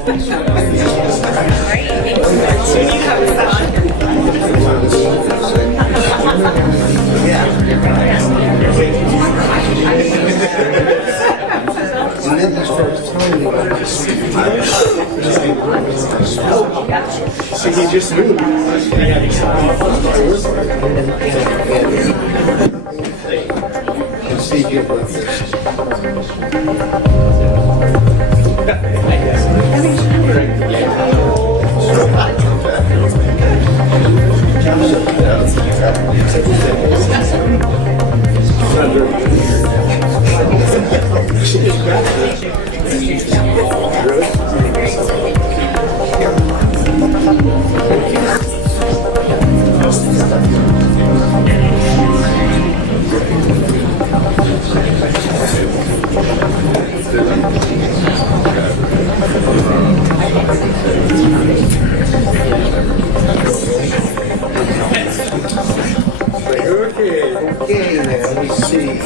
See, he just knew. See, you Okay, now let me see.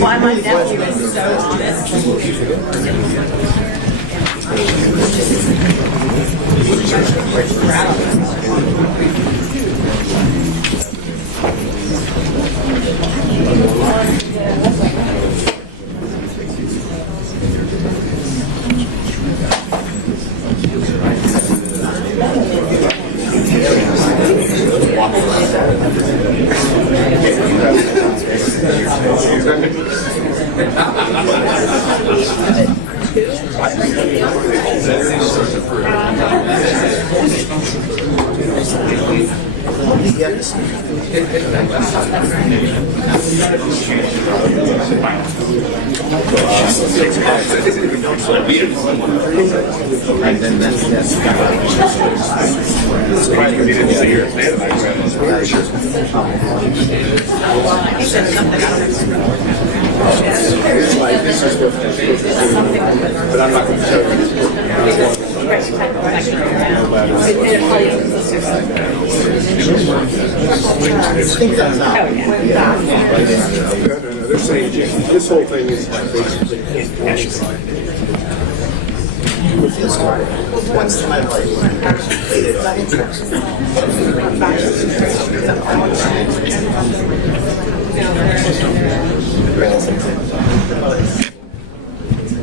Why my nephew is so honest. But I'm not going to tell you. They're saying this whole thing is basically What's my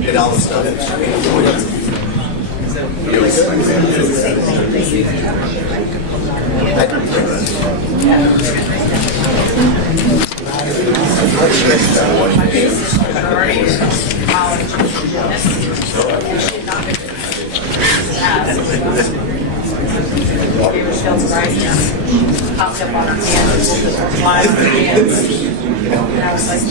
It all started. Popped up on her hands, live hands, and I was like,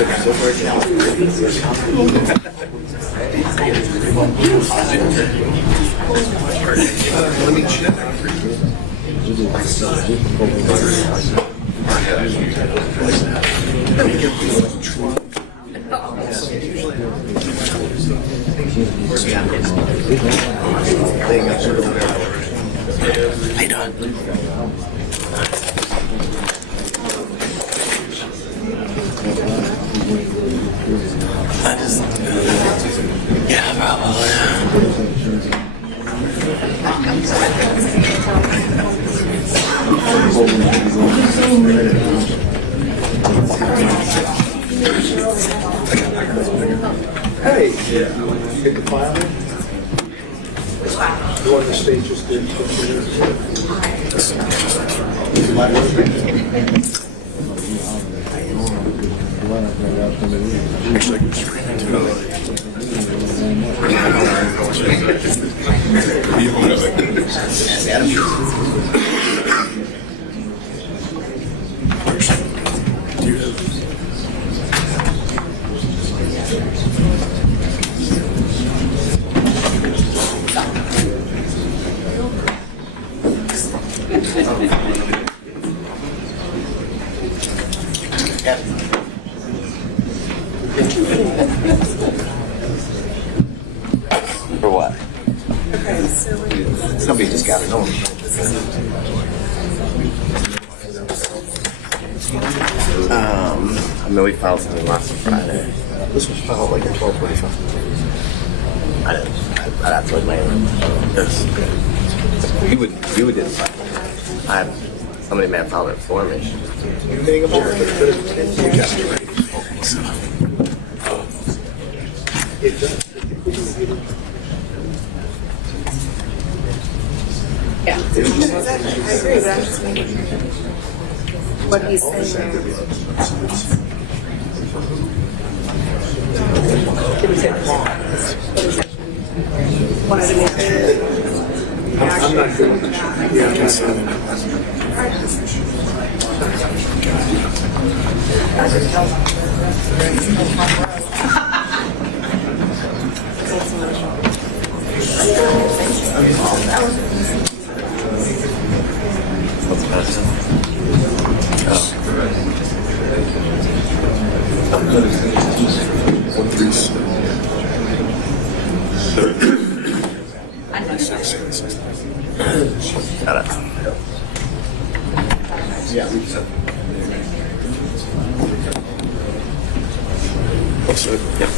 Let me check. How you doing? I just, yeah, probably. Hey, hit the file. The one the state just did. For what? Somebody just got it on. I mean, we filed something last Friday. This was filed like at 12:45. I'd have to look later. You would didn't file. Somebody may have filed it for me. Anything about it? You got it right. It does. Yeah. I agree, but I'm just making what he's saying there. Wanted to make it. I'm not good with that. Yeah, that's What's the matter? Got it. What's it? Yep.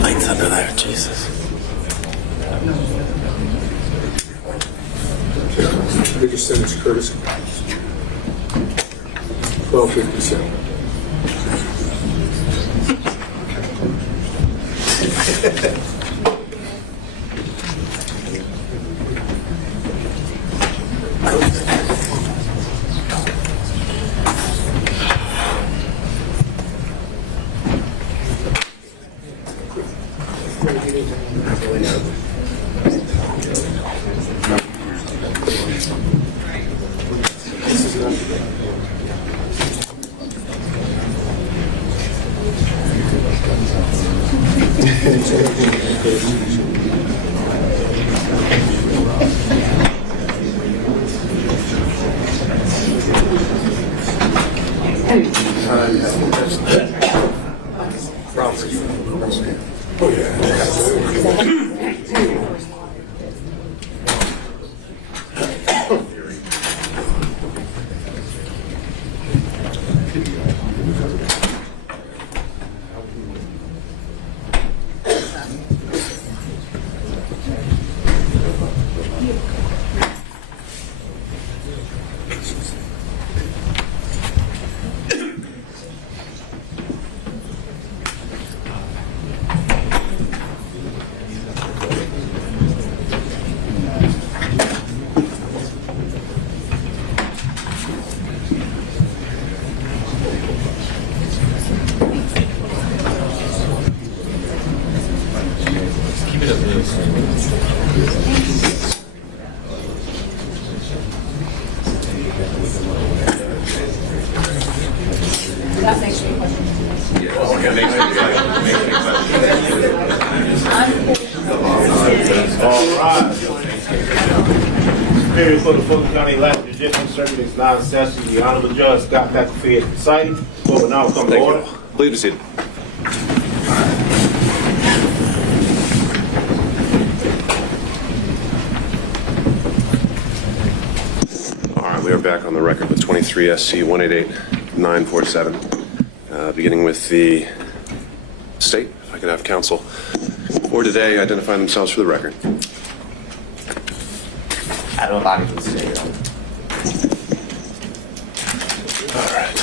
Lights under there, Jesus. Biggest sentence, Curtis. 1257. That makes me question. All right. Superior for the Fulton County Last Judicial Circuit is now in session. The Honorable Judge Scott McAfee presiding. Court will now come to order. Please be seated. All right, we are back on the record with 23 SC 188947. Beginning with the state, if I could have counsel for today identify themselves for the record. Adam Fani for the state. All right.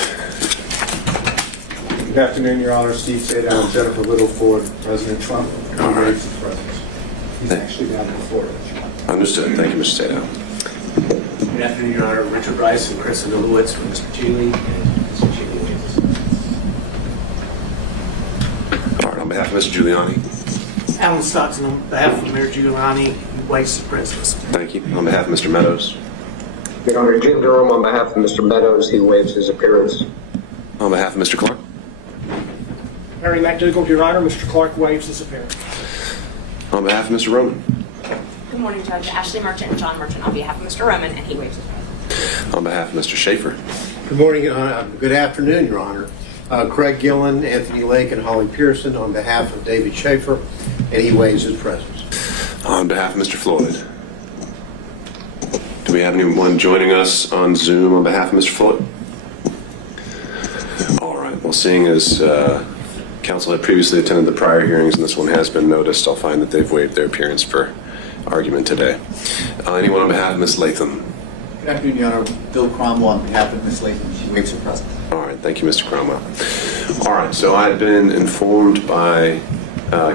Good afternoon, Your Honor. Steve Sadow, Jennifer Little for President Trump. All right. His presence. He's actually down in Florida. Understood. Thank you, Mr. Sadow. Good afternoon, Your Honor. Richard Rice and Chris Lewitz for Mr. Cheeley and Mr. Cheeley waives. All right, on behalf of Mr. Giuliani. Alan Stockton, on behalf of Mayor Giuliani, who waives his presence. Thank you. On behalf of Mr. Meadows. Your Honor, Jim Durham on behalf of Mr. Meadows, he waives his appearance. On behalf of Mr. Clark. Mary McDougall, Your Honor, Mr. Clark waives his appearance. On behalf of Mr. Roman. Good morning, Judge. Ashley Merchant and John Merchant on behalf of Mr. Roman, and he waives his presence. On behalf of Mr. Schaefer. Good morning, good afternoon, Your Honor. Craig Gillen, Anthony Lake, and Holly Pearson on behalf of David Schaefer, and he waives his presence. On behalf of Mr. Floyd. Do we have anyone joining us on Zoom on behalf of Mr. Floyd? All right. Well, seeing as counsel had previously attended the prior hearings and this one has been noticed, I'll find that they've waived their appearance for argument today. Anyone on behalf of Ms. Latham? Good afternoon, Your Honor. Bill Cromwell on behalf of Ms. Latham. She waives her presence. All right. Thank you, Mr. Cromwell. All right. So I've been informed by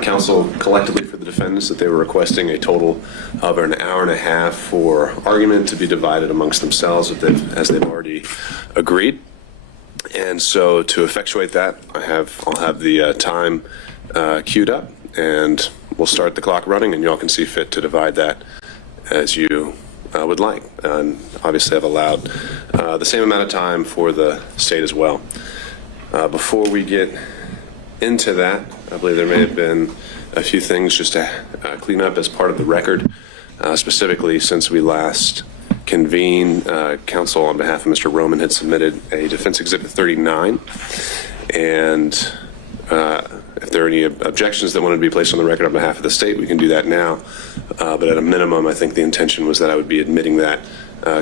counsel collectively for the defendants that they were requesting a total of an hour and a half for argument to be divided amongst themselves as they've already agreed. And so to effectuate that, I'll have the time queued up, and we'll start the clock running, and y'all can see fit to divide that as you would like. And obviously I've allowed the same amount of time for the state as well. Before we get into that, I believe there may have been a few things just to clean up as part of the record, specifically since we last convened. Counsel on behalf of Mr. Roman had submitted a Defense Exhibit 39, and if there are any objections that wanted to be placed on the record on behalf of the state, we can do that now. But at a minimum, I think the intention was that I would be admitting that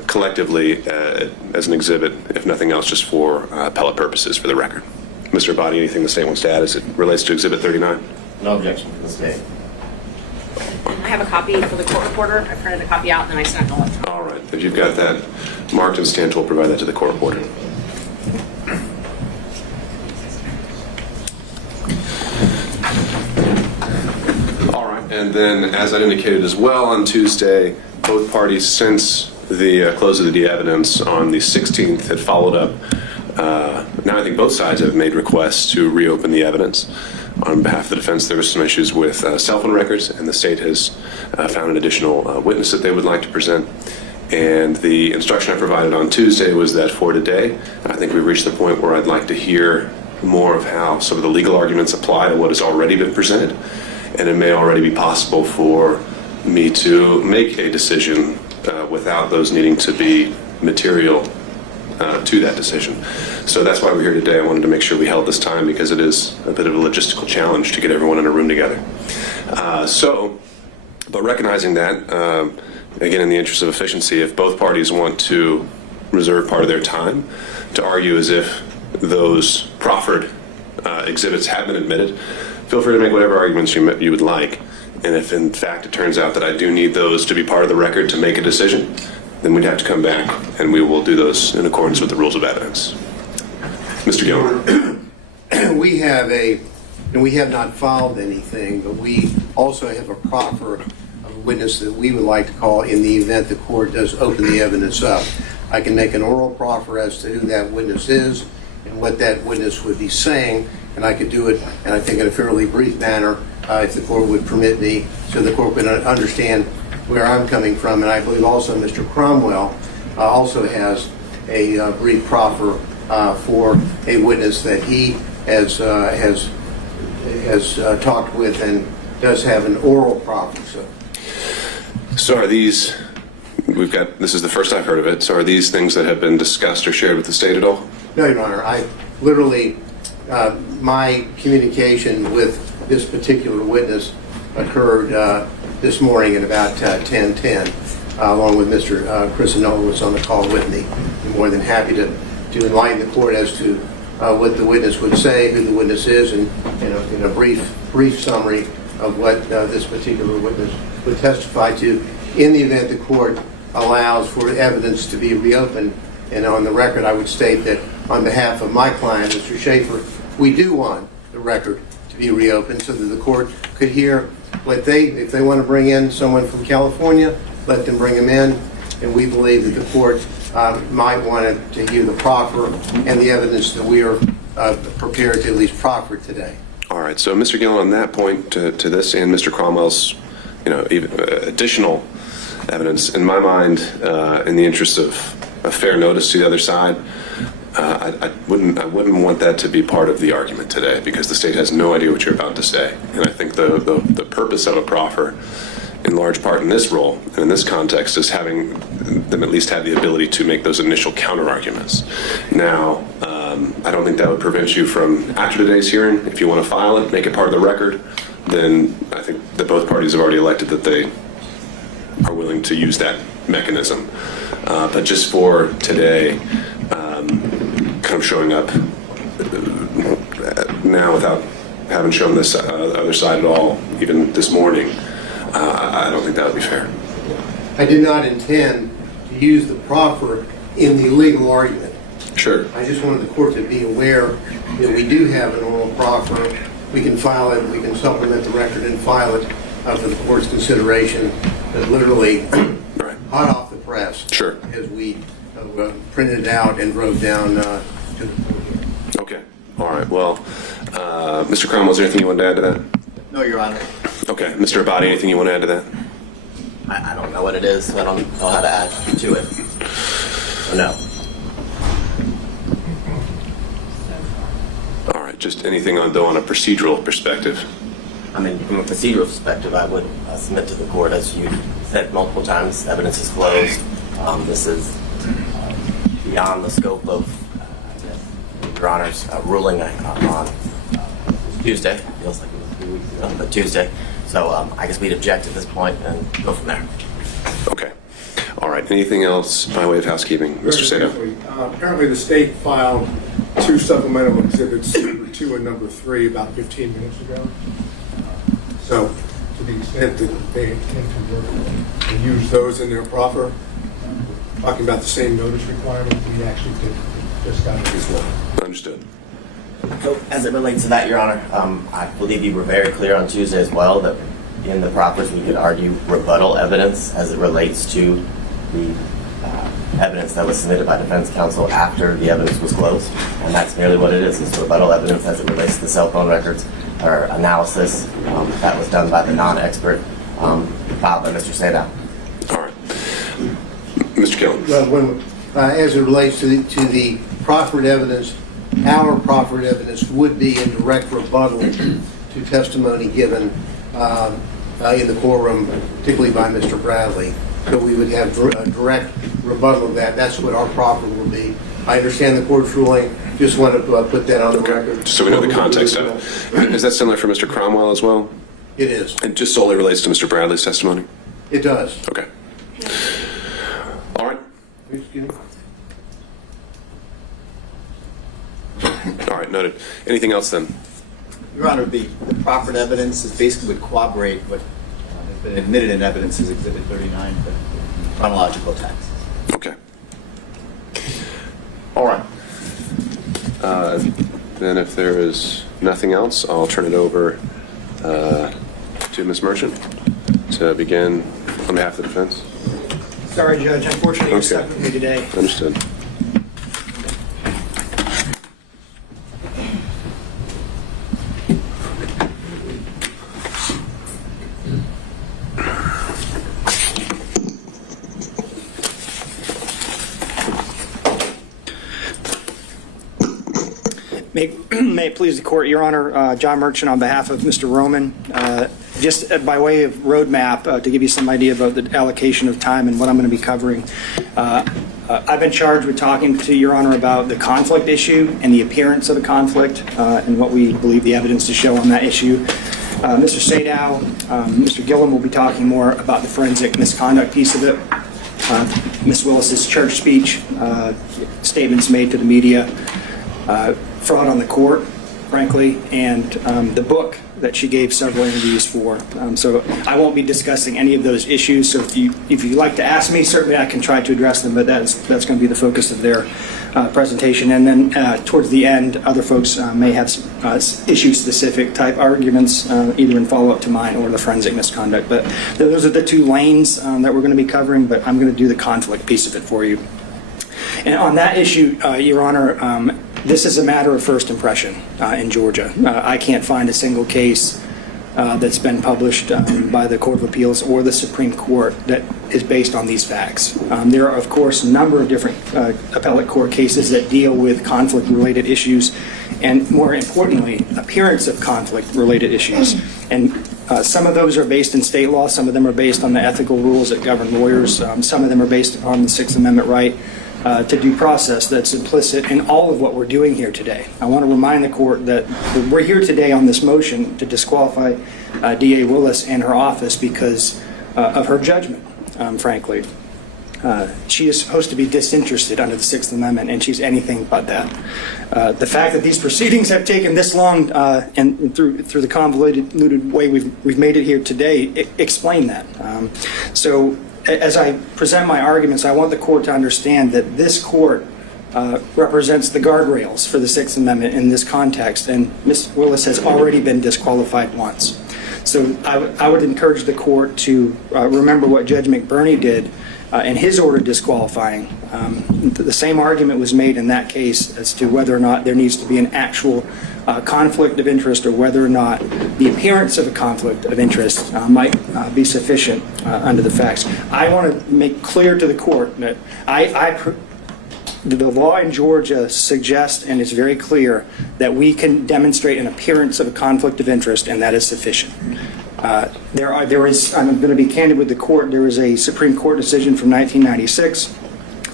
collectively as an exhibit, if nothing else, just for appellate purposes for the record. Mr. Abadi, anything the state wants to add as it relates to Exhibit 39? No objection from the state. I have a copy for the court reporter. I printed a copy out, and then I sent it electronically. All right. If you've got that marked and stamped, we'll provide that to the court reporter. All right. And then, as I indicated as well on Tuesday, both parties since the close of the evidence on the 16th had followed up. Now I think both sides have made requests to reopen the evidence. On behalf of the defense, there were some issues with cell phone records, and the state has found an additional witness that they would like to present. And the instruction I provided on Tuesday was that for today, I think we've reached the point where I'd like to hear more of how some of the legal arguments apply to what has already been presented. And it may already be possible for me to make a decision without those needing to be material to that decision. So that's why we're here today. I wanted to make sure we held this time because it is a bit of a logistical challenge to get everyone in a room together. But recognizing that, again, in the interest of efficiency, if both parties want to reserve part of their time to argue as if those proffered exhibits have been admitted, feel free to make whatever arguments you would like. And if in fact it turns out that I do need those to be part of the record to make a decision, then we'd have to come back and we will do those in accordance with the rules of evidence. Mr. Gilmer. We have not filed anything, but we also have a proffer of a witness that we would like to call in the event the court does open the evidence up. I can make an oral proffer as to who that witness is and what that witness would be saying, and I could do it, and I think in a fairly brief manner, if the court would permit me, so the court would understand where I'm coming from, and I believe also Mr. Cromwell also has a brief proffer for a witness that he has talked with and does have an oral proffer. So are these, this is the first I've heard of it, so are these things that have been discussed or shared with the state at all? No, Your Honor. I literally, my communication with this particular witness occurred this morning at about 10:10, along with Mr. Chris was on the call with me. I'm more than happy to enlighten the court as to what the witness would say, who the witness is, and in a brief summary of what this particular witness would testify to in the event the court allows for evidence to be reopened. And on the record, I would state that on behalf of my client, Mr. Schaefer, we do want the record to be reopened so that the court could hear what if they want to bring in someone from California, let them bring them in. And we believe that the court might want to hear the proffer and the evidence that we are prepared to at least proffer today. All right, so Mr. Gillen, on that point to this and Mr. Cromwell's, even additional evidence, in my mind, in the interest of a fair notice to the other side, I wouldn't want that to be part of the argument today because the state has no idea what you're about to say. And I think the purpose of a proffer, in large part in this role and in this context, is having them at least have the ability to make those initial counter arguments. Now, I don't think that would prevent you from, after today's hearing, if you want to file it, make it part of the record, then I think that both parties have already elected that they are willing to use that mechanism. But just for today, kind of showing up now without having shown this other side at all, even this morning, I don't think that would be fair. I did not intend to use the proffer in the legal argument. Sure. I just wanted the court to be aware that we do have an oral proffer. We can file it, we can supplement the record and file it for the court's consideration, but literally Right. hot off the press. Sure. As we printed it out and drove down to the podium. Okay. All right. Well, Mr. Cromwell, is there anything you want to add to that? No, Your Honor. Okay. Mr. Abadi, anything you want to add to that? I don't know what it is, so I don't know how to add to it. So no. All right. Just anything on a procedural perspective. I mean, from a procedural perspective, I would submit to the court, as you said multiple times, evidence is closed. This is beyond the scope of Your Honor's ruling on Tuesday. Feels like it was 3 weeks ago, but Tuesday. So I guess we'd object at this point and go from there. Okay. All right. Anything else by way of housekeeping? Mr. Sato. Apparently the state filed 2 supplemental exhibits, number 2 and number 3, about 15 minutes ago. So to the extent that they intend to work and use those in their proffer, talking about the same notice requirement, we actually just got it as well. Understood. So as it relates to that, Your Honor, I believe you were very clear on Tuesday as well that in the proffers we could argue rebuttal evidence as it relates to the evidence that was submitted by defense counsel after the evidence was closed. And that's merely what it is. It's rebuttal evidence as it relates to the cell phone records or analysis that was done by the non-expert filed by Mr. Sadow. All right. Mr. Killen. Well, as it relates to the proffered evidence, our proffered evidence would be in direct rebuttal to testimony given in the courtroom, particularly by Mr. Bradley. So we would have a direct rebuttal of that. That's what our proffer will be. I understand the court's ruling. Just want to put that on the record. So we know the context of it. Is that similar for Mr. Cromwell as well? It is. It just solely relates to Mr. Bradley's testimony? It does. Okay. All right. Excuse me. All right, noted. Anything else then? Your Honor, the proffered evidence is basically would corroborate what has been admitted in evidence as Exhibit 39, the chronological text. Okay. All right. Then if there is nothing else, I'll turn it over to Ms. Merchant to begin on behalf of the defense. Sorry, Judge. Unfortunately, you're stuck with me today. Understood. May it please the court, Your Honor, John Merchant on behalf of Mr. Roman. Just by way of roadmap to give you some idea about the allocation of time and what I'm going to be covering. I've been charged with talking to Your Honor about the conflict issue and the appearance of a conflict and what we believe the evidence to show on that issue. Mr. Sadow, Mr. Gillum will be talking more about the forensic misconduct piece of it. Ms. Willis's church speech, statements made to the media, fraud on the court, frankly, and the book that she gave several interviews for. So I won't be discussing any of those issues. So if you'd like to ask me, certainly I can try to address them, but that's going to be the focus of their presentation. And then towards the end, other folks may have issue-specific type arguments, either in follow-up to mine or the forensic misconduct. But those are the two lanes that we're going to be covering, but I'm going to do the conflict piece of it for you. And on that issue, Your Honor, this is a matter of first impression in Georgia. I can't find a single case that's been published by the Court of Appeals or the Supreme Court that is based on these facts. There are, of course, a number of different appellate court cases that deal with conflict-related issues and, more importantly, appearance of conflict-related issues. And some of those are based in state law. Some of them are based on the ethical rules that govern lawyers. Some of them are based upon the Sixth Amendment right to due process that's implicit in all of what we're doing here today. I want to remind the court that we're here today on this motion to disqualify D.A. Willis and her office because of her judgment, frankly. She is supposed to be disinterested under the Sixth Amendment, and she's anything but that. The fact that these proceedings have taken this long and through the convoluted way we've made it here today explain that. So as I present my arguments, I want the court to understand that this court represents the guardrails for the Sixth Amendment in this context, and Ms. Willis has already been disqualified once. So I would encourage the court to remember what Judge McBurney did in his order disqualifying. The same argument was made in that case as to whether or not there needs to be an actual conflict of interest or whether or not the appearance of a conflict of interest might be sufficient under the facts. I want to make clear to the court that the law in Georgia suggests and is very clear that we can demonstrate an appearance of a conflict of interest, and that is sufficient. There is, I'm going to be candid with the court, there is a Supreme Court decision from 1996,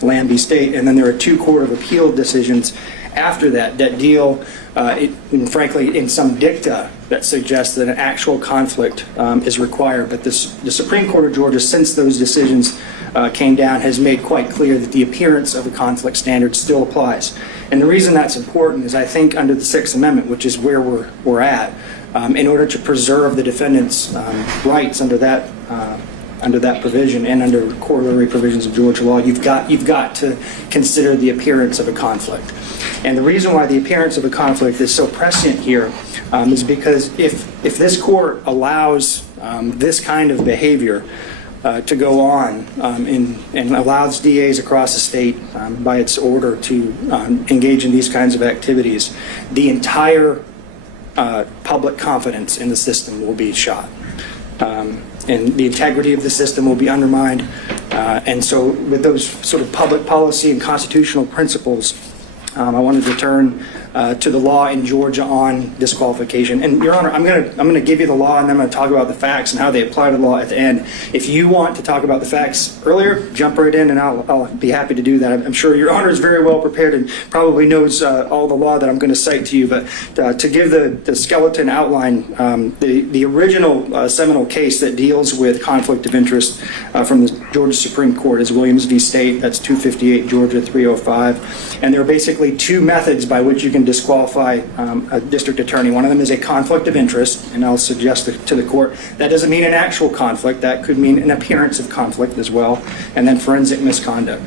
Lamb v. State, and then there are two Court of Appeal decisions after that deal, and frankly, in some dicta that suggests that an actual conflict is required. But the Supreme Court of Georgia, since those decisions came down, has made quite clear that the appearance of a conflict standard still applies. And the reason that's important is I think under the Sixth Amendment, which is where we're at, in order to preserve the defendant's rights under that provision and under corollary provisions of Georgia law, you've got to consider the appearance of a conflict. And the reason why the appearance of a conflict is so prescient here is because if this court allows this kind of behavior to go on and allows DAs across the state by its order to engage in these kinds of activities, the entire public confidence in the system will be shot. And the integrity of the system will be undermined. And so with those sort of public policy and constitutional principles, I wanted to turn to the law in Georgia on disqualification. And Your Honor, I'm going to give you the law, and then I'm going to talk about the facts and how they apply to the law at the end. If you want to talk about the facts earlier, jump right in, and I'll be happy to do that. I'm sure Your Honor is very well prepared and probably knows all the law that I'm going to cite to you. But to give the skeleton outline, the original seminal case that deals with conflict of interest from the Georgia Supreme Court is Williams v. State. That's 258 Georgia 305. And there are basically two methods by which you can disqualify a district attorney. One of them is a conflict of interest, and I'll suggest to the court that doesn't mean an actual conflict. That could mean an appearance of conflict as well, and then forensic misconduct.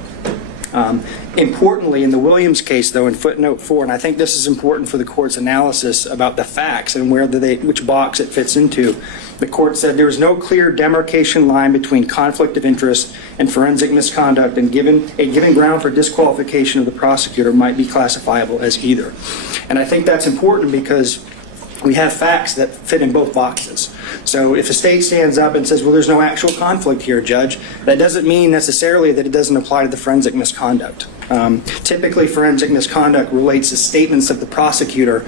Importantly, in the Williams case, though, in footnote 4, and I think this is important for the court's analysis about the facts and which box it fits into, the court said there is no clear demarcation line between conflict of interest and forensic misconduct, and a given ground for disqualification of the prosecutor might be classifiable as either. And I think that's important because we have facts that fit in both boxes. So if a state stands up and says, well, there's no actual conflict here, Judge, that doesn't mean necessarily that it doesn't apply to the forensic misconduct. Typically, forensic misconduct relates to statements of the prosecutor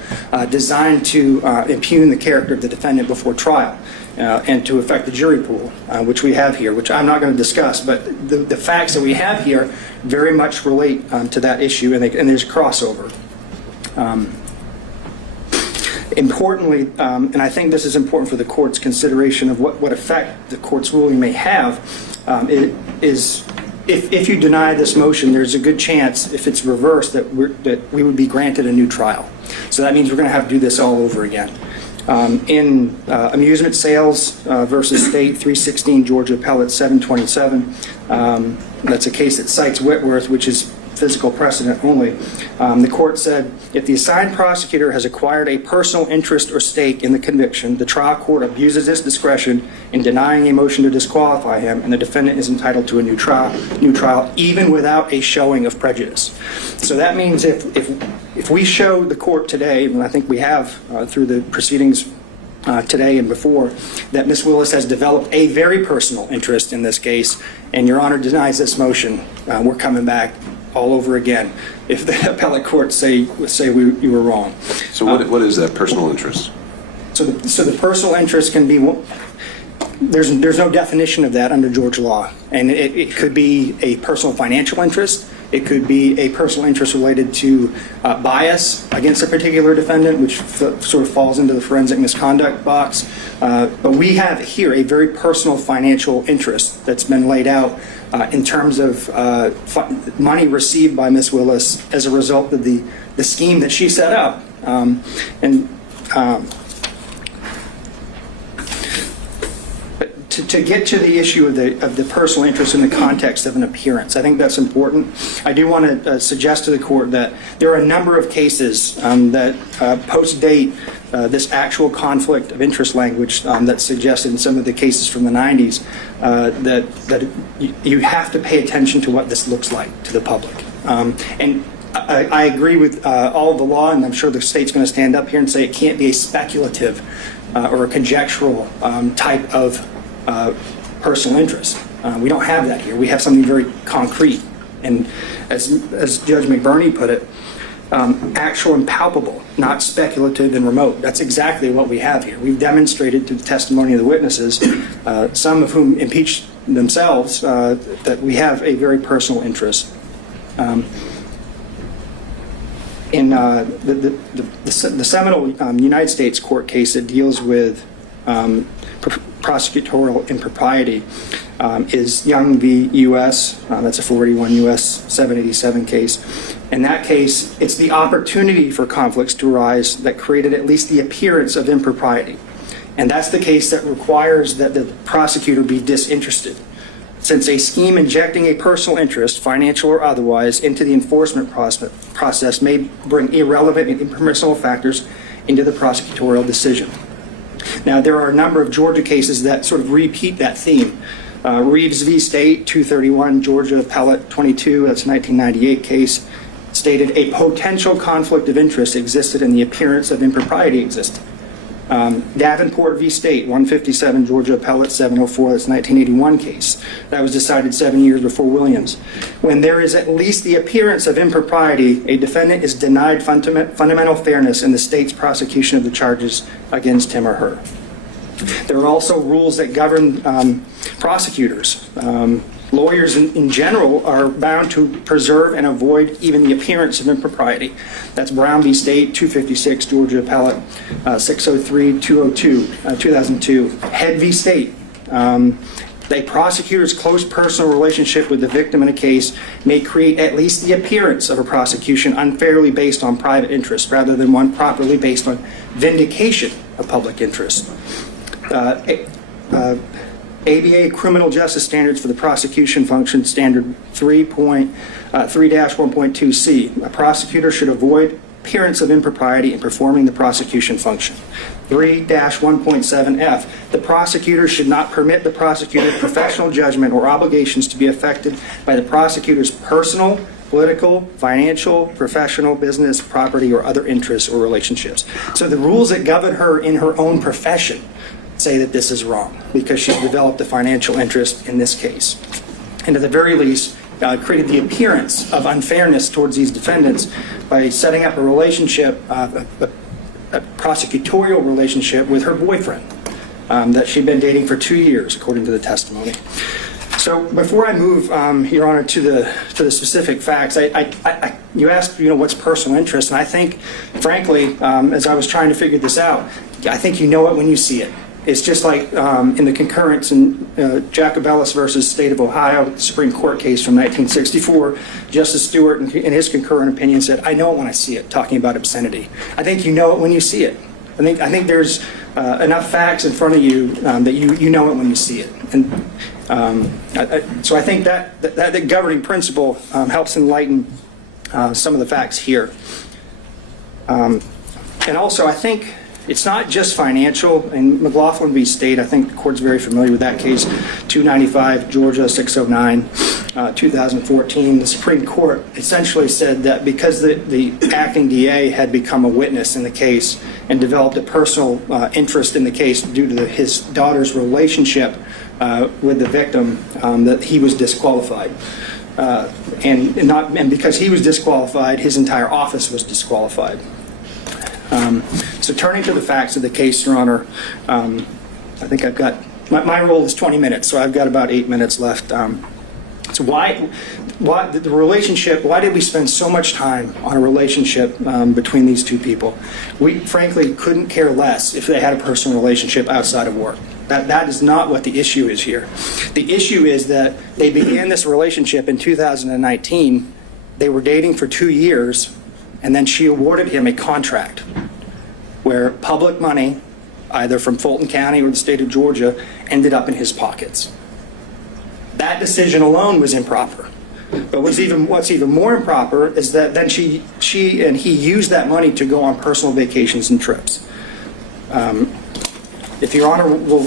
designed to impugn the character of the defendant before trial and to affect the jury pool, which we have here, which I'm not going to discuss, but the facts that we have here very much relate to that issue, and there's a crossover. Importantly, and I think this is important for the court's consideration of what effect the court's ruling may have, is if you deny this motion, there's a good chance, if it's reversed, that we would be granted a new trial. So that means we're going to have to do this all over again. In amusement sales versus state, 316 Georgia Appellate 727, that's a case that cites Whitworth, which is physical precedent only. The court said, if the assigned prosecutor has acquired a personal interest or stake in the conviction, the trial court abuses its discretion in denying a motion to disqualify him, and the defendant is entitled to a new trial, even without a showing of prejudice. So that means if we show the court today, and I think we have through the proceedings today and before, that Ms. Willis has developed a very personal interest in this case, and Your Honor denies this motion, we're coming back all over again if the appellate court say you were wrong. So what is that personal interest? So the personal interest can be, there's no definition of that under Georgia law, and it could be a personal financial interest. It could be a personal interest related to bias against a particular defendant, which sort of falls into the forensic misconduct box. But we have here a very personal financial interest that's been laid out in terms of money received by Ms. Willis as a result of the scheme that she set up. To get to the issue of the personal interest in the context of an appearance, I think that's important. I do want to suggest to the court that there are a number of cases that post-date this actual conflict of interest language that's suggested in some of the cases from the 90s, that you have to pay attention to what this looks like to the public. And I agree with all of the law, and I'm sure the state's going to stand up here and say it can't be a speculative or a conjectural type of personal interest. We don't have that here. We have something very concrete. And as Judge McBurney put it, actual and palpable, not speculative and remote. That's exactly what we have here. We've demonstrated through the testimony of the witnesses, some of whom impeached themselves, that we have a very personal interest. In the seminal United States court case that deals with prosecutorial impropriety is Young v. U.S. That's a 481 U.S. 787 case. In that case, it's the opportunity for conflicts to arise that created at least the appearance of impropriety. And that's the case that requires that the prosecutor be disinterested. Since a scheme injecting a personal interest, financial or otherwise, into the enforcement process may bring irrelevant and impermissible factors into the prosecutorial decision. Now, there are a number of Georgia cases that sort of repeat that theme. Reeves v. State, 231, Georgia Appellate 22, that's a 1998 case, stated a potential conflict of interest existed in the appearance of impropriety existed. Davenport v. State, 157, Georgia Appellate 704, that's a 1981 case. That was decided 7 years before Williams. When there is at least the appearance of impropriety, a defendant is denied fundamental fairness in the state's prosecution of the charges against him or her. There are also rules that govern prosecutors. Lawyers in general are bound to preserve and avoid even the appearance of impropriety. That's Brown v. State, 256, Georgia Appellate 603, 2002. Head v. State. A prosecutor's close personal relationship with the victim in a case may create at least the appearance of a prosecution unfairly based on private interest rather than one properly based on vindication of public interest. ABA Criminal Justice Standards for the Prosecution Function, Standard 3.1.2c. A prosecutor should avoid appearance of impropriety in performing the prosecution function. 3-1.7f. The prosecutor should not permit the prosecutor's professional judgment or obligations to be affected by the prosecutor's personal, political, financial, professional, business, property, or other interests or relationships. So the rules that govern her in her own profession say that this is wrong because she's developed a financial interest in this case. And at the very least, created the appearance of unfairness towards these defendants by setting up a relationship, a prosecutorial relationship with her boyfriend that she'd been dating for 2 years, according to the testimony. So before I move, Your Honor, to the specific facts, you asked, what's personal interest, and I think, frankly, as I was trying to figure this out, I think you know it when you see it. It's just like in the concurrence in Jacobellis versus State of Ohio, the Supreme Court case from 1964, Justice Stewart, in his concurrent opinion, said, "I know it when I see it," talking about obscenity. I think you know it when you see it. I think there's enough facts in front of you that you know it when you see it. And so I think that the governing principle helps enlighten some of the facts here. And also, I think it's not just financial. In McLaughlin v. State, I think the court's very familiar with that case, 295 Georgia 609, 2014. The Supreme Court essentially said that because the acting DA had become a witness in the case and developed a personal interest in the case due to his daughter's relationship with the victim, that he was disqualified. And because he was disqualified, his entire office was disqualified. So turning to the facts of the case, Your Honor, I think I've got, my role is 20 minutes, so I've got about 8 minutes left. So why the relationship, why did we spend so much time on a relationship between these two people? We frankly couldn't care less if they had a personal relationship outside of work. That is not what the issue is here. The issue is that they began this relationship in 2019. They were dating for 2 years, and then she awarded him a contract where public money, either from Fulton County or the state of Georgia, ended up in his pockets. That decision alone was improper. But what's even more improper is that then she and he used that money to go on personal vacations and trips. If Your Honor will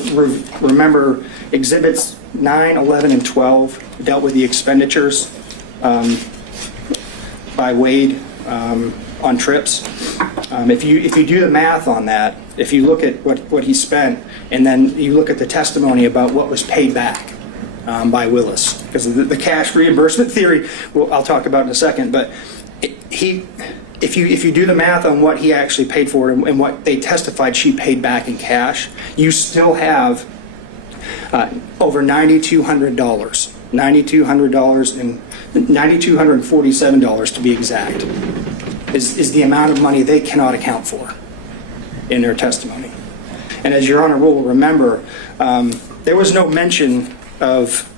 remember, Exhibits 9, 11, and 12 dealt with the expenditures by Wade on trips. If you do the math on that, if you look at what he spent, and then you look at the testimony about what was paid back by Willis, because the cash reimbursement theory, I'll talk about in a second, but if you do the math on what he actually paid for it and what they testified she paid back in cash, you still have over $9,200, $9,200 and $9,247 to be exact, is the amount of money they cannot account for in their testimony. And as Your Honor will remember, there was no mention of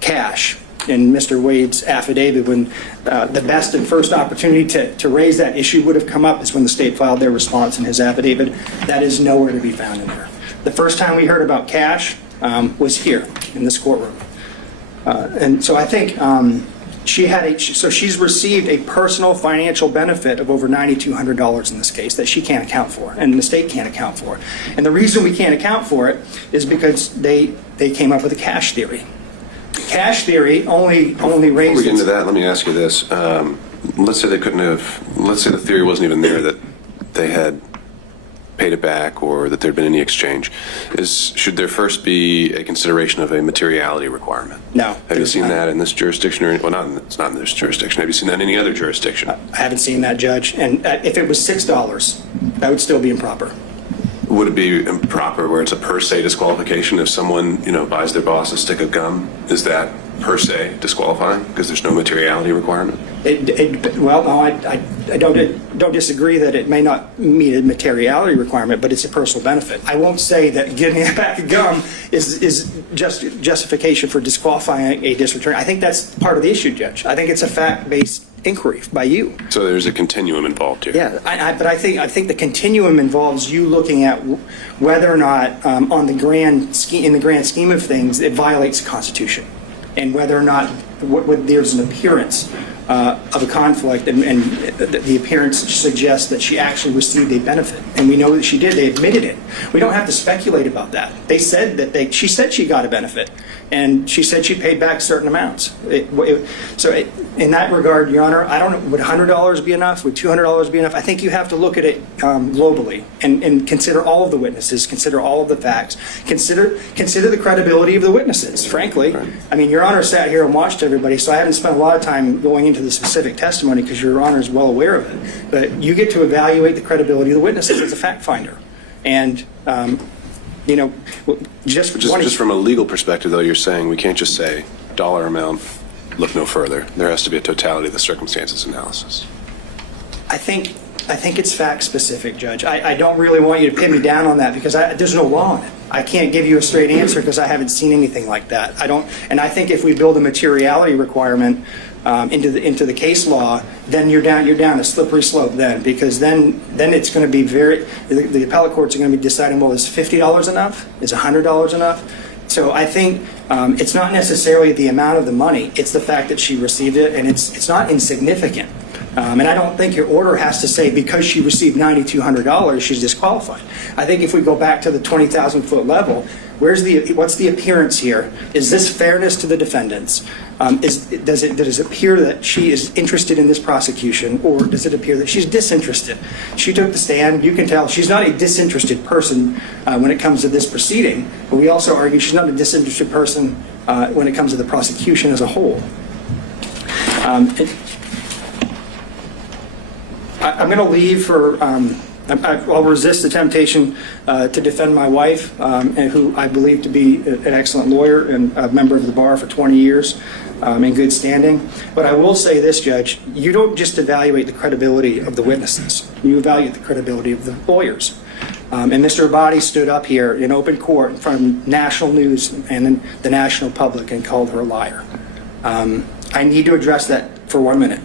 cash in Mr. Wade's affidavit. When the best and first opportunity to raise that issue would have come up is when the state filed their response in his affidavit. That is nowhere to be found in there. The first time we heard about cash was here in this courtroom. And so I think she's received a personal financial benefit of over $9,200 in this case that she can't account for, and the state can't account for. And the reason we can't account for it is because they came up with a cash theory. Cash theory only raised. Before we get into that, let me ask you this. Let's say the theory wasn't even there that they had paid it back or that there'd been any exchange. Should there first be a consideration of a materiality requirement? No. Have you seen that in this jurisdiction? It's not in this jurisdiction. Have you seen that in any other jurisdiction? I haven't seen that, Judge. And if it was $6, that would still be improper. Would it be improper where it's a per se disqualification if someone, buys their boss a stick of gum? Is that per se disqualifying because there's no materiality requirement? Well, no, I don't disagree that it may not meet a materiality requirement, but it's a personal benefit. I won't say that giving a pack of gum is just justification for disqualifying a district attorney. I think that's part of the issue, Judge. I think it's a fact-based inquiry by you. So there's a continuum involved here. Yeah, but I think the continuum involves you looking at whether or not, in the grand scheme of things, it violates the Constitution, and whether or not there's an appearance of a conflict, and the appearance suggests that she actually received a benefit, and we know that she did. They admitted it. We don't have to speculate about that. They said that she said she got a benefit, and she said she paid back certain amounts. In that regard, Your Honor, I don't know, would $100 be enough? Would $200 be enough? I think you have to look at it globally and consider all of the witnesses, consider all of the facts, consider the credibility of the witnesses, frankly. I mean, Your Honor sat here and watched everybody, so I haven't spent a lot of time going into the specific testimony because Your Honor is well aware of it. But you get to evaluate the credibility of the witnesses as a fact finder. And, Just from a legal perspective, though, you're saying we can't just say dollar amount, look no further. There has to be a totality of the circumstances analysis. I think it's fact specific, Judge. I don't really want you to pin me down on that because there's no law on it. I can't give you a straight answer because I haven't seen anything like that. And I think if we build a materiality requirement into the case law, then you're down a slippery slope then, because then it's going to be the appellate courts are going to be deciding, well, is $50 enough? Is $100 enough? So I think it's not necessarily the amount of the money, it's the fact that she received it, and it's not insignificant. And I don't think your order has to say because she received $9,200, she's disqualified. I think if we go back to the 20,000-foot level, what's the appearance here? Is this fairness to the defendants? Does it appear that she is interested in this prosecution, or does it appear that she's disinterested? She took the stand. You can tell she's not a disinterested person when it comes to this proceeding, but we also argue she's not a disinterested person when it comes to the prosecution as a whole. I'm going to leave for, I'll resist the temptation to defend my wife, and who I believe to be an excellent lawyer and a member of the bar for 20 years in good standing. But I will say this, Judge, you don't just evaluate the credibility of the witnesses. You evaluate the credibility of the lawyers. And Mr. Abadi stood up here in open court in front of national news and the national public and called her a liar. I need to address that for 1 minute.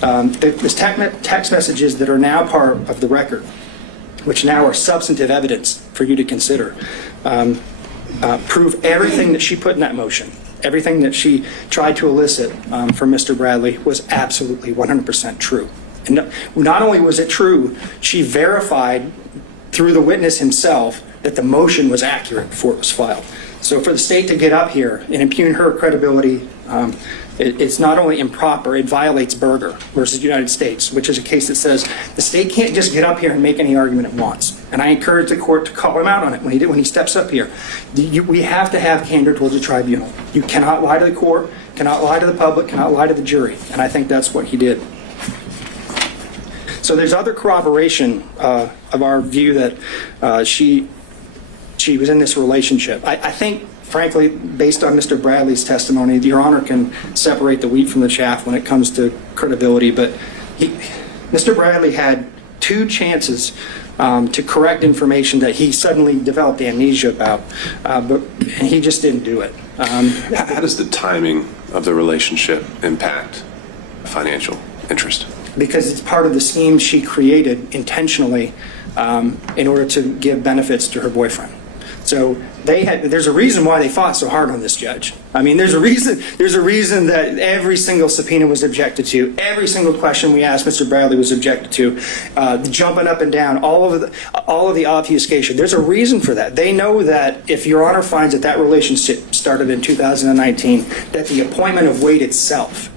There's text messages that are now part of the record, which now are substantive evidence for you to consider, prove everything that she put in that motion, everything that she tried to elicit from Mr. Bradley was absolutely 100% true. And not only was it true, she verified through the witness himself that the motion was accurate before it was filed. So for the state to get up here and impugn her credibility, it's not only improper, it violates Berger versus United States, which is a case that says the state can't just get up here and make any argument it wants. And I encourage the court to call him out on it when he steps up here. We have to have candor towards the tribunal. You cannot lie to the court, cannot lie to the public, cannot lie to the jury. And I think that's what he did. So there's other corroboration of our view that she was in this relationship. I think, frankly, based on Mr. Bradley's testimony, Your Honor can separate the wheat from the chaff when it comes to credibility, but Mr. Bradley had 2 chances to correct information that he suddenly developed amnesia about, but he just didn't do it. How does the timing of the relationship impact financial interest? Because it's part of the scheme she created intentionally in order to give benefits to her boyfriend. So there's a reason why they fought so hard on this, Judge. I mean, there's a reason that every single subpoena was objected to, every single question we asked Mr. Bradley was objected to, the jumping up and down, all of the obfuscation. There's a reason for that. They know that if Your Honor finds that relationship started in 2019, that the appointment of Wade itself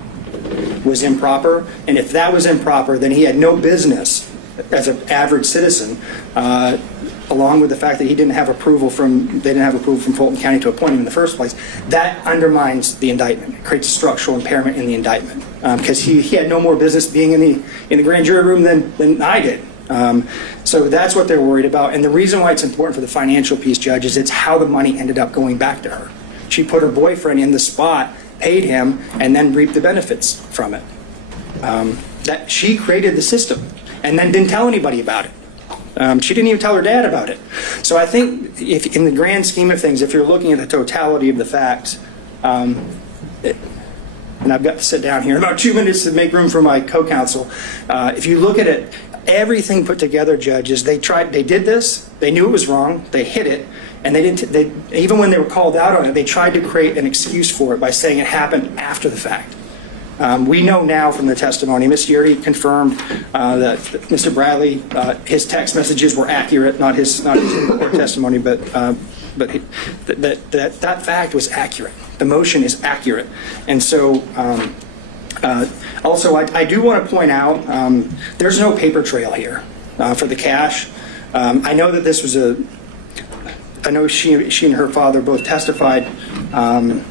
was improper, and if that was improper, then he had no business as an average citizen, along with the fact that they didn't have approval from Fulton County to appoint him in the first place. That undermines the indictment. It creates a structural impairment in the indictment because he had no more business being in the grand jury room than I did. So that's what they're worried about. And the reason why it's important for the financial piece, Judge, is it's how the money ended up going back to her. She put her boyfriend in the spot, paid him, and then reaped the benefits from it. That she created the system and then didn't tell anybody about it. She didn't even tell her dad about it. So I think if in the grand scheme of things, if you're looking at the totality of the facts, and I've got to sit down here in about 2 minutes to make room for my co-counsel, if you look at it, everything put together, judges, they did this, they knew it was wrong, they hid it, and even when they were called out on it, they tried to create an excuse for it by saying it happened after the fact. We know now from the testimony, Ms. Yuri confirmed that Mr. Bradley, his text messages were accurate, not his court testimony, but that fact was accurate. the motion is accurate. And so also I do want to point out there's no paper trail here for the cash. I know that this was I know she and her father both testified that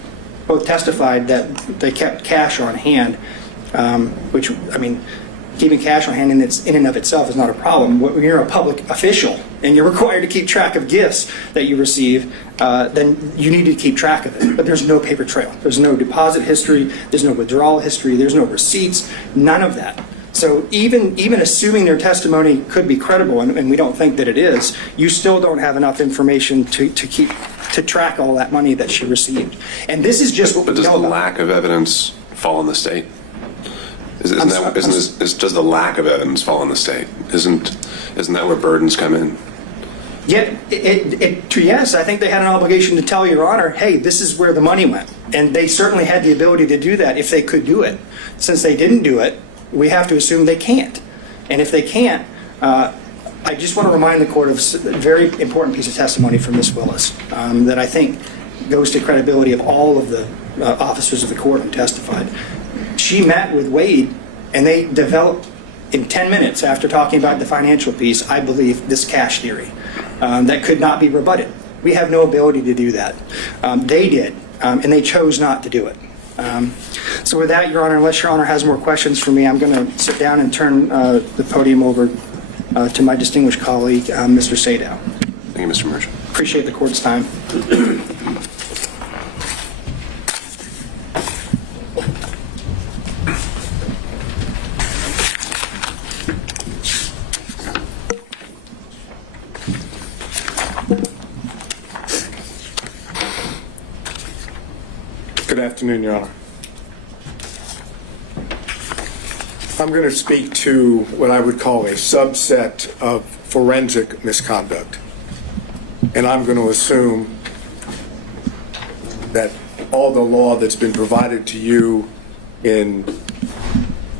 they kept cash on hand, which, I mean, keeping cash on hand in and of itself is not a problem. When you're a public official and you're required to keep track of gifts that you receive, then you need to keep track of it. But there's no paper trail. There's no deposit history. There's no withdrawal history. There's no receipts. None of that. So even assuming their testimony could be credible, and we don't think that it is, you still don't have enough information to track all that money that she received. And this is just what we know about. But does the lack of evidence fall on the state? Does the lack of evidence fall on the state? Isn't that where burdens come in? Yeah, yes, I think they had an obligation to tell Your Honor, hey, this is where the money went. And they certainly had the ability to do that if they could do it. Since they didn't do it, we have to assume they can't. And if they can't, I just want to remind the court of a very important piece of testimony from Ms. Willis that I think goes to credibility of all of the officers of the court who testified. She met with Wade, and they developed, in 10 minutes after talking about the financial piece, I believe, this cash theory that could not be rebutted. We have no ability to do that. They did, and they chose not to do it. So with that, Your Honor, unless Your Honor has more questions for me, I'm going to sit down and turn the podium over to my distinguished colleague, Mr. Sadow. Thank you, Mr. Merchant. Appreciate the court's time. Good afternoon, Your Honor. I'm going to speak to what I would call a subset of forensic misconduct. And I'm going to assume that all the law that's been provided to you in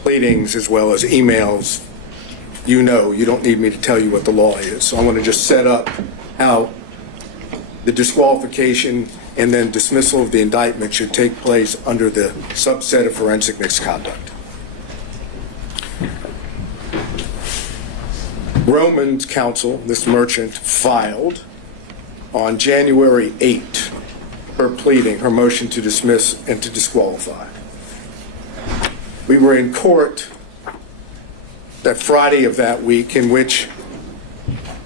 pleadings as well as emails, you don't need me to tell you what the law is. So I want to just set up how the disqualification and then dismissal of the indictment should take place under the subset of forensic misconduct. Roman's counsel, Ms. Merchant, filed on January 8 her pleading, her motion to dismiss and to disqualify. We were in court that Friday of that week in which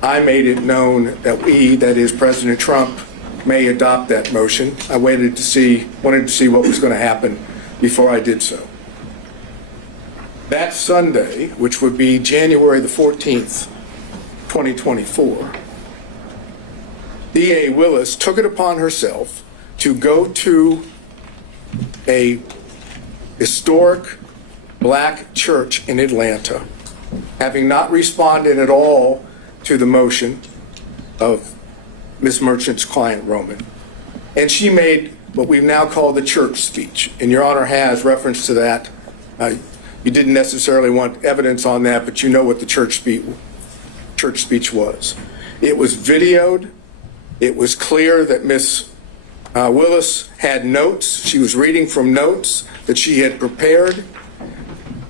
I made it known that that is President Trump, may adopt that motion. I wanted to see what was going to happen before I did so. That Sunday, which would be January the 14th, 2024, D.A. Willis took it upon herself to go to a historic black church in Atlanta, having not responded at all to the motion of Ms. Merchant's client, Roman. And she made what we now call the church speech. And Your Honor has reference to that. You didn't necessarily want evidence on that, but you know what the church speech was. It was videoed. It was clear that Ms. Willis had notes. She was reading from notes that she had prepared.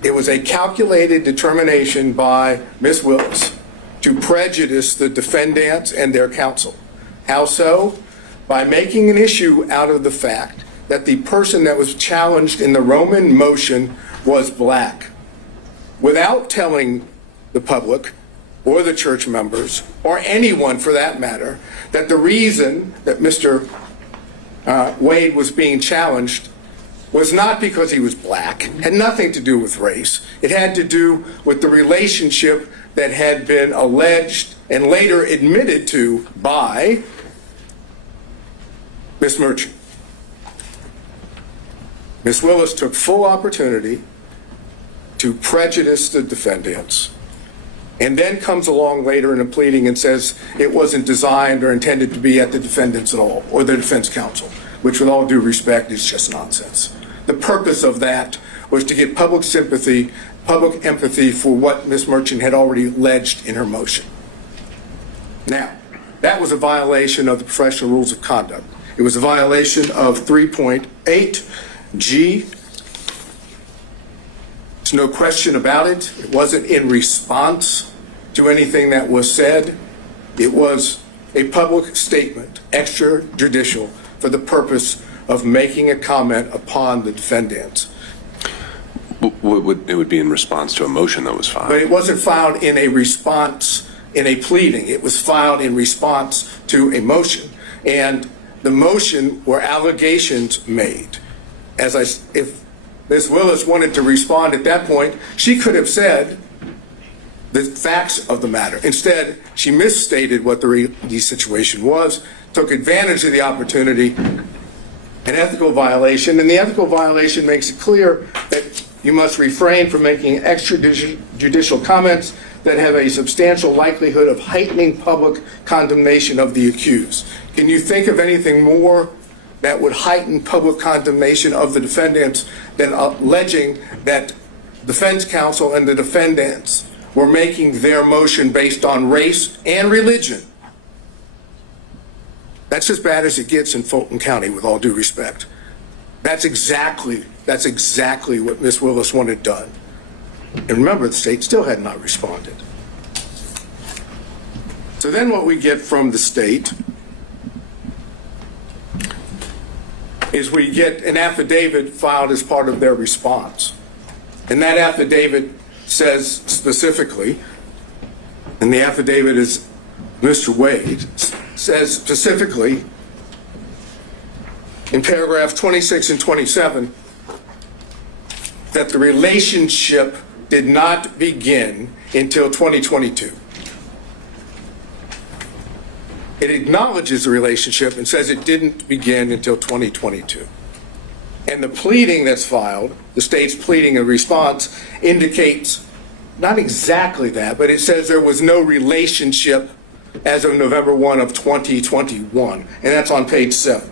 It was a calculated determination by Ms. Willis to prejudice the defendants and their counsel. How so? By making an issue out of the fact that the person that was challenged in the Roman motion was black, without telling the public or the church members, or anyone for that matter, that the reason that Mr. Wade was being challenged was not because he was black, had nothing to do with race. It had to do with the relationship that had been alleged and later admitted to by Ms. Merchant. Ms. Willis took full opportunity to prejudice the defendants, and then comes along later in a pleading and says it wasn't designed or intended to be at the defendants at all, or the defense counsel, which with all due respect is just nonsense. The purpose of that was to get public sympathy, public empathy for what Ms. Merchant had already alleged in her motion. Now, that was a violation of the professional rules of conduct. It was a violation of 3.8G. There's no question about it. It wasn't in response to anything that was said. It was a public statement, extrajudicial, for the purpose of making a comment upon the defendants. It would be in response to a motion that was filed. But it wasn't filed in a response, in a pleading. It was filed in response to a motion. And the motion were allegations made. If Ms. Willis wanted to respond at that point, she could have said the facts of the matter. Instead, she misstated what the situation was, took advantage of the opportunity, an ethical violation, and the ethical violation makes it clear that you must refrain from making extrajudicial comments that have a substantial likelihood of heightening public condemnation of the accused. Can you think of anything more that would heighten public condemnation of the defendants than alleging that defense counsel and the defendants were making their motion based on race and religion? That's as bad as it gets in Fulton County, with all due respect. That's exactly what Ms. Willis wanted done. And remember, the state still had not responded. So then what we get from the state is we get an affidavit filed as part of their response. And that affidavit says specifically, and the affidavit is Mr. Wade, says specifically in paragraph 26 and 27 that the relationship did not begin until 2022. It acknowledges the relationship and says it didn't begin until 2022. And the pleading that's filed, the state's pleading in response, indicates not exactly that, but it says there was no relationship as of November 1 of 2021, and that's on page 7.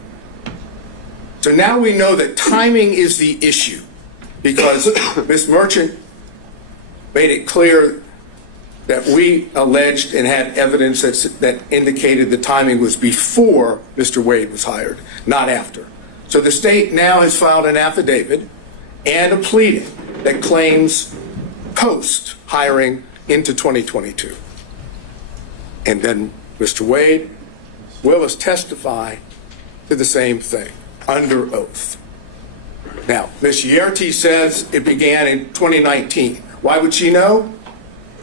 So now we know that timing is the issue, because Ms. Merchant made it clear that we alleged and had evidence that indicated the timing was before Mr. Wade was hired, not after. So the state now has filed an affidavit and a pleading that claims post-hiring into 2022. And then Mr. Wade, Willis testify to the same thing under oath. Now, Ms. Yerty says it began in 2019. Why would she know?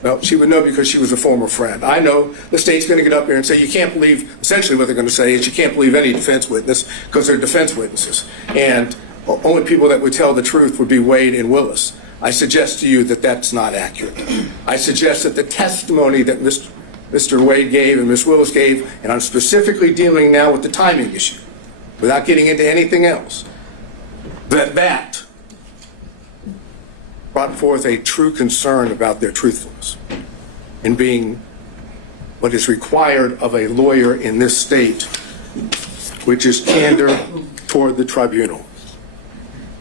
Well, she would know because she was a former friend. I know the state's going to get up here and say, you can't believe, essentially what they're going to say is you can't believe any defense witness because they're defense witnesses. And only people that would tell the truth would be Wade and Willis. I suggest to you that that's not accurate. I suggest that the testimony that Mr. Wade gave and Ms. Willis gave, and I'm specifically dealing now with the timing issue, without getting into anything else, that brought forth a true concern about their truthfulness and being what is required of a lawyer in this state, which is candor toward the tribunal.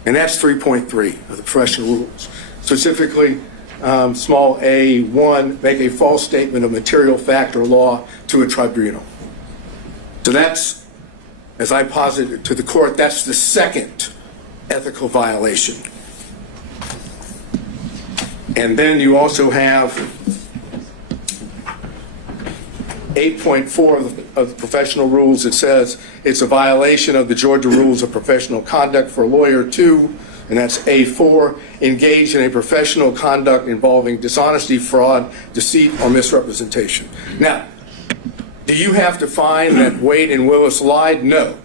And that's 3.3 of the professional rules. Specifically, small a1, make a false statement of material fact or law to a tribunal. So that's, as I posited to the court, that's the second ethical violation. And then you also have 8.4 of the professional rules. It says it's a violation of the Georgia Rules of Professional Conduct for a lawyer to, and that's A4, engage in a professional conduct involving dishonesty, fraud, deceit, or misrepresentation. Now, do you have to find that Wade and Willis lied? No.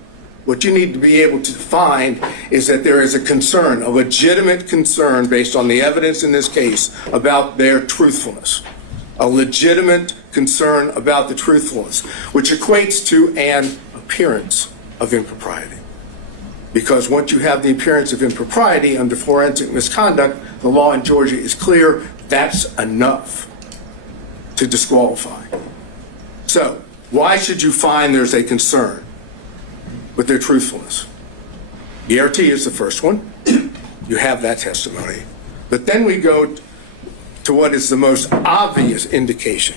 What you need to be able to find is that there is a concern, a legitimate concern based on the evidence in this case about their truthfulness. A legitimate concern about the truthfulness, which equates to an appearance of impropriety. Because once you have the appearance of impropriety under forensic misconduct, the law in Georgia is clear, that's enough to disqualify. So, why should you find there's a concern with their truthfulness? ERT is the first one. You have that testimony. But then we go to what is the most obvious indication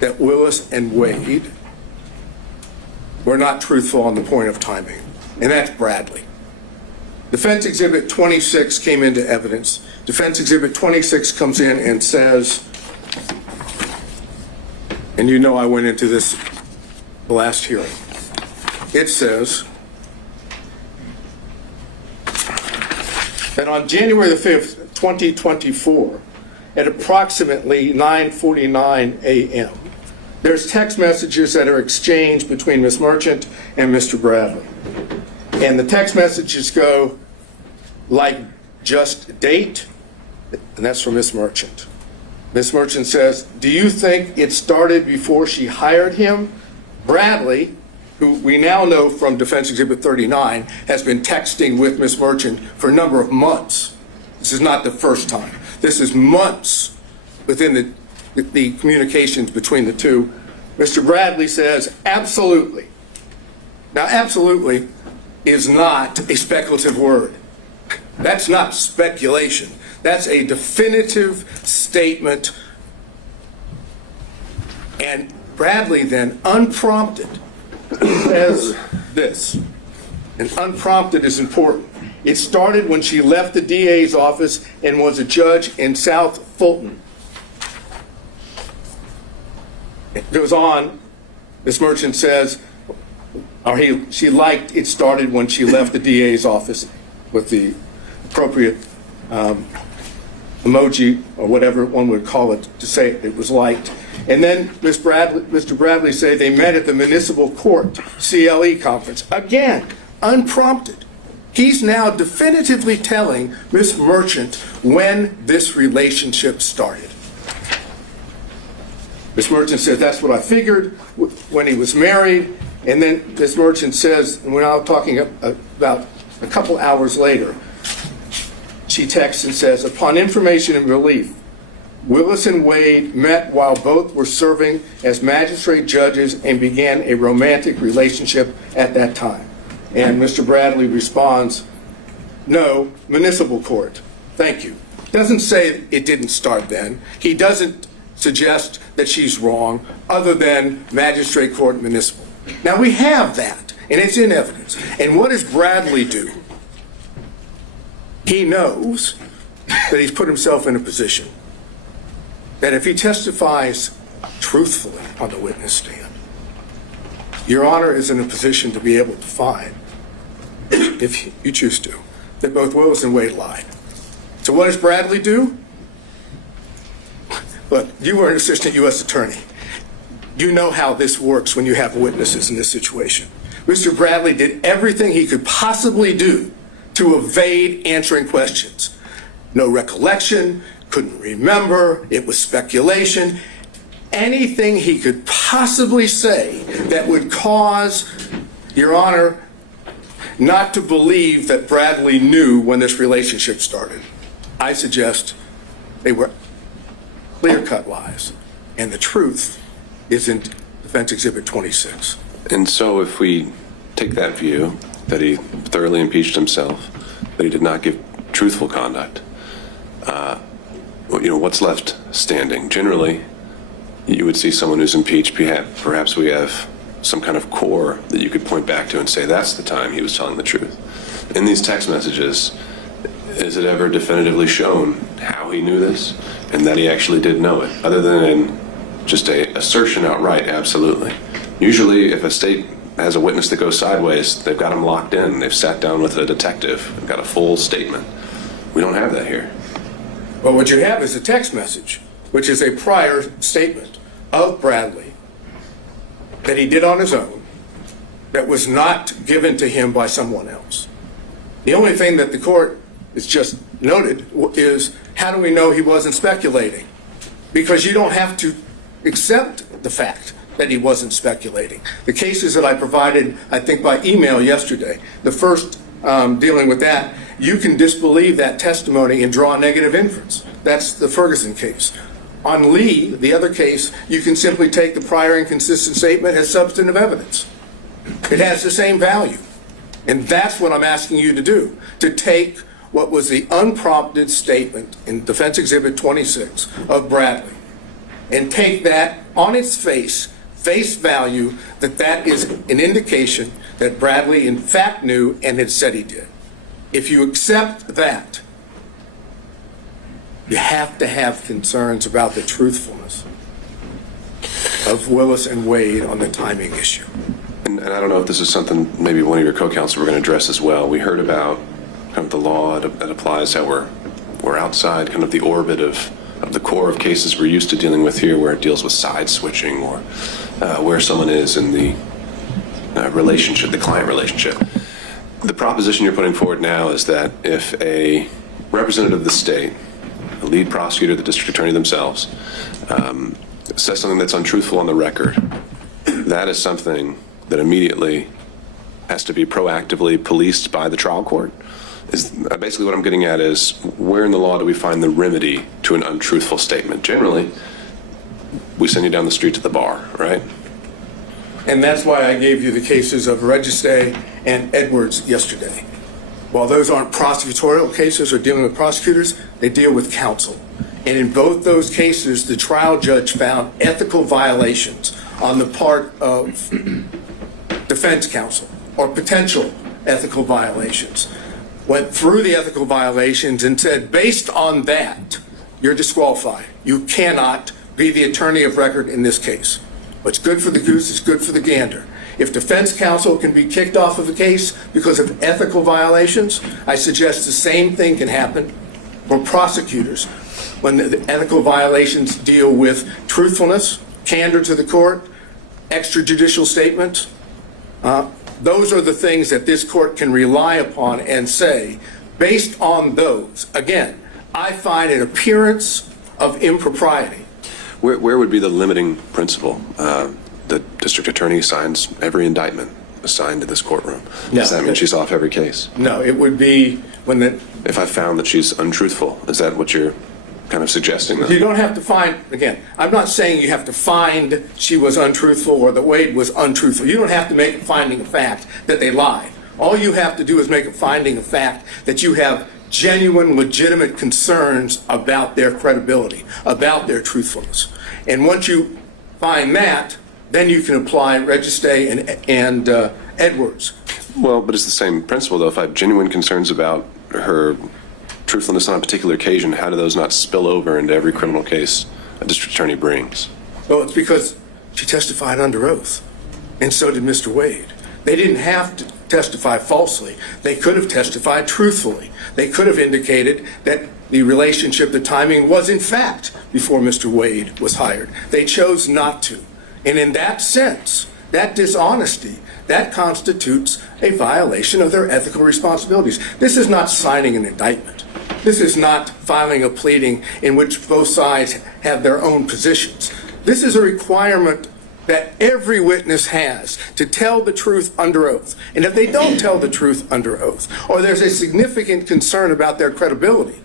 that Willis and Wade were not truthful on the point of timing, and that's Bradley. Defense Exhibit 26 came into evidence. Defense Exhibit 26 comes in and says, and you know I went into this the last hearing. It says that on January the 5th, 2024, at approximately 9:49 a.m., there's text messages that are exchanged between Ms. Merchant and Mr. Bradley. And the text messages go like, just date, and that's from Ms. Merchant. Ms. Merchant says, do you think it started before she hired him? Bradley, who we now know from Defense Exhibit 39, has been texting with Ms. Merchant for a number of months. This is not the first time. This is months within the communications between the two. Mr. Bradley says, absolutely. Now, absolutely is not a speculative word. That's not speculation. That's a definitive statement. And Bradley then, unprompted, says this. And unprompted is important. It started when she left the DA's office and was a judge in South Fulton. It goes on, Ms. Merchant says, she liked it started when she left the DA's office with the appropriate emoji or whatever one would call it to say it was liked. And then Mr. Bradley say they met at the municipal court CLE conference. Again, unprompted. He's now definitively telling Ms. Merchant when this relationship started. Ms. Merchant says, that's what I figured when he was married. And then Ms. Merchant says, and we're now talking about a couple hours later, she texts and says, upon information and relief, Willis and Wade met while both were serving as magistrate judges and began a romantic relationship at that time. And Mr. Bradley responds, no, municipal court. Thank you. Doesn't say it didn't start then. He doesn't suggest that she's wrong, other than magistrate court municipal. Now we have that, and it's in evidence. And what does Bradley do? He knows that he's put himself in a position that if he testifies truthfully on the witness stand, Your Honor is in a position to be able to find, if you choose to, that both Willis and Wade lied. So what does Bradley do? Look, you were an assistant U.S. attorney. You know how this works when you have witnesses in this situation. Mr. Bradley did everything he could possibly do to evade answering questions. No recollection, couldn't remember, it was speculation. Anything he could possibly say that would cause, Your Honor, not to believe that Bradley knew when this relationship started. I suggest they were clear-cut lies, and the truth is in Defense Exhibit 26. And so if we take that view, that he thoroughly impeached himself, that he did not give truthful conduct, what's left standing? Generally, you would see someone who's impeached, perhaps we have some kind of core that you could point back to and say that's the time he was telling the truth. In these text messages, is it ever definitively shown how he knew this and that he actually did know it, other than in just a assertion outright? Absolutely. Usually, if a state has a witness that goes sideways, they've got him locked in. They've sat down with a detective and got a full statement. We don't have that here. Well, what you have is a text message, which is a prior statement of Bradley that he did on his own, that was not given to him by someone else. The only thing that the court has just noted is, how do we know he wasn't speculating? Because you don't have to accept the fact that he wasn't speculating. The cases that I provided, I think by email yesterday, the first dealing with that, you can disbelieve that testimony and draw a negative inference. That's the Ferguson case. On Lee, the other case, you can simply take the prior inconsistent statement as substantive evidence. It has the same value. And that's what I'm asking you to do, to take what was the unprompted statement in Defense Exhibit 26 of Bradley and take that on its face face value that that is an indication that Bradley in fact knew and had said he did. If you accept that, you have to have concerns about the truthfulness of Willis and Wade on the timing issue. And I don't know if this is something maybe one of your co-counsel were going to address as well. We heard about kind of the law that applies that we're outside kind of the orbit of the core of cases we're used to dealing with here, where it deals with side switching or where someone is in the relationship, the client relationship. The proposition you're putting forward now is that if a representative of the state, the lead prosecutor, the district attorney themselves, says something that's untruthful on the record, that is something that immediately has to be proactively policed by the trial court. Is basically what I'm getting at is, where in the law do we find the remedy to an untruthful statement? Generally, we send you down the street to the bar, right? And that's why I gave you the cases of Registe and Edwards yesterday. While those aren't prosecutorial cases or dealing with prosecutors, they deal with counsel. And in both those cases, the trial judge found ethical violations on the part of defense counsel, or potential ethical violations. Went through the ethical violations and said, based on that, you're disqualified. You cannot be the attorney of record in this case. What's good for the goose is good for the gander. If defense counsel can be kicked off of a case because of ethical violations, I suggest the same thing can happen for prosecutors when the ethical violations deal with truthfulness, candor to the court, extrajudicial statements. Those are the things that this court can rely upon and say, based on those, again, I find an appearance of impropriety. Where would be the limiting principle? The district attorney signs every indictment assigned to this courtroom. Does that mean she's off every case? No, it would be when the... If I found that she's untruthful, is that what you're kind of suggesting? You don't have to find, again, I'm not saying you have to find she was untruthful or that Wade was untruthful. You don't have to make a finding of fact that they lied. All you have to do is make a finding of fact that you have genuine, legitimate concerns about their credibility, about their truthfulness. And once you find that, then you can apply Registe and Edwards. Well, but it's the same principle, though. If I have genuine concerns about her truthfulness on a particular occasion, how do those not spill over into every criminal case a district attorney brings? Well, it's because she testified under oath, and so did Mr. Wade. They didn't have to testify falsely. They could have testified truthfully. They could have indicated that the relationship, the timing was in fact before Mr. Wade was hired. They chose not to. And in that sense, that dishonesty, that constitutes a violation of their ethical responsibilities. This is not signing an indictment. This is not filing a pleading in which both sides have their own positions. This is a requirement that every witness has to tell the truth under oath. And if they don't tell the truth under oath, or there's a significant concern about their credibility,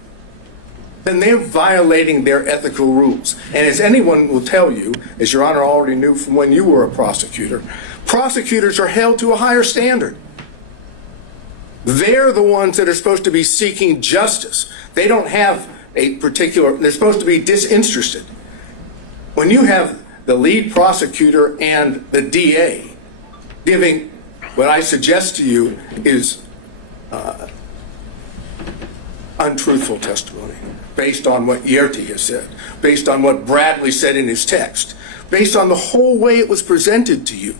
then they're violating their ethical rules. And as anyone will tell you, as Your Honor already knew from when you were a prosecutor, prosecutors are held to a higher standard. They're the ones that are supposed to be seeking justice. They don't have a particular, they're supposed to be disinterested. When you have the lead prosecutor and the DA giving what I suggest to you is untruthful testimony, based on what Yerty has said, based on what Bradley said in his text, based on the whole way it was presented to you.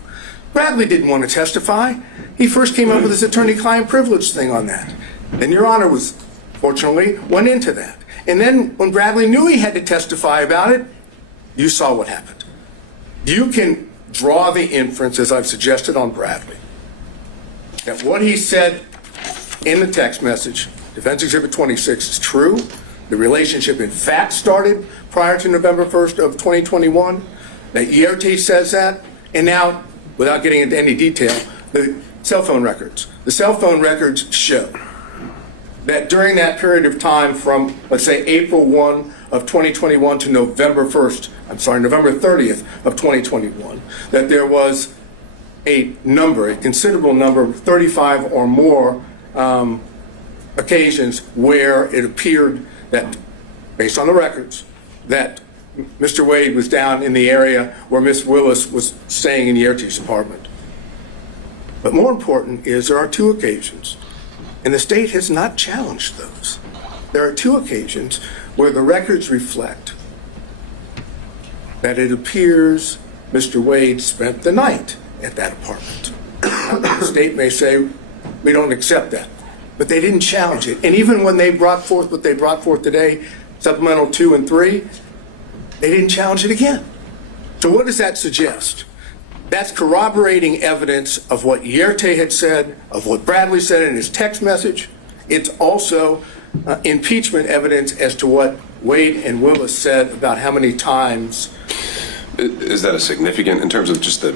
Bradley didn't want to testify. He first came up with his attorney-client privilege thing on that. And Your Honor was, fortunately, went into that. And then when Bradley knew he had to testify about it, you saw what happened. You can draw the inference, as I've suggested on Bradley, that what he said in the text message, Defense Exhibit 26, is true. The relationship, in fact, started prior to November 1st of 2021. That Yerty says that. And now, without getting into any detail, the cell phone records. The cell phone records show that during that period of time from, let's say, April 1 of 2021 to November 30th of 2021, that there was a considerable number, 35 or more occasions where it appeared that, based on the records, that Mr. Wade was down in the area where Miss Willis was staying in Yerte's apartment. But more important is there are 2 occasions, and the state has not challenged those. There are 2 occasions where the records reflect that it appears Mr. Wade spent the night at that apartment. The state may say, we don't accept that, but they didn't challenge it. And even when they brought forth what they brought forth today, supplemental 2 and 3, they didn't challenge it again. So what does that suggest? That's corroborating evidence of what Yerte had said, of what Bradley said in his text message. It's also impeachment evidence as to what Wade and Willis said about how many times. Is that a significant, in terms of just the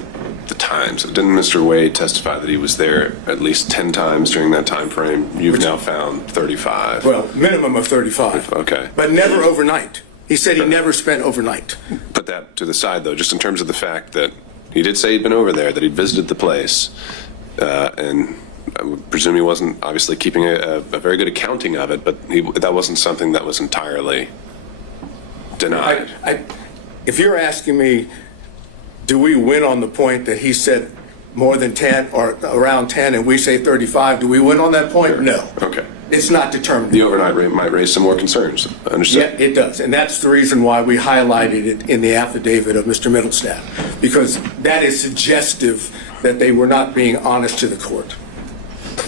times? Didn't Mr. Wade testify that he was there at least 10 times during that time frame? You've now found 35. Well, minimum of 35. Okay. But never overnight. He said he never spent overnight. Put that to the side, though, just in terms of the fact that he did say he'd been over there, that he'd visited the place, and I would presume he wasn't obviously keeping a very good accounting of it, but that wasn't something that was entirely denied. If you're asking me, do we win on the point that he said more than 10 or around 10 and we say 35, do we win on that point? No. Okay. It's not determined. The overnight rate might raise some more concerns. Understood? Yeah, it does. And that's the reason why we highlighted it in the affidavit of Mr. Middlestaff, because that is suggestive that they were not being honest to the court.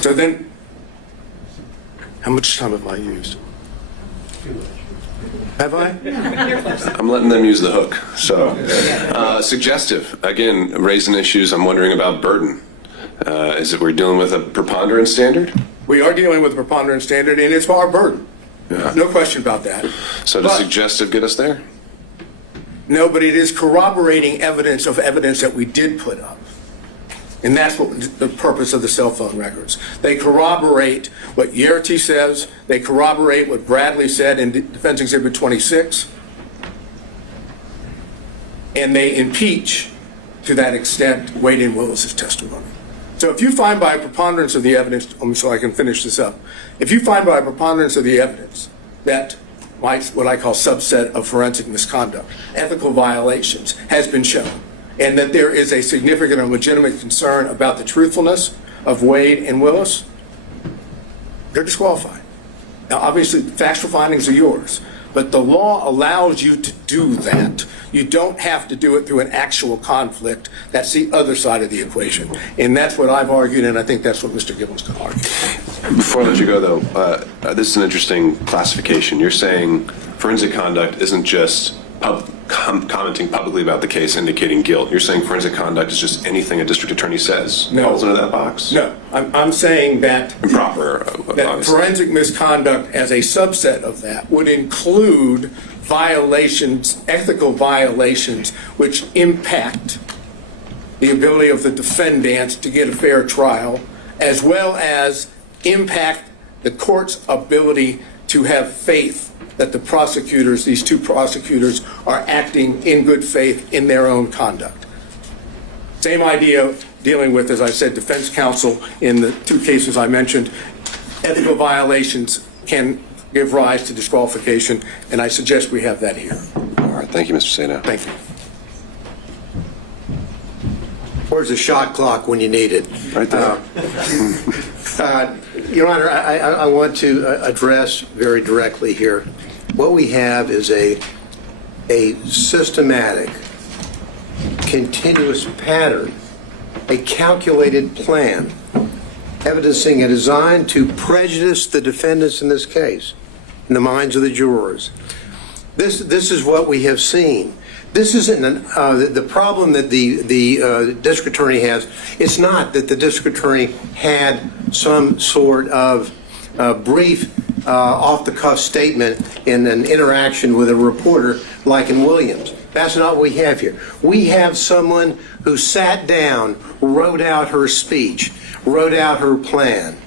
So then, how much time have I used? Have I? I'm letting them use the hook. So, suggestive. Again, raising issues. I'm wondering about burden. Is it we're dealing with a preponderance standard? We are dealing with a preponderance standard, and it's our burden. Yeah. No question about that. So does suggestive get us there? No, but it is corroborating evidence of evidence that we did put up. And that's what the purpose of the cell phone records. They corroborate what Yerte says. They corroborate what Bradley said in Defense Exhibit 26. And they impeach, to that extent, Wade and Willis's testimony. So if you find by a preponderance of the evidence, so I can finish this up, if you find by a preponderance of the evidence that what I call subset of forensic misconduct, ethical violations, has been shown, and that there is a significant and legitimate concern about the truthfulness of Wade and Willis, they're disqualified. Now, obviously, factual findings are yours, but the law allows you to do that. You don't have to do it through an actual conflict. That's the other side of the equation. And that's what I've argued, and I think that's what Mr. Gibbons can argue. Before I let you go, though, this is an interesting classification. You're saying forensic conduct isn't just commenting publicly about the case indicating guilt. You're saying forensic conduct is just anything a district attorney says falls into that box? No, I'm saying that improper. That forensic misconduct as a subset of that would include violations, ethical violations, which impact the ability of the defendants to get a fair trial, as well as impact the court's ability to have faith that the prosecutors, these 2 prosecutors, are acting in good faith in their own conduct. Same idea dealing with, as I said, defense counsel in the 2 cases I mentioned. Ethical violations can give rise to disqualification, and I suggest we have that here. All right. Thank you, Mr. Saino. Thank you. Where's the shot clock when you need it? Right there. Your Honor, I want to address very directly here. What we have is a systematic, continuous pattern, a calculated plan, evidencing a design to prejudice the defendants in this case, in the minds of the jurors. This is what we have seen. This isn't the problem that the district attorney has. It's not that the district attorney had some sort of brief, off-the-cuff statement in an interaction with a reporter like in Williams. That's not what we have here. We have someone who sat down, wrote out her speech, wrote out her plan,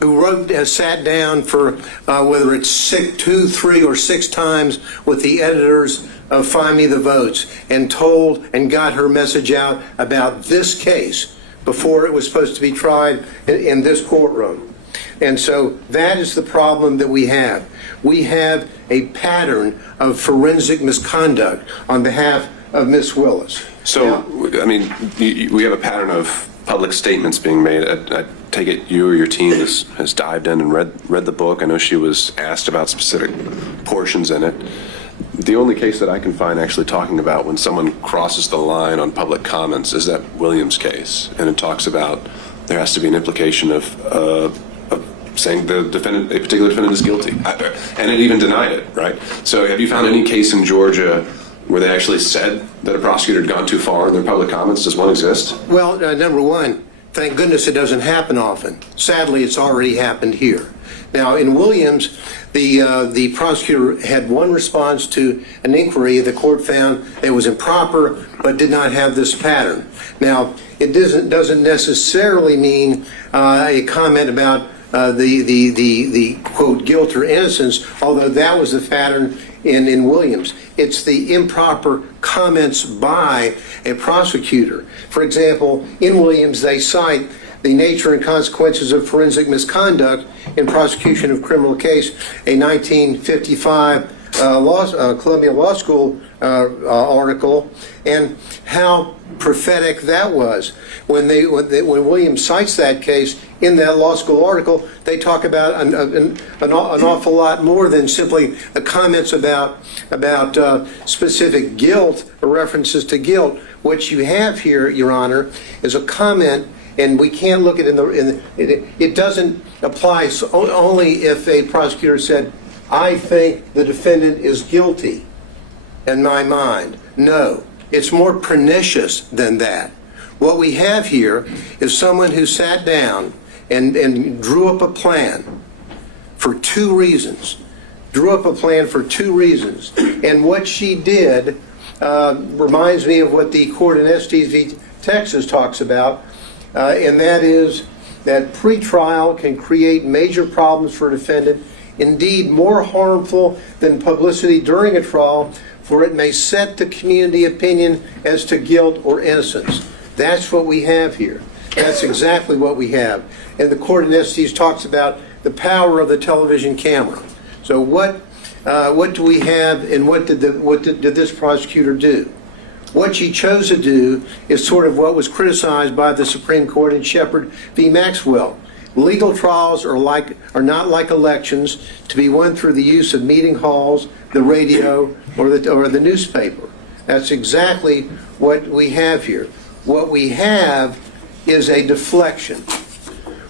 who sat down for whether it's 2, 3, or 6 times with the editors of Find Me the Votes and told and got her message out about this case before it was supposed to be tried in this courtroom. And so that is the problem that we have. We have a pattern of forensic misconduct on behalf of Miss Willis. So, I mean, we have a pattern of public statements being made. I take it you or your team has dived in and read the book. I know she was asked about specific portions in it. The only case that I can find actually talking about when someone crosses the line on public comments is that Williams case, and it talks about there has to be an implication of saying the defendant, a particular defendant, is guilty, and it even denied it, right? So, have you found any case in Georgia where they actually said that a prosecutor had gone too far in their public comments? Does one exist? Well, number one, thank goodness it doesn't happen often. Sadly, it's already happened here. Now, in Williams, the prosecutor had one response to an inquiry. The court found it was improper, but did not have this pattern. Now, it doesn't necessarily mean a comment about the quote guilt or innocence, although that was the pattern in Williams. It's the improper comments by a prosecutor. For example, in Williams, they cite the nature and consequences of forensic misconduct in prosecution of criminal case, a 1955 Columbia Law School article, and how prophetic that was. When Williams cites that case in that law school article, they talk about an awful lot more than simply the comments about specific guilt or references to guilt. What you have here, Your Honor, is a comment, and we can't look at it it doesn't apply only if a prosecutor said, I think the defendant is guilty in my mind. No, it's more pernicious than that. What we have here is someone who sat down and drew up a plan for two reasons. And what she did reminds me of what the court in Estes v. Texas talks about, and that is that pretrial can create major problems for a defendant, indeed more harmful than publicity during a trial, for it may set the community opinion as to guilt or innocence. That's what we have here. That's exactly what we have. And the court in Estes talks about the power of the television camera. So what do we have, and what did this prosecutor do? What she chose to do is sort of what was criticized by the Supreme Court in Shepard v. Maxwell. Legal trials are not like elections to be won through the use of meeting halls, the radio, or the newspaper. That's exactly what we have here. What we have is a deflection.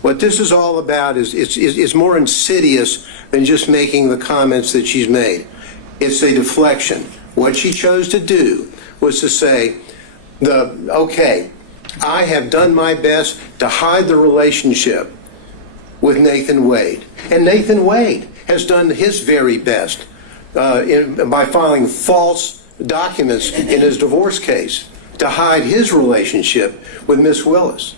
What this is all about is more insidious than just making the comments that she's made. It's a deflection. What she chose to do was to say, okay, I have done my best to hide the relationship with Nathan Wade. And Nathan Wade has done his very best by filing false documents in his divorce case to hide his relationship with Miss Willis.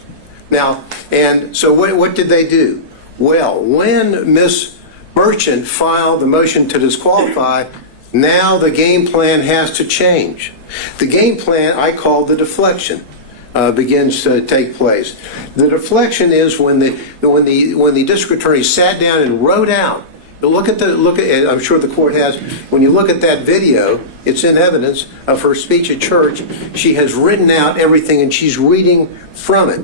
Now, and so what did they do? Well, when Miss Merchant filed the motion to disqualify, now the game plan has to change. The game plan I call the deflection begins to take place. The deflection is when the district attorney sat down and wrote out. I'm sure the court has. When you look at that video, it's in evidence of her speech at church. She has written out everything, and she's reading from it.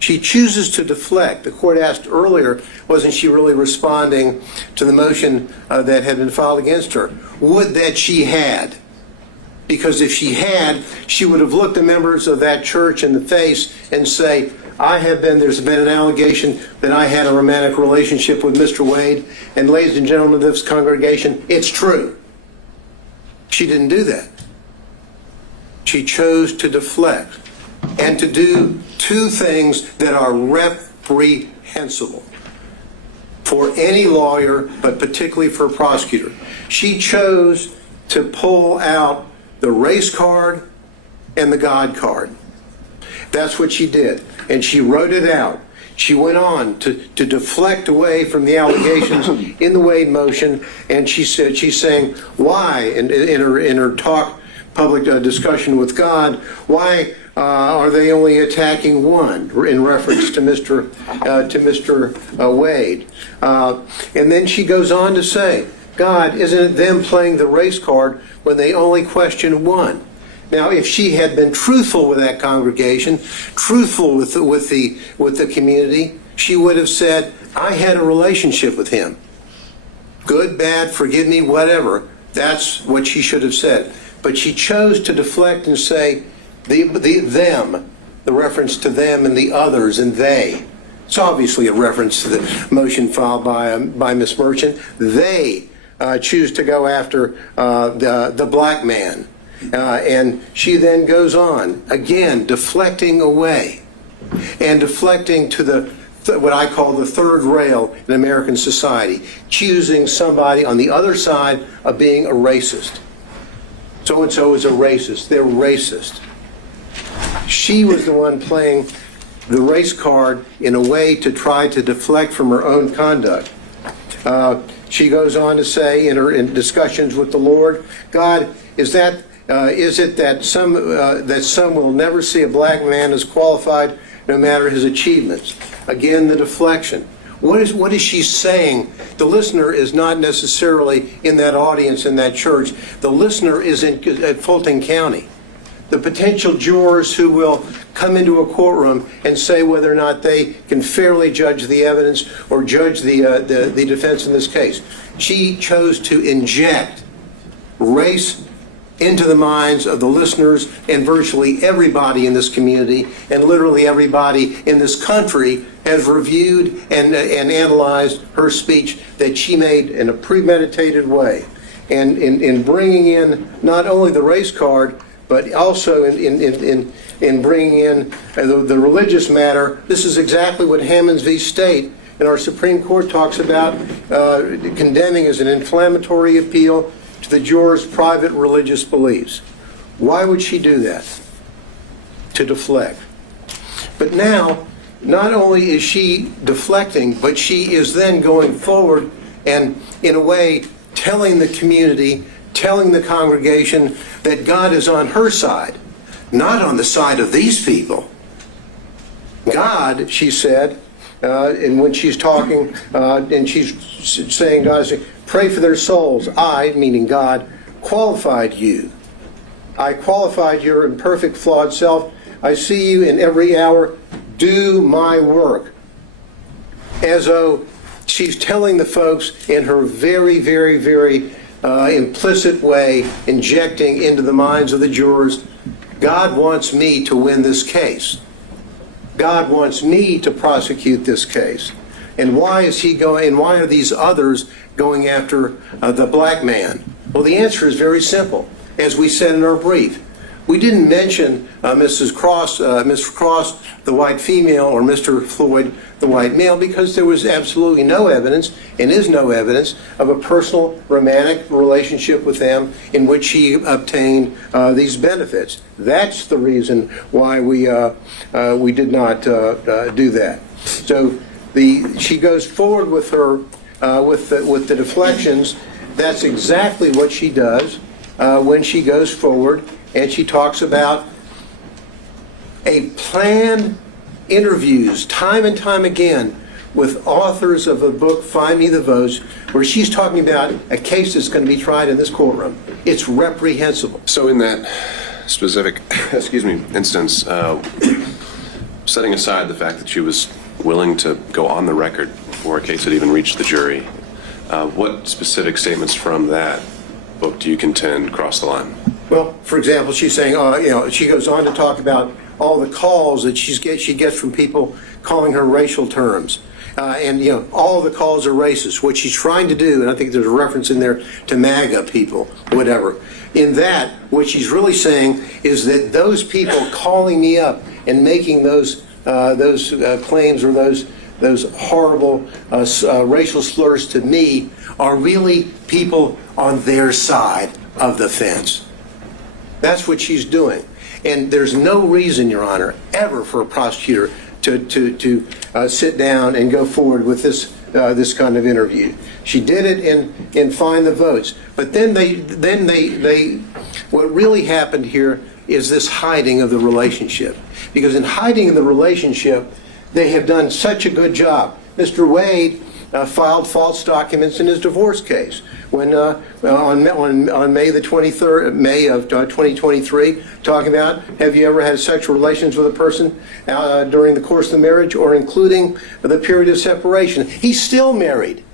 She chooses to deflect. The court asked earlier, wasn't she really responding to the motion that had been filed against her? Would that she had. Because if she had, she would have looked the members of that church in the face and say, there's been an allegation that I had a romantic relationship with Mr. Wade, and ladies and gentlemen of this congregation, it's true. She didn't do that. She chose to deflect and to do two things that are reprehensible for any lawyer, but particularly for a prosecutor. She chose to pull out the race card and the God card. That's what she did. And she wrote it out. She went on to deflect away from the allegations in the Wade motion, and she's saying, why, in her talk, public discussion with God, why Are they only attacking one in reference to Mr. Wade? And then she goes on to say, God, isn't it them playing the race card when they only question one? Now, if she had been truthful with that congregation, truthful with the community, she would have said, I had a relationship with him. Good, bad, forgive me, whatever. That's what she should have said. But she chose to deflect and say, them, the reference to them and the others and they. It's obviously a reference to the motion filed by Ms. Merchant. They choose to go after the black man. And she then goes on, again, deflecting away and deflecting to what I call the third rail in American society, choosing somebody on the other side of being a racist. So-and-so is a racist. They're racist. She was the one playing the race card in a way to try to deflect from her own conduct. She goes on to say in discussions with the Lord, God, is it that some will never see a black man as qualified no matter his achievements? Again, the deflection. What is she saying? The listener is not necessarily in that audience in that church. The listener is at Fulton County. The potential jurors who will come into a courtroom and say whether or not they can fairly judge the evidence or judge the defense in this case. She chose to inject race into the minds of the listeners and virtually everybody in this community, and literally everybody in this country has reviewed and analyzed her speech that she made in a premeditated way. And in bringing in not only the race card, but also in bringing in the religious matter, this is exactly what Hammonds v. State in our Supreme Court talks about condemning as an inflammatory appeal to the jurors' private religious beliefs. Why would she do that? To deflect. But now, not only is she deflecting, but she is then going forward and, in a way, telling the community, telling the congregation that God is on her side, not on the side of these people. God, she said, and when she's talking, and she's saying, God, pray for their souls. I, meaning God, qualified you. I qualified your imperfect, flawed self. I see you in every hour. Do my work. As though she's telling the folks in her very, very, very implicit way, injecting into the minds of the jurors, God wants me to win this case. God wants me to prosecute this case. And why is he going, and why are these others going after the black man? Well, the answer is very simple. As we said in our brief, we didn't mention Mr. Cross, the white female, or Mr. Floyd, the white male, because there was absolutely no evidence, and is no evidence, of a personal romantic relationship with them in which he obtained these benefits. That's the reason why we did not do that. So she goes forward with her with the deflections. That's exactly what she does when she goes forward. And she talks about a planned interviews time and time again with authors of the book Find Me the Votes, where she's talking about a case that's going to be tried in this courtroom. It's reprehensible. So in that specific, instance, setting aside the fact that she was willing to go on the record before a case had even reached the jury, what specific statements from that book do you contend cross the line? Well, for example, she's saying, she goes on to talk about all the calls that she gets from people calling her racial terms. And all the calls are racist. What she's trying to do, and I think there's a reference in there to MAGA people, whatever. In that, what she's really saying is that those people calling me up and making those claims or those horrible racial slurs to me are really people on their side of the fence. That's what she's doing. And there's no reason, Your Honor, ever for a prosecutor to sit down and go forward with this kind of interview. She did it in Find the Votes. But then they what really happened here, is this hiding of the relationship. Because in hiding the relationship, they have done such a good job. Mr. Wade filed false documents in his divorce case when on May the 23rd, May of 2023, talking about, have you ever had sexual relations with a person during the course of the marriage or including the period of separation? He's still married.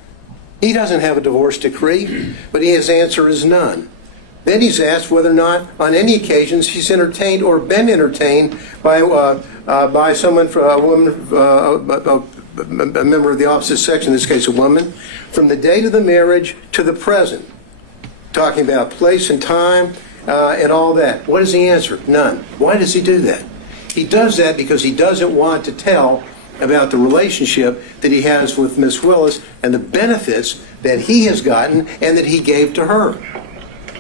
He doesn't have a divorce decree, but his answer is none. Then he's asked whether or not, on any occasions, he's entertained or been entertained by someone, a woman, a member of the opposite sex, in this case a woman, from the date of the marriage to the present, talking about place and time and all that. What is the answer? None. Why does he do that? He does that because he doesn't want to tell about the relationship that he has with Miss Willis and the benefits that he has gotten and that he gave to her.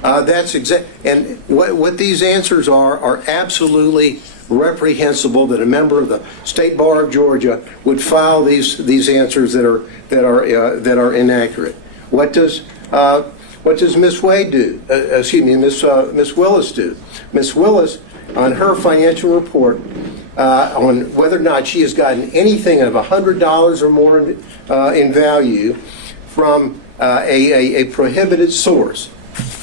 That's exact. And what these answers are absolutely reprehensible, that a member of the State Bar of Georgia would file these answers that are inaccurate. What does Miss Wade do? Miss Willis do? Miss Willis, on her financial report, on whether or not she has gotten anything of $100 or more in value from a prohibited source.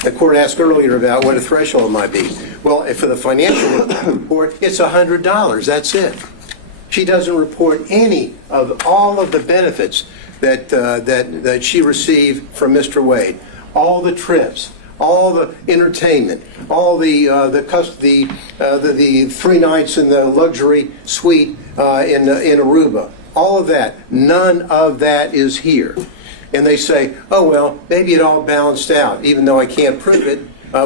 The court asked earlier about what a threshold might be. Well, for the financial report, it's $100. That's it. She doesn't report any of all of the benefits that she received from Mr. Wade. All the trips, all the entertainment, all the 3 nights in the luxury suite in Aruba. All of that. None of that is here. And they say, oh, well, maybe it all balanced out, even though I can't prove it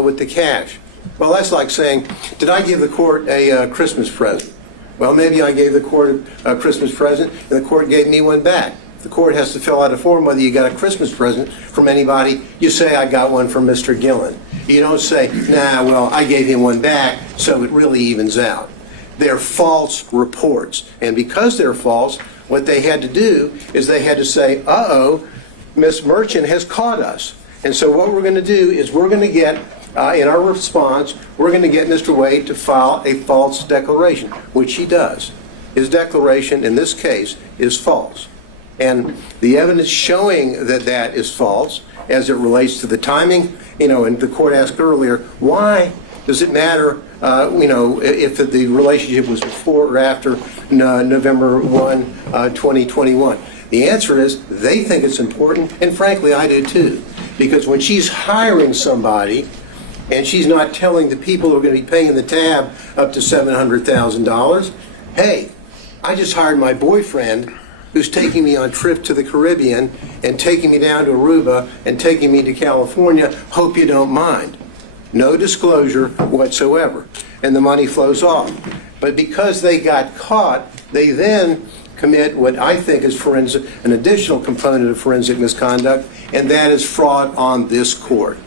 with the cash. Well, that's like saying, did I give the court a Christmas present? Well, maybe I gave the court a Christmas present, and the court gave me one back. The court has to fill out a form whether you got a Christmas present from anybody. You say, I got one from Mr. Gillen. You don't say, nah, well, I gave him one back, so it really evens out. They're false reports. And because they're false, what they had to do is they had to say, uh-oh, Miss Merchant has caught us. And so what we're going to do is we're going to get, in our response, we're going to get Mr. Wade to file a false declaration, which he does. His declaration in this case is false. And the evidence showing that that is false as it relates to the timing, and the court asked earlier, why does it matter, if the relationship was before or after November 1, 2021? The answer is they think it's important, and frankly, I do too. Because when she's hiring somebody and she's not telling the people who are going to be paying the tab up to $700,000, hey, I just hired my boyfriend who's taking me on trip to the Caribbean and taking me down to Aruba and taking me to California. Hope you don't mind. No disclosure whatsoever. And the money flows off. But because they got caught, they then commit what I think is an additional component of forensic misconduct, and that is fraud on this court.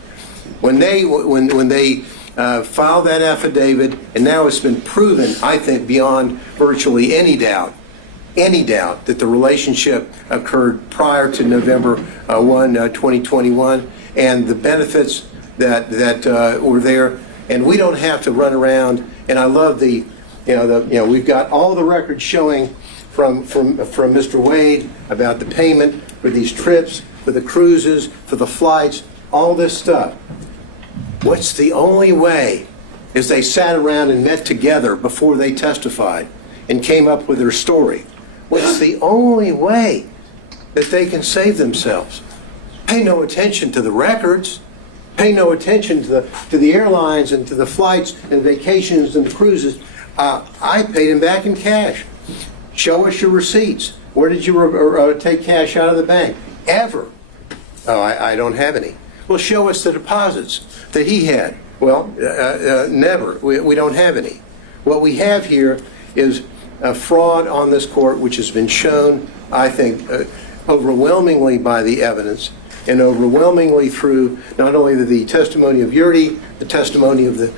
When they filed that affidavit, and now it's been proven, I think, beyond virtually any doubt that the relationship occurred prior to November 1, 2021, and the benefits that were there, and we don't have to run around. And I love we've got all the records showing from Mr. Wade about the payment for these trips, for the cruises, for the flights, all this stuff. What's the only way is they sat around and met together before they testified and came up with their story. What's the only way that they can save themselves? Pay no attention to the records. Pay no attention to the airlines and to the flights and vacations and the cruises. I paid him back in cash. Show us your receipts. Where did you take cash out of the bank? Ever? Oh, I don't have any. Well, show us the deposits that he had. Well, never. We don't have any. What we have here is a fraud on this court, which has been shown, I think, overwhelmingly by the evidence and overwhelmingly through not only the testimony of Yurdi, the testimony of the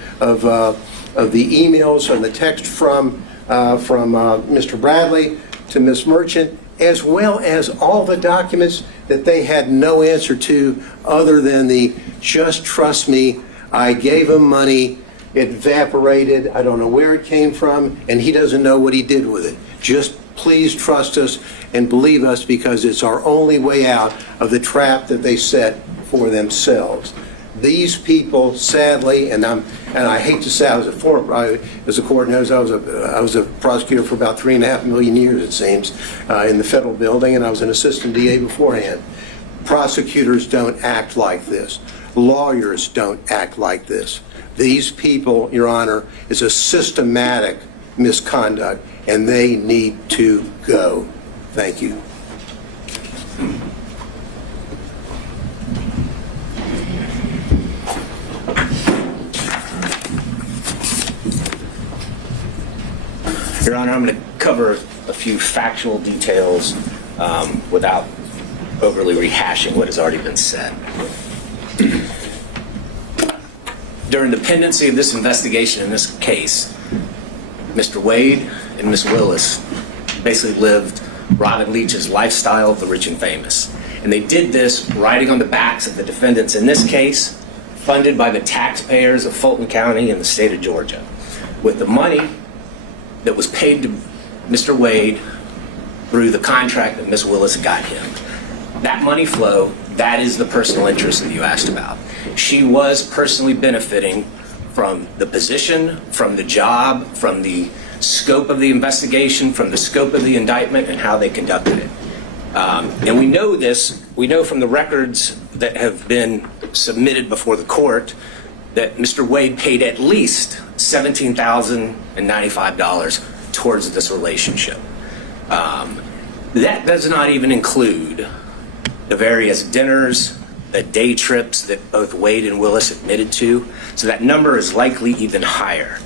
emails and the text from Mr. Bradley to Ms. Merchant, as well as all the documents that they had no answer to other than the just trust me, I gave him money, It evaporated. I don't know where it came from, and he doesn't know what he did with it. Just please trust us and believe us, because it's our only way out of the trap that they set for themselves. These people, sadly, and I hate to say, as the court knows, I was a prosecutor for about 3.5 million years, it seems, in the federal building, and I was an assistant DA beforehand. Prosecutors don't act like this. Lawyers don't act like this. These people, Your Honor, is a systematic misconduct, and they need to go. Thank you. Your Honor, I'm going to cover a few factual details without overly rehashing what has already been said. During the pendency of this investigation in this case, Mr. Wade and Ms. Willis basically lived Robin Leach's lifestyle of the rich and famous. And they did this riding on the backs of the defendants in this case, funded by the taxpayers of Fulton County and the state of Georgia, with the money that was paid to Mr. Wade through the contract that Ms. Willis got him. That money flow, that is the personal interest that you asked about. She was personally benefiting from the position, from the job, from the scope of the investigation, from the scope of the indictment, and how they conducted it. And we know this, we know from the records that have been submitted before the court that Mr. Wade paid at least $17,095 towards this relationship. That does not even include the various dinners, the day trips that both Wade and Willis admitted to, so that number is likely even higher.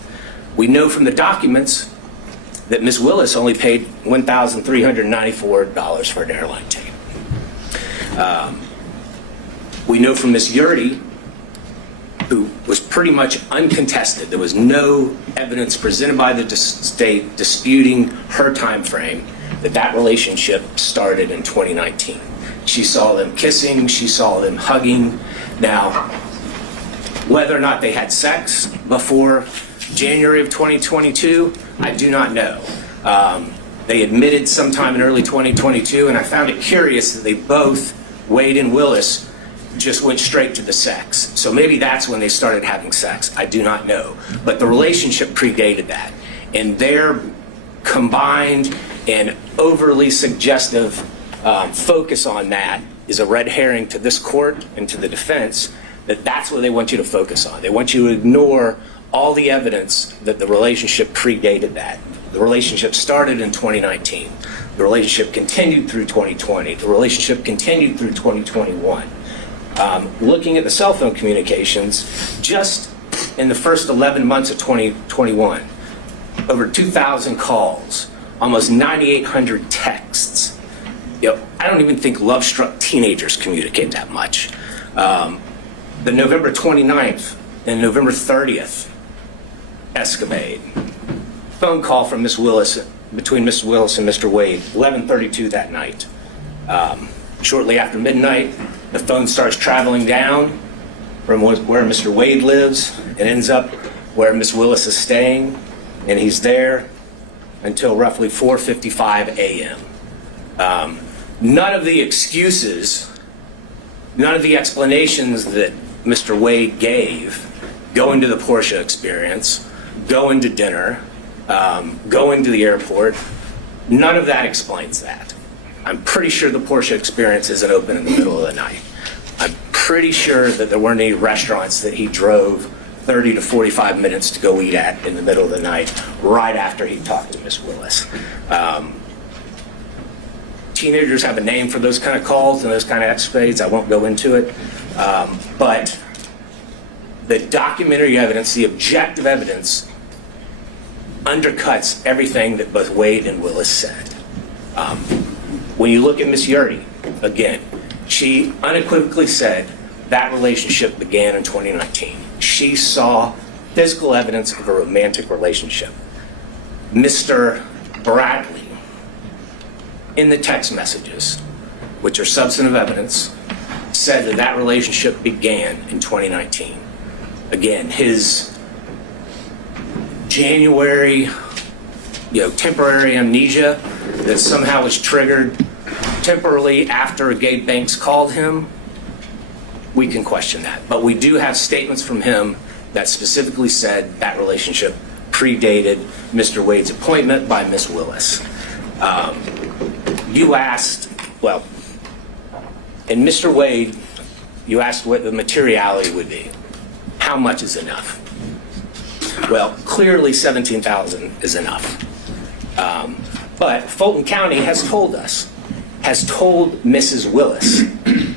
We know from the documents that Ms. Willis only paid $1,394 for an airline ticket. We know from Ms. Yurdy, who was pretty much uncontested, there was no evidence presented by the state disputing her time frame, that relationship started in 2019. She saw them kissing, she saw them hugging. Now, whether or not they had sex before January of 2022, I do not know. They admitted sometime in early 2022, and I found it curious that they both, Wade and Willis, just went straight to the sex. So maybe that's when they started having sex. I do not know. But the relationship predated that. And their combined and overly suggestive focus on that is a red herring to this court and to the defense, that that's what they want you to focus on. They want you to ignore all the evidence that the relationship predated that. The relationship started in 2019. The relationship continued through 2020. The relationship continued through 2021. Looking at the cell phone communications, just in the first 11 months of 2021, over 2,000 calls, almost 9,800 texts. You know, I don't even think love-struck teenagers communicate that much. The November 29th and November 30th escapade, phone call from Ms. Willis, between Ms. Willis and Mr. Wade, 11:32 that night. Shortly after midnight, the phone starts traveling down from where Mr. Wade lives and ends up where Ms. Willis is staying, and he's there until roughly 4:55 a.m. None of the excuses, none of the explanations that Mr. Wade gave, going to the Porsche experience, going to dinner, going to the airport, none of that explains that. I'm pretty sure the Porsche experience isn't open in the middle of the night. I'm pretty sure that there weren't any restaurants that he drove 30 to 45 minutes to go eat at in the middle of the night, right after he talked to Ms. Willis. Teenagers have a name for those kind of calls and those kind of escapades. I won't go into it. But the documentary evidence, the objective evidence, undercuts everything that both Wade and Willis said. When you look at Ms. Yurdy, again, she unequivocally said that relationship began in 2019. She saw physical evidence of a romantic relationship. Mr. Bradley, in the text messages, which are substantive evidence, said that relationship began in 2019. Again, his January, temporary amnesia that somehow was triggered temporarily after Gabe Banks called him, we can question that. But we do have statements from him that specifically said that relationship predated Mr. Wade's appointment by Ms. Willis. You asked, well, and Mr. Wade, you asked what the materiality would be. How much is enough? Well, clearly $17,000 is enough. But Fulton County has told Mrs. Willis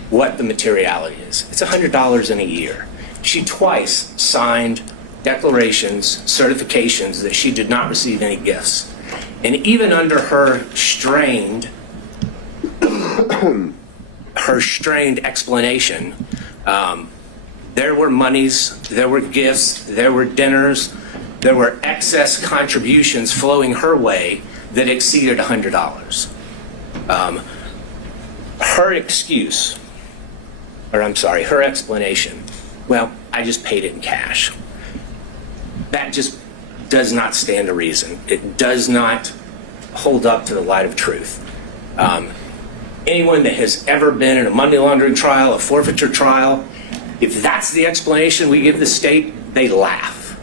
what the materiality is. It's $100 in a year. She twice signed declarations, certifications that she did not receive any gifts. And even under her strained explanation, there were monies, there were gifts, there were dinners, there were excess contributions flowing her way that exceeded $100. Her explanation, well, I just paid it in cash. That just does not stand to reason. It does not hold up to the light of truth. Anyone that has ever been in a money laundering trial, a forfeiture trial, if that's the explanation we give the state, they laugh.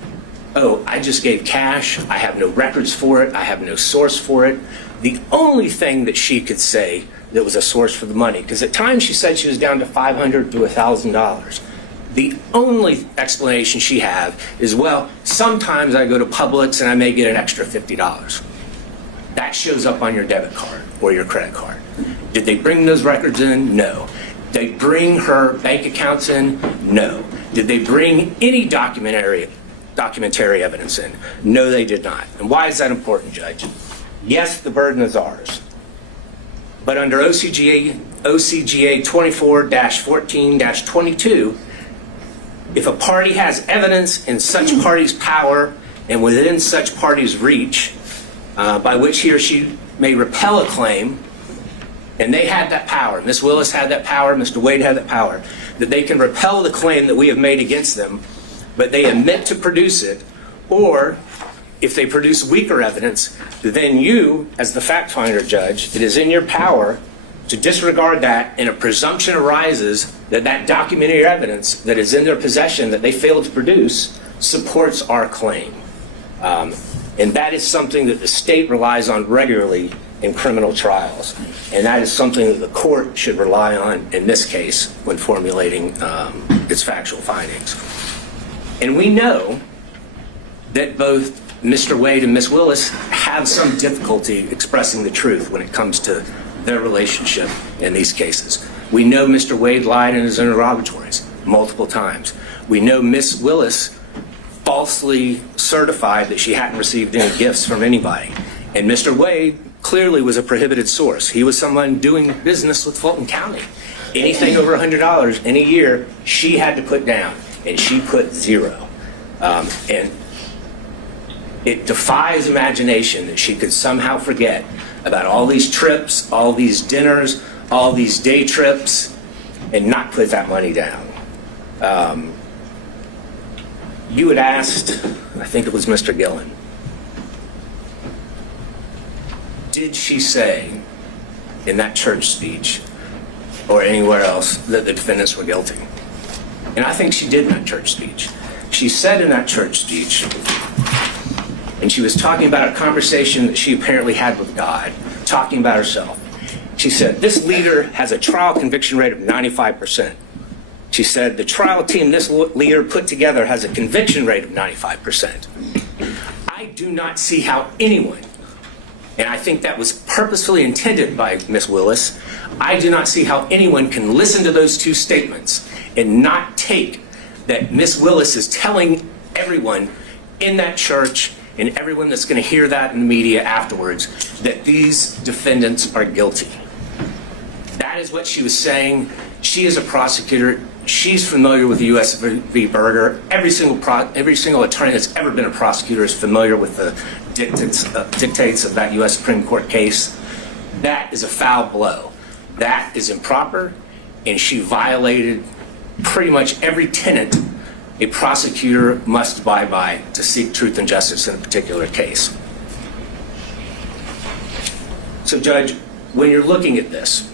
Oh, I just gave cash. I have no records for it. I have no source for it. The only thing that she could say that was a source for the money, because at times she said she was down to $500 to $1,000. The only explanation she had is, well, sometimes I go to Publix and I may get an extra $50. That shows up on your debit card or your credit card. Did they bring those records in? No. Did they bring her bank accounts in? No. Did they bring any documentary evidence in? No, they did not. And why is that important, Judge? Yes, the burden is ours. But under OCGA 24-14-22, if a party has evidence in such party's power and within such party's reach, by which he or she may repel a claim, and they had that power, Ms. Willis had that power, Mr. Wade had that power, that they can repel the claim that we have made against them, but they admit to produce it, or if they produce weaker evidence, then you, as the fact finder, Judge, it is in your power to disregard that, and a presumption arises that that documentary evidence that is in their possession that they failed to produce supports our claim. And that is something that the state relies on regularly in criminal trials. And that is something that the court should rely on in this case when formulating its factual findings. And we know that both Mr. Wade and Ms. Willis have some difficulty expressing the truth when it comes to their relationship in these cases. We know Mr. Wade lied in his interrogatories multiple times. We know Ms. Willis falsely certified that she hadn't received any gifts from anybody. And Mr. Wade clearly was a prohibited source. He was someone doing business with Fulton County. Anything over $100 in a year, she had to put down, and she put zero. And it defies imagination that she could somehow forget about all these trips, all these dinners, all these day trips, and not put that money down. You had asked, I think it was Mr. Gillen, did she say in that church speech or anywhere else that the defendants were guilty? And I think she did in that church speech. She said in that church speech, and she was talking about a conversation that she apparently had with God, talking about herself. She said, this leader has a trial conviction rate of 95%. She said, the trial team this leader put together has a conviction rate of 95%. I do not see how anyone, and I think that was purposefully intended by Ms. Willis, I do not see how anyone can listen to those two statements and not take that Ms. Willis is telling everyone in that church and everyone that's going to hear that in the media afterwards that these defendants are guilty. That is what she was saying. She is a prosecutor. She's familiar with the U.S. v. Berger. Every single attorney that's ever been a prosecutor is familiar with the dictates of that U.S. Supreme Court case. That is a foul blow. That is improper, and she violated pretty much every tenet a prosecutor must abide by to seek truth and justice in a particular case. So, Judge, when you're looking at this,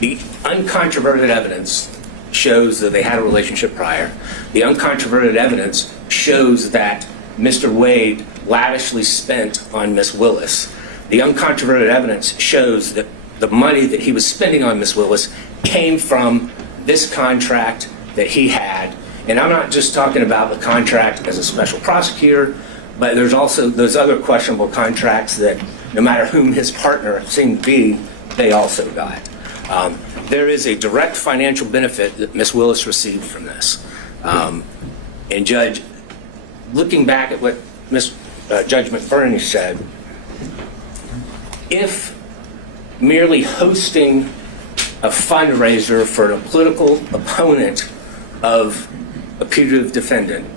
the uncontroverted evidence shows that they had a relationship prior. The uncontroverted evidence shows that Mr. Wade lavishly spent on Ms. Willis. The uncontroverted evidence shows that the money that he was spending on Ms. Willis came from this contract that he had. And I'm not just talking about the contract as a special prosecutor, but there's also those other questionable contracts that no matter whom his partner seemed to be, they also got. There is a direct financial benefit that Ms. Willis received from this. And Judge, looking back at what Judge McBurney said, if merely hosting a fundraiser for a political opponent of a putative defendant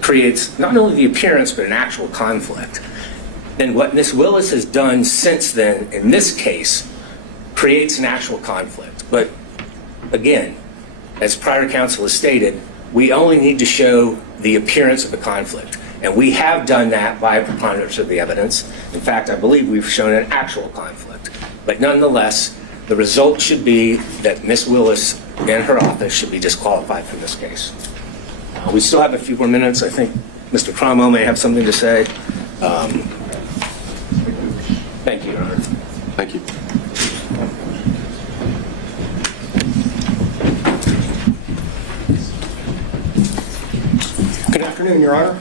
creates not only the appearance but an actual conflict, then what Ms. Willis has done since then in this case creates an actual conflict. But again, as prior counsel has stated, we only need to show the appearance of a conflict. And we have done that by a preponderance of the evidence. In fact, I believe we've shown an actual conflict. But nonetheless, the result should be that Ms. Willis and her office should be disqualified from this case. We still have a few more minutes. I think Mr. Cromwell may have something to say. Thank you, Your Honor. Thank you. Good afternoon, Your Honor.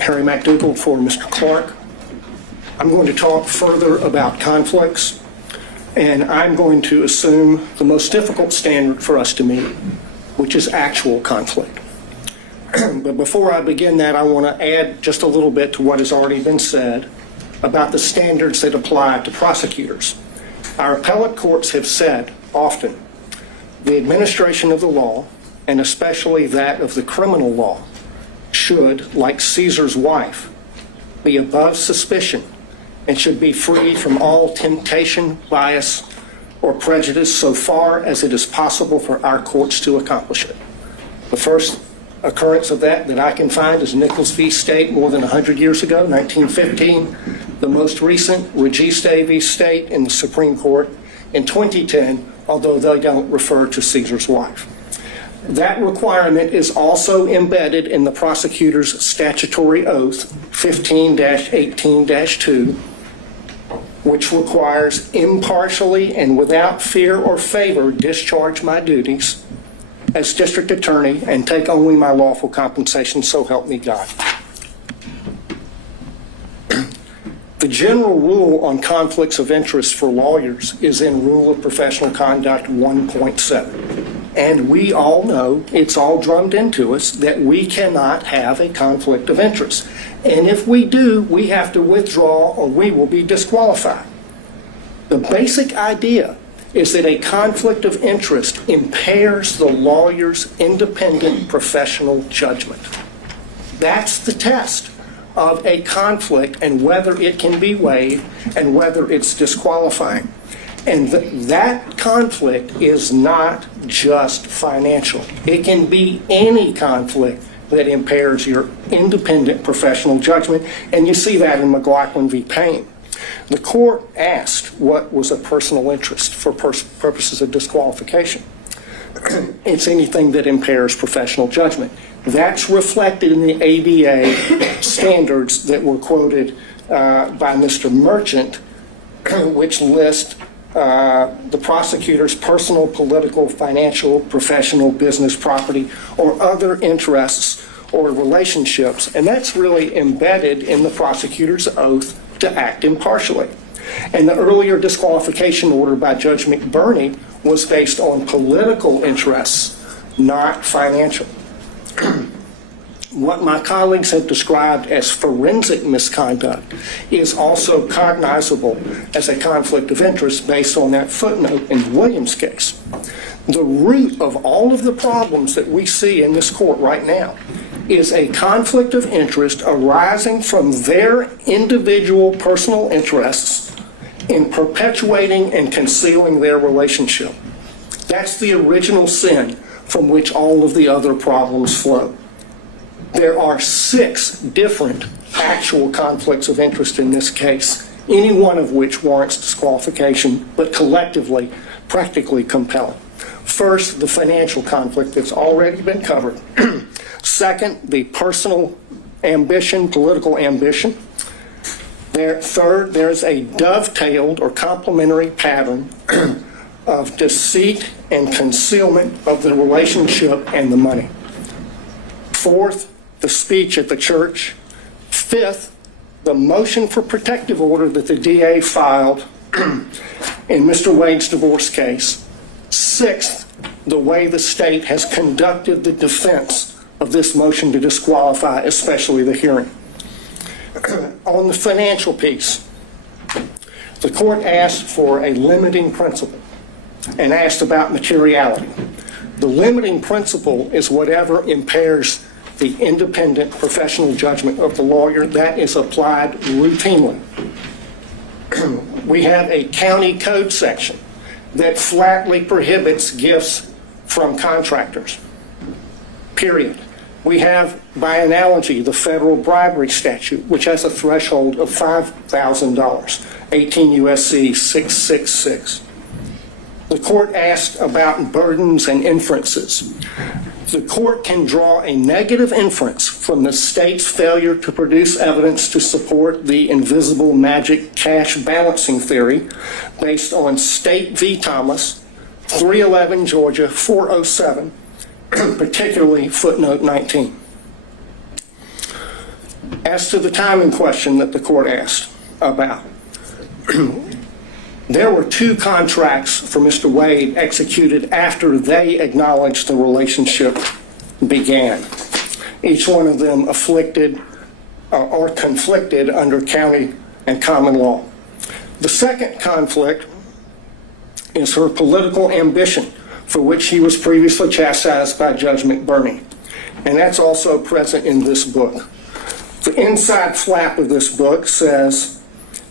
Harry McDougall for Mr. Clark. I'm going to talk further about conflicts, and I'm going to assume the most difficult standard for us to meet, which is actual conflict. But before I begin that, I want to add just a little bit to what has already been said about the standards that apply to prosecutors. Our appellate courts have said often the administration of the law, and especially that of the criminal law, should, like Caesar's wife, be above suspicion and should be free from all temptation, bias, or prejudice so far as it is possible for our courts to accomplish it. The first occurrence of that I can find is Nichols v. State more than 100 years ago, 1915. The most recent, Registe v. State in the Supreme Court in 2010, although they don't refer to Caesar's wife. That requirement is also embedded in the prosecutor's statutory oath, 15-18-2, which requires impartially and without fear or favor discharge my duties as district attorney and take only my lawful compensation, so help me God. The general rule on conflicts of interest for lawyers is in Rule of Professional Conduct 1.7. And we all know, it's all drummed into us, that we cannot have a conflict of interest. And if we do, we have to withdraw or we will be disqualified. The basic idea is that a conflict of interest impairs the lawyer's independent professional judgment. That's the test of a conflict and whether it can be waived and whether it's disqualifying. And that conflict is not just financial. It can be any conflict that impairs your independent professional judgment, and you see that in McLaughlin v. Payne. The court asked what was a personal interest for purposes of disqualification. It's anything that impairs professional judgment. That's reflected in the ABA standards that were quoted by Mr. Merchant, which list the prosecutor's personal, political, financial, professional, business, property, or other interests or relationships. And that's really embedded in the prosecutor's oath to act impartially. And the earlier disqualification order by Judge McBurney was based on political interests, not financial. What my colleagues have described as forensic misconduct is also cognizable as a conflict of interest based on that footnote in the Williams case. The root of all of the problems that we see in this court right now is a conflict of interest arising from their individual personal interests in perpetuating and concealing their relationship. That's the original sin from which all of the other problems flow. There are 6 different actual conflicts of interest in this case, any one of which warrants disqualification, but collectively, practically compelling. First, the financial conflict that's already been covered. Second, the personal ambition, political ambition. Third, there's a dovetailed or complementary pattern of deceit and concealment of the relationship and the money. Fourth, the speech at the church. Fifth, the motion for protective order that the DA filed in Mr. Wade's divorce case. Sixth, the way the state has conducted the defense of this motion to disqualify, especially the hearing. On the financial piece, the court asked for a limiting principle and asked about materiality. The limiting principle is whatever impairs the independent professional judgment of the lawyer. That is applied routinely. We have a county code section that flatly prohibits gifts from contractors, period. We have, by analogy, the federal bribery statute, which has a threshold of $5,000, 18 U.S.C. 666. The court asked about burdens and inferences. The court can draw a negative inference from the state's failure to produce evidence to support the invisible magic cash balancing theory based on State v. Thomas, 311 Georgia 407, particularly footnote 19. As to the timing question that the court asked about, there were 2 contracts for Mr. Wade executed after they acknowledged the relationship began. Each one of them afflicted or conflicted under county and common law. The second conflict is her political ambition, for which he was previously chastised by Judge McBurney. And that's also present in this book. The inside flap of this book says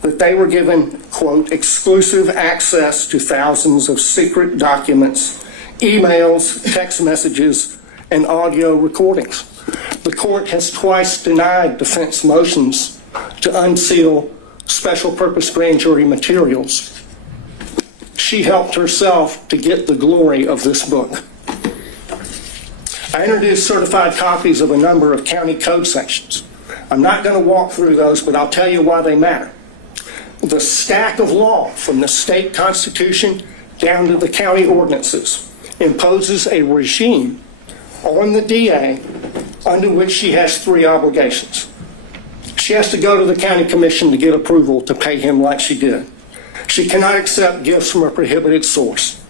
that they were given, quote, exclusive access to thousands of secret documents, emails, text messages, and audio recordings. The court has twice denied defense motions to unseal special purpose grand jury materials. She helped herself to get the glory of this book. I introduced certified copies of a number of county code sections. I'm not going to walk through those, but I'll tell you why they matter. The stack of law from the state constitution down to the county ordinances imposes a regime on the DA under which she has 3 obligations. She has to go to the county commission to get approval to pay him like she did. She cannot accept gifts from a prohibited source.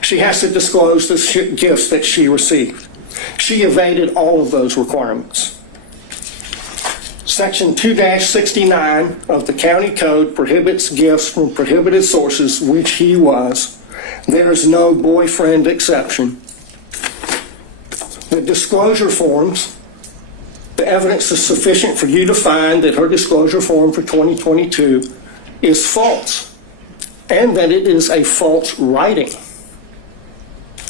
She has to disclose the gifts that she received. She evaded all of those requirements. Section 2-69 of the county code prohibits gifts from prohibited sources, which he was. There is no boyfriend exception. The disclosure forms, the evidence is sufficient for you to find that her disclosure form for 2022 is false, and that it is a false writing.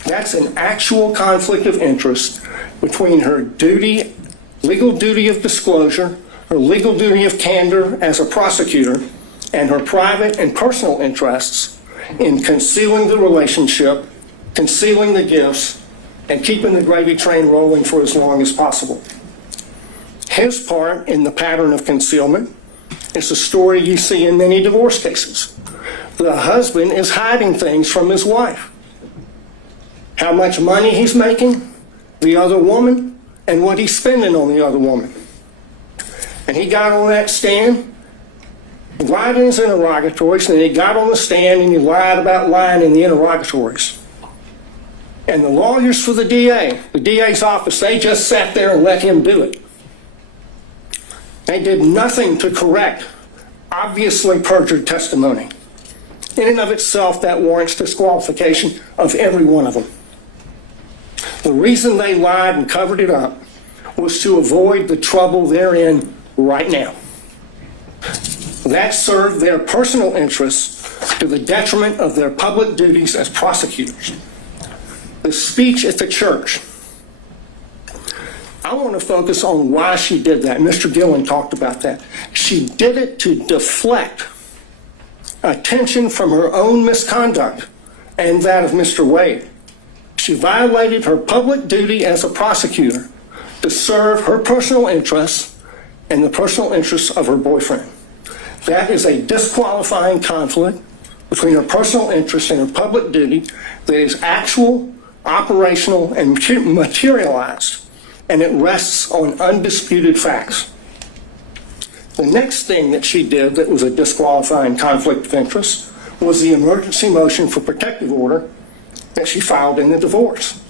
That's an actual conflict of interest between her duty, legal duty of disclosure, her legal duty of candor as a prosecutor, and her private and personal interests in concealing the relationship, concealing the gifts, and keeping the gravy train rolling for as long as possible. His part in the pattern of concealment is a story you see in many divorce cases. The husband is hiding things from his wife. How much money he's making, the other woman, and what he's spending on the other woman. And he got on that stand, lied in his interrogatories, and then he got on the stand and he lied about lying in the interrogatories. And the lawyers for the DA's office, they just sat there and let him do it. They did nothing to correct obviously perjured testimony. In and of itself, that warrants disqualification of every one of them. The reason they lied and covered it up was to avoid the trouble they're in right now. That served their personal interests to the detriment of their public duties as prosecutors. The speech at the church. I want to focus on why she did that. Mr. Gillen talked about that. She did it to deflect attention from her own misconduct and that of Mr. Wade. She violated her public duty as a prosecutor to serve her personal interests and the personal interests of her boyfriend. That is a disqualifying conflict between her personal interests and her public duty that is actual, operational, and materialized, and it rests on undisputed facts. The next thing that she did that was a disqualifying conflict of interest was the emergency motion for protective order that she filed in the divorce.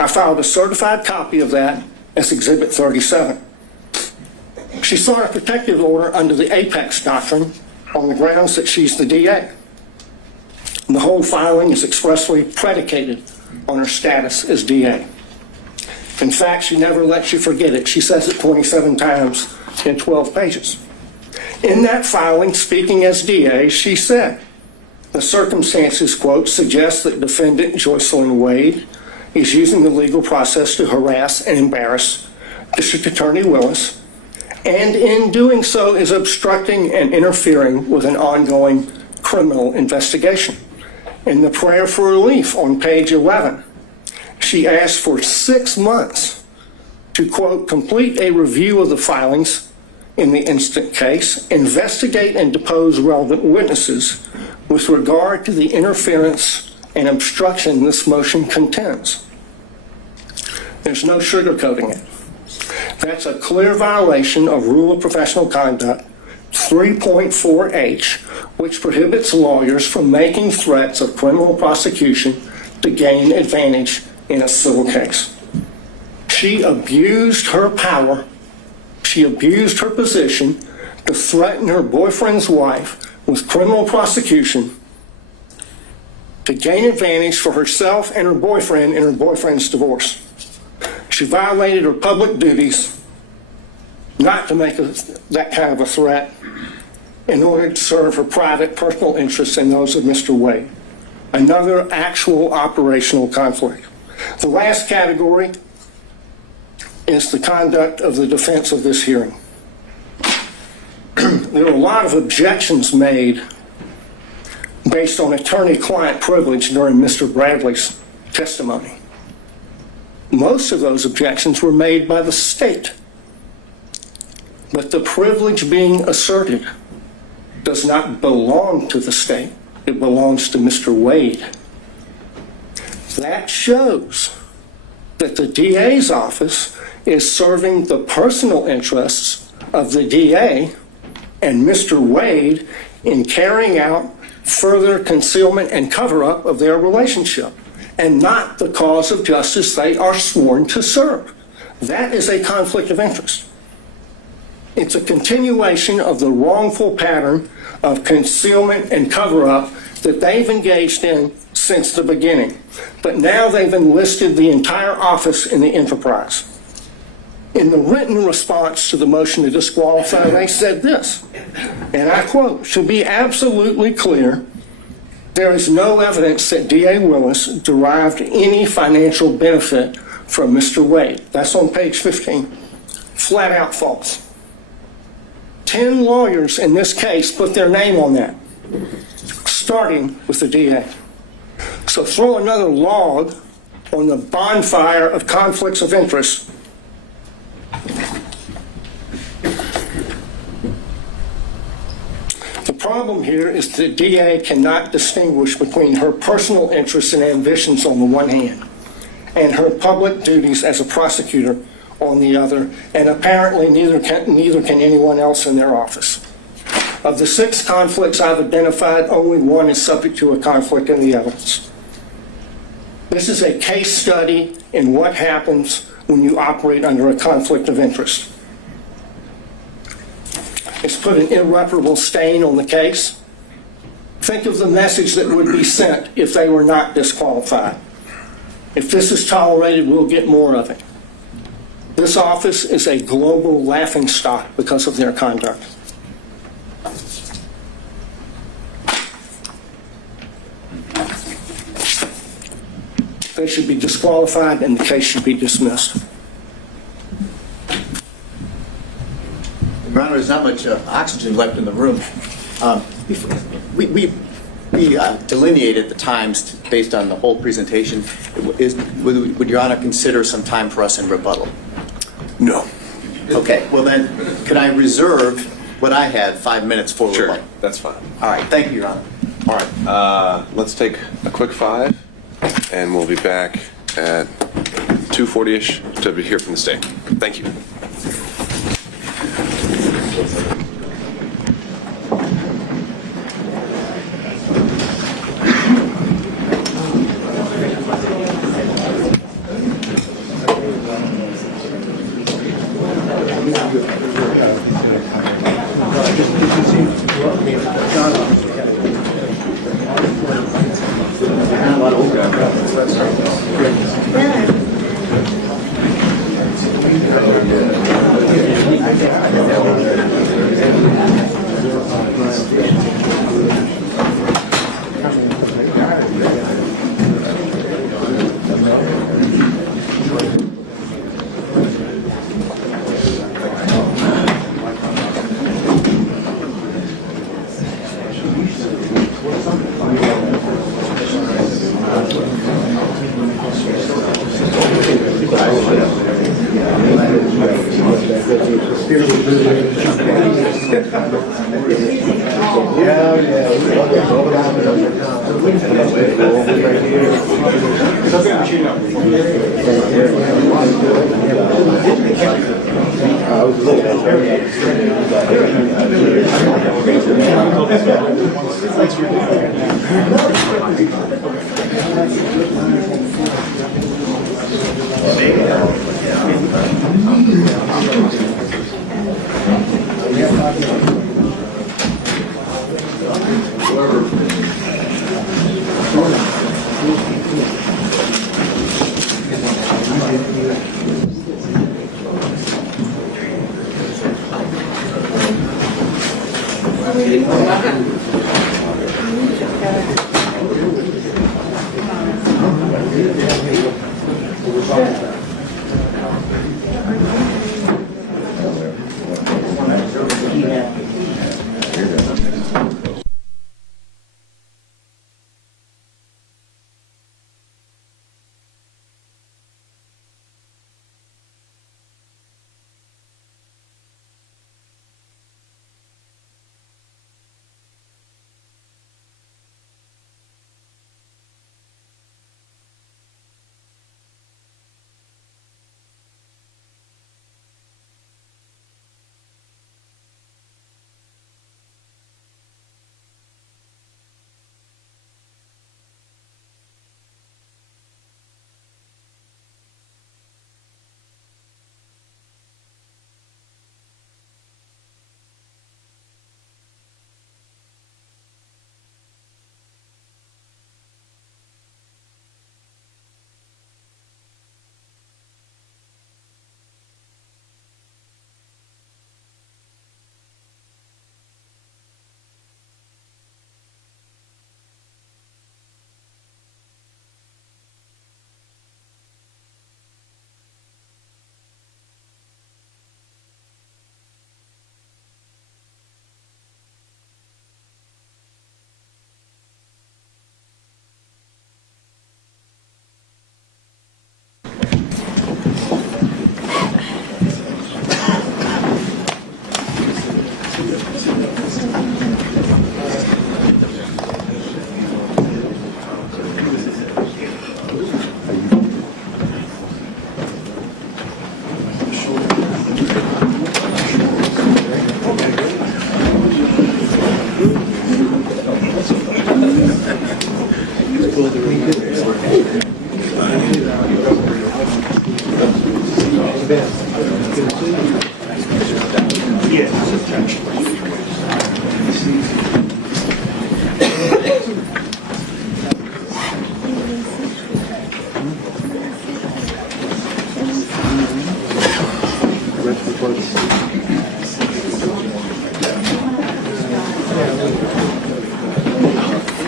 I filed a certified copy of that as Exhibit 37. She sought a protective order under the Apex Doctrine on the grounds that she's the DA. The whole filing is expressly predicated on her status as DA. In fact, she never lets you forget it. She says it 27 times in 12 pages. In that filing, speaking as DA, she said, the circumstances, quote, suggest that defendant Joycelyn Wade is using the legal process to harass and embarrass District Attorney Willis, and in doing so is obstructing and interfering with an ongoing criminal investigation. In the prayer for relief on page 11, she asked for 6 months to, quote, complete a review of the filings in the instant case, investigate and depose relevant witnesses with regard to the interference and obstruction this motion contends. There's no sugarcoating it. That's a clear violation of Rule of Professional Conduct 3.4H, which prohibits lawyers from making threats of criminal prosecution to gain advantage in a civil case. She abused her power, she abused her position to threaten her boyfriend's wife with criminal prosecution to gain advantage for herself and her boyfriend in her boyfriend's divorce. She violated her public duties not to make that kind of a threat in order to serve her private personal interests and those of Mr. Wade. Another actual operational conflict. The last category is the conduct of the defense of this hearing. There were a lot of objections made based on attorney-client privilege during Mr. Bradley's testimony. Most of those objections were made by the state, but the privilege being asserted does not belong to the state. It belongs to Mr. Wade. That shows that the DA's office is serving the personal interests of the DA and Mr. Wade in carrying out further concealment and cover-up of their relationship, and not the cause of justice they are sworn to serve. That is a conflict of interest. It's a continuation of the wrongful pattern of concealment and cover-up that they've engaged in since the beginning. But now they've enlisted the entire office in the enterprise. In the written response to the motion to disqualify, they said this, and I quote, "To be absolutely clear, there is no evidence that DA Willis derived any financial benefit from Mr. Wade." That's on page 15. Flat out false. 10 lawyers in this case put their name on that, starting with the DA. So throw another log on the bonfire of conflicts of interest. The problem here is the DA cannot distinguish between her personal interests and ambitions on the one hand, and her public duties as a prosecutor on the other, and apparently neither can anyone else in their office. Of the 6 conflicts I've identified, only one is subject to a conflict in the evidence. This is a case study in what happens when you operate under a conflict of interest. It's put an irreparable stain on the case. Think of the message that would be sent if they were not disqualified. If this is tolerated, we'll get more of it. This office is a global laughingstock because of their conduct. they should be disqualified and the case should be dismissed. Your Honor, there's not much oxygen left in the room. We delineated the times based on the whole presentation. Would Your Honor consider some time for us in rebuttal? No. Okay, well then, can I reserve what I had, 5 minutes for Sure, rebuttal? that's fine. All right, thank you, Your Honor. All right, let's take a quick 5, and we'll be back at 2:40-ish to hear from the state. Thank you.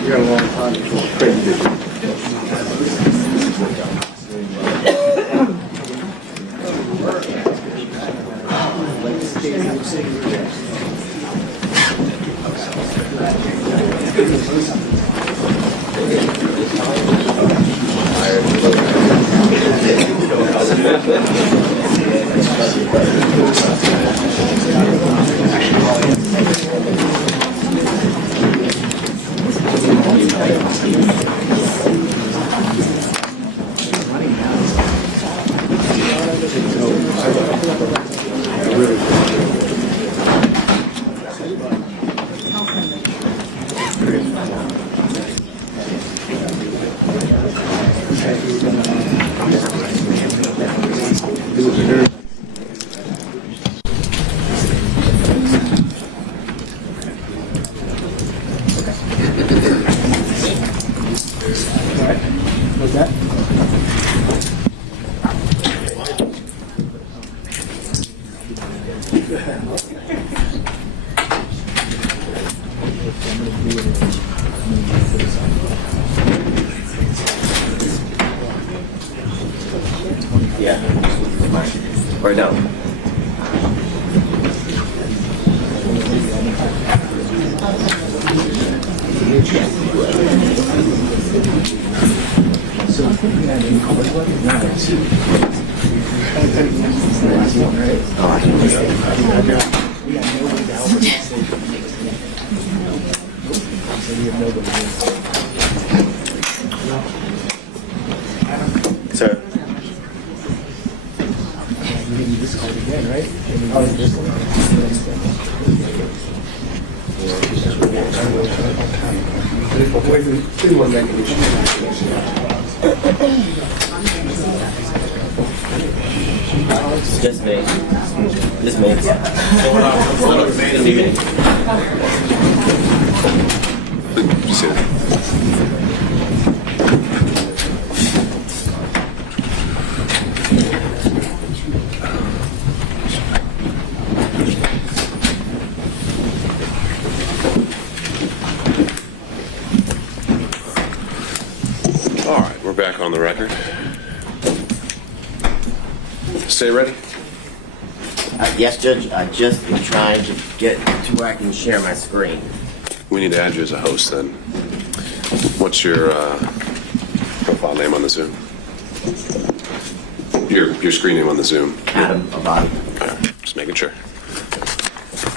You got a long time. Yeah. Or no. Sir. Just me. Just me. All right, we're back on the record. Stay ready? Yes, Judge. I just been trying to get to where I can share my screen. We need to add you as a host then. What's your profile name on the Zoom? Your screen name on the Zoom? Adam Abadi. All right, just making sure.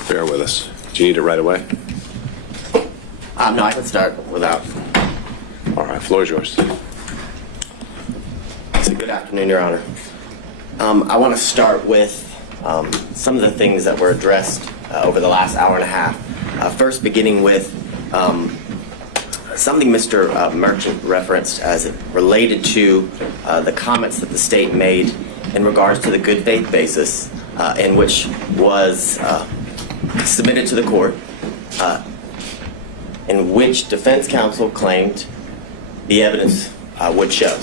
Bear with us. Do you need it right away? No, I can start without. All right, floor is yours. Good afternoon, Your Honor. I want to start with some of the things that were addressed over the last hour and a half. First, beginning with something Mr. Merchant referenced as it related to the comments that the state made in regards to the good faith basis in which was submitted to the court, in which defense counsel claimed the evidence would show.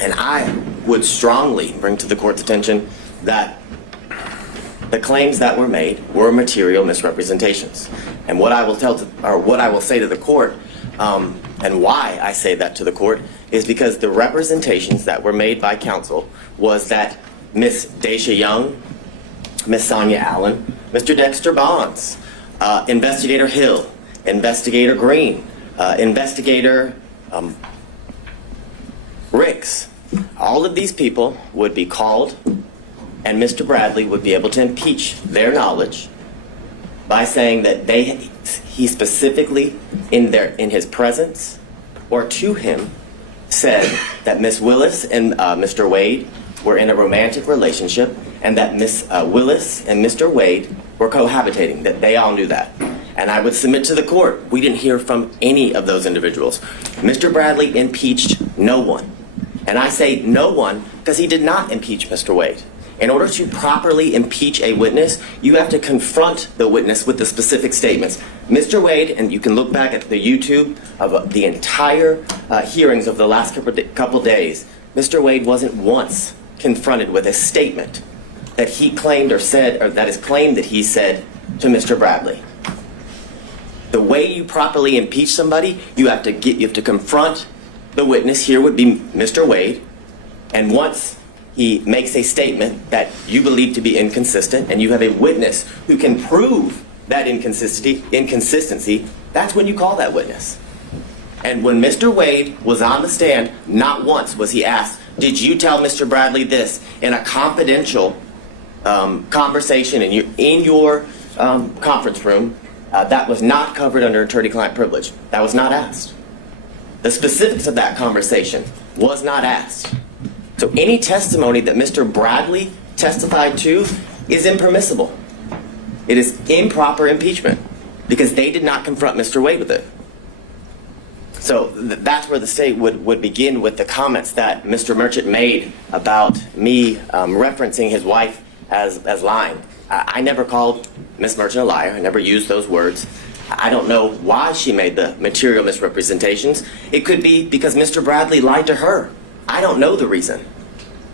And I would strongly bring to the court's attention that the claims that were made were material misrepresentations. And what I will say to the court, and why I say that to the court, is because the representations that were made by counsel was that Miss Daisha Young, Miss Sonia Allen, Mr. Dexter Bonds, Investigator Hill, Investigator Green, Investigator Ricks, all of these people would be called, and Mr. Bradley would be able to impeach their knowledge by saying that he specifically, in his presence or to him, said that Miss Willis and Mr. Wade were in a romantic relationship, and that Miss Willis and Mr. Wade were cohabitating, that they all knew that. And I would submit to the court, we didn't hear from any of those individuals. Mr. Bradley impeached no one. And I say no one because he did not impeach Mr. Wade. In order to properly impeach a witness, you have to confront the witness with the specific statements. Mr. Wade, and you can look back at the YouTube of the entire hearings of the last couple days, Mr. Wade wasn't once confronted with a statement that he claimed or said, or that is claimed that he said to Mr. Bradley. The way you properly impeach somebody, you have to confront the witness. Here would be Mr. Wade, and once he makes a statement that you believe to be inconsistent, and you have a witness who can prove that inconsistency, that's when you call that witness. And when Mr. Wade was on the stand, not once was he asked, did you tell Mr. Bradley this in a confidential conversation in your conference room that was not covered under attorney-client privilege? That was not asked. The specifics of that conversation was not asked. So any testimony that Mr. Bradley testified to is impermissible. It is improper impeachment because they did not confront Mr. Wade with it. So that's where the state would begin with the comments that Mr. Merchant made about me referencing his wife as lying. I never called Ms. Merchant a liar. I never used those words. I don't know why she made the material misrepresentations. It could be because Mr. Bradley lied to her. I don't know the reason.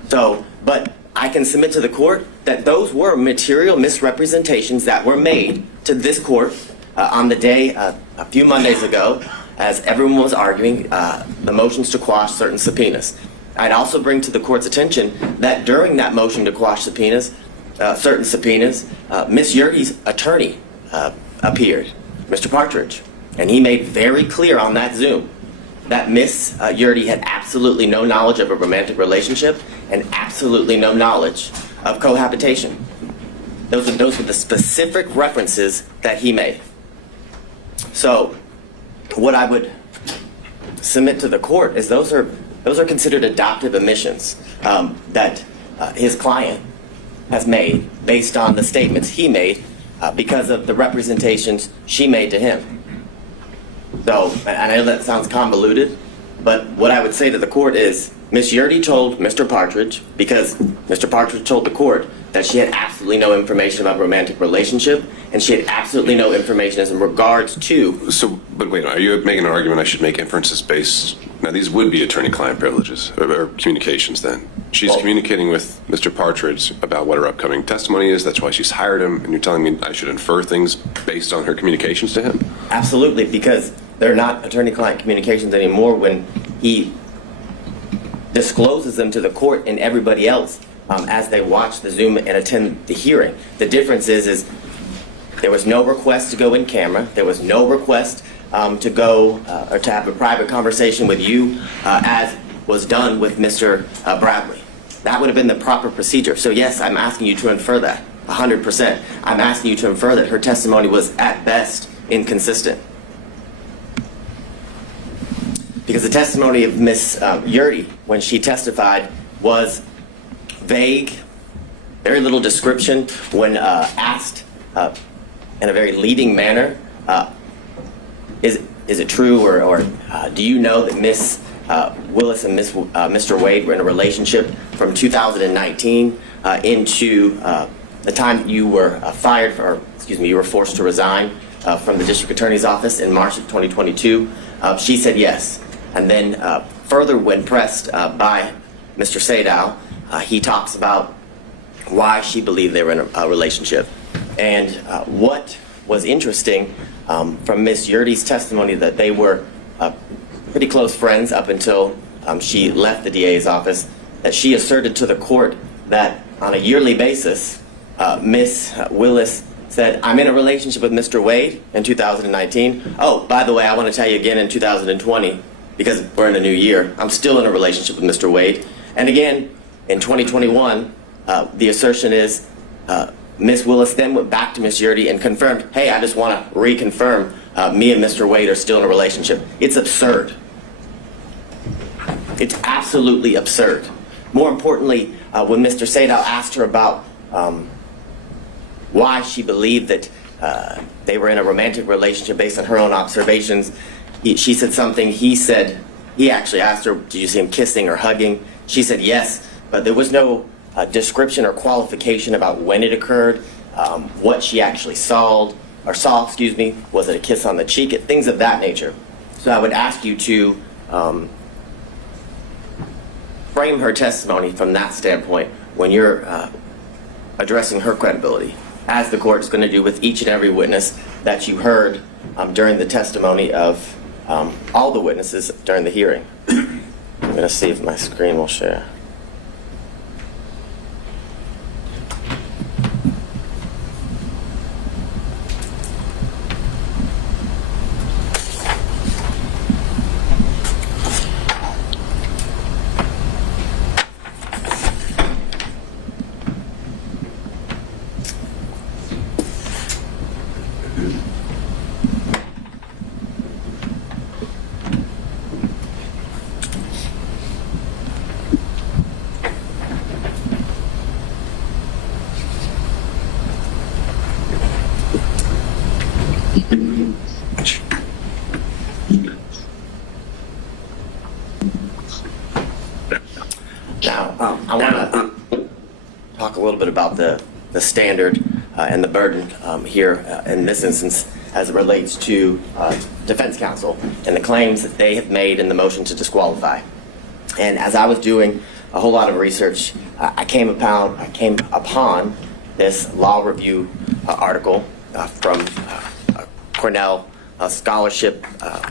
So, but I can submit to the court that those were material misrepresentations that were made to this court on the day a few Mondays ago as everyone was arguing the motions to quash certain subpoenas. I'd also bring to the court's attention that during that motion to quash subpoenas, certain subpoenas, Ms. Yurdy's attorney appeared, Mr. Partridge, and he made very clear on that Zoom that Ms. Yurdy had absolutely no knowledge of a romantic relationship and absolutely no knowledge of cohabitation. Those were the specific references that he made. So what I would submit to the court is those are considered adoptive admissions that his client has made based on the statements he made because of the representations she made to him. So, and I know that sounds convoluted, but what I would say to the court is Ms. Yurdy told Mr. Partridge, because Mr. Partridge told the court that she had absolutely no information about romantic relationship, and she had absolutely no information as in regards to... So, but wait, are you making an argument I should make inferences based... Now, these would be attorney-client privileges, or communications then. She's communicating with Mr. Partridge about what her upcoming testimony is, that's why she's hired him, and you're telling me I should infer things based on her communications to him? Absolutely, because they're not attorney-client communications anymore when he discloses them to the court and everybody else as they watch the Zoom and attend the hearing. The difference is there was no request to go in camera. There was no request to go or to have a private conversation with you as was done with Mr. Bradley. That would have been the proper procedure. So yes, I'm asking you to infer that, 100%. I'm asking you to infer that her testimony was at best inconsistent. Because the testimony of Ms. Yurdy, when she testified, was vague, very little description. When asked in a very leading manner, is it true or do you know that Ms. Willis and Mr. Wade were in a relationship from 2019 into the time you were fired, or excuse me, you were forced to resign from the district attorney's office in March of 2022? She said yes. And then further, when pressed by Mr. Sadow, he talks about why she believed they were in a relationship. And what was interesting from Ms. Yurdy's testimony, that they were pretty close friends up until she left the DA's office, that she asserted to the court that on a yearly basis, Ms. Willis said, I'm in a relationship with Mr. Wade in 2019. Oh, by the way, I want to tell you again in 2020, because we're in a new year, I'm still in a relationship with Mr. Wade. And again, in 2021, the assertion is Ms. Willis then went back to Ms. Yurdy and confirmed, hey, I just want to reconfirm me and Mr. Wade are still in a relationship. It's absurd. It's absolutely absurd. More importantly, when Mr. Sadow asked her about why she believed that they were in a romantic relationship based on her own observations, she said something. He actually asked her, did you see him kissing or hugging? She said yes, but there was no description or qualification about when it occurred, what she actually saw, was it a kiss on the cheek, things of that nature. So I would ask you to frame her testimony from that standpoint when you're addressing her credibility, as the court is going to do with each and every witness that you heard during the testimony of all the witnesses during the hearing. I'm going to see if my screen will share. Now, I want to talk a little bit about the standard and the burden here in this instance as it relates to defense counsel and the claims that they have made in the motion to disqualify. And as I was doing a whole lot of research, I came upon this law review article from Cornell scholarship